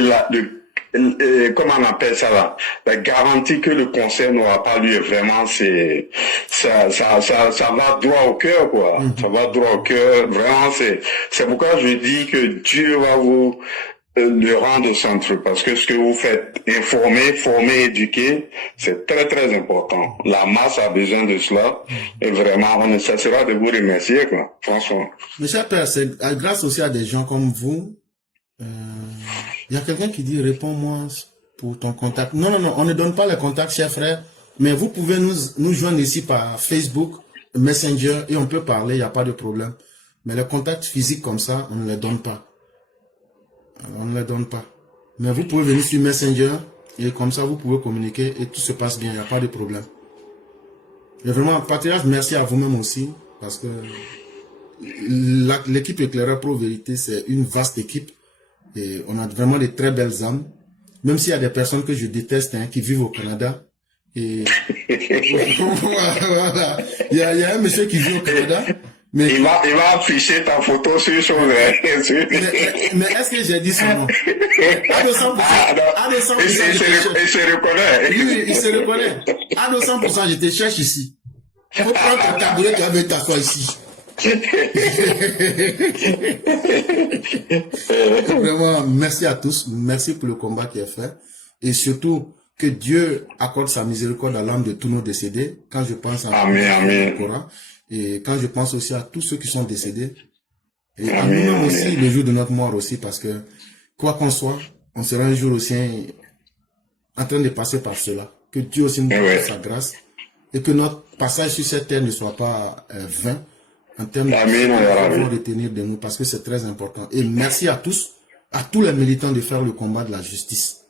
comment on appelle ça là, la garantie que le conseil n'aura pas lieu, vraiment, ça va droit au cœur, quoi. Ça va droit au cœur, vraiment, c'est pourquoi je dis que Dieu va vous le rendre centre, parce que ce que vous faites, informer, former, éduquer, c'est très très important. La masse a besoin de cela, et vraiment, on ne cessera de vous remercier, quoi, franchement. Mes chers pères, c'est grâce aussi à des gens comme vous. Il y a quelqu'un qui dit, réponds-moi pour ton contact. Non, on ne donne pas les contacts, chers frères, mais vous pouvez nous joindre ici par Facebook, Messenger, et on peut parler, il n'y a pas de problème. Mais les contacts physiques comme ça, on ne les donne pas. On ne les donne pas. Mais vous pouvez venir sur Messenger, et comme ça, vous pouvez communiquer, et tout se passe bien, il n'y a pas de problème. Et vraiment, patriarche, merci à vous-même aussi, parce que l'équipe Éclaireur Pro Vérité, c'est une vaste équipe. Et on a vraiment de très belles âmes, même s'il y a des personnes que je déteste, hein, qui vivent au Canada. Et voilà. Il y a un monsieur qui vit au Canada. Mais il va afficher ta photo sur son mais est-ce que j'ai dit son nom? À 200%. Il se reconnaît. Oui, il se reconnaît. À 200%, je te cherche ici. Il faut prendre ta tabouret, tu vas venir t'asseoir ici. Vraiment, merci à tous. Merci pour le combat qui est fait. Et surtout, que Dieu accorde sa miséricorde à l'âme de tous nos décédés. Quand je pense à Amen. Coran, et quand je pense aussi à tous ceux qui sont décédés. Et à nous-mêmes aussi, le jour de notre mort aussi, parce que, quoi qu'on soit, on sera un jour aussi en train de passer par cela. Que Dieu aussi nous donne sa grâce. Et que notre passage sur cette terre ne soit pas vain. En termes de retenir de nous, parce que c'est très important. Et merci à tous les militants de faire le combat de la justice.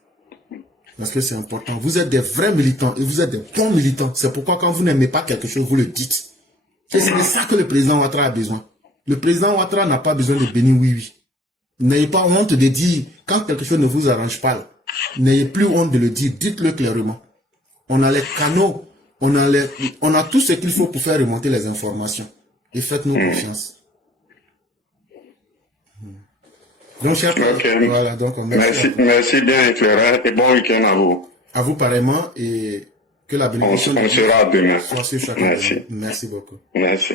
parce que c'est important. Vous êtes des vrais militants et vous êtes des bons militants. C'est pourquoi quand vous n'aimez pas quelque chose, vous le dites. Et c'est de ça que le président Ouattara a besoin. Le président Ouattara n'a pas besoin de bénir oui. N'ayez pas honte de dire, quand quelque chose ne vous arrange pas, n'ayez plus honte de le dire, dites-le clairement. On a les canaux, on a tout ce qu'il faut pour faire remonter les informations. Et faites-nous confiance. Donc, cher Ok. voilà, donc on Merci bien, éclairant, et bon week-end à vous. à vous pareillement et que la On bénédiction sera demain. soit sur chacun. Merci. Merci beaucoup. Merci.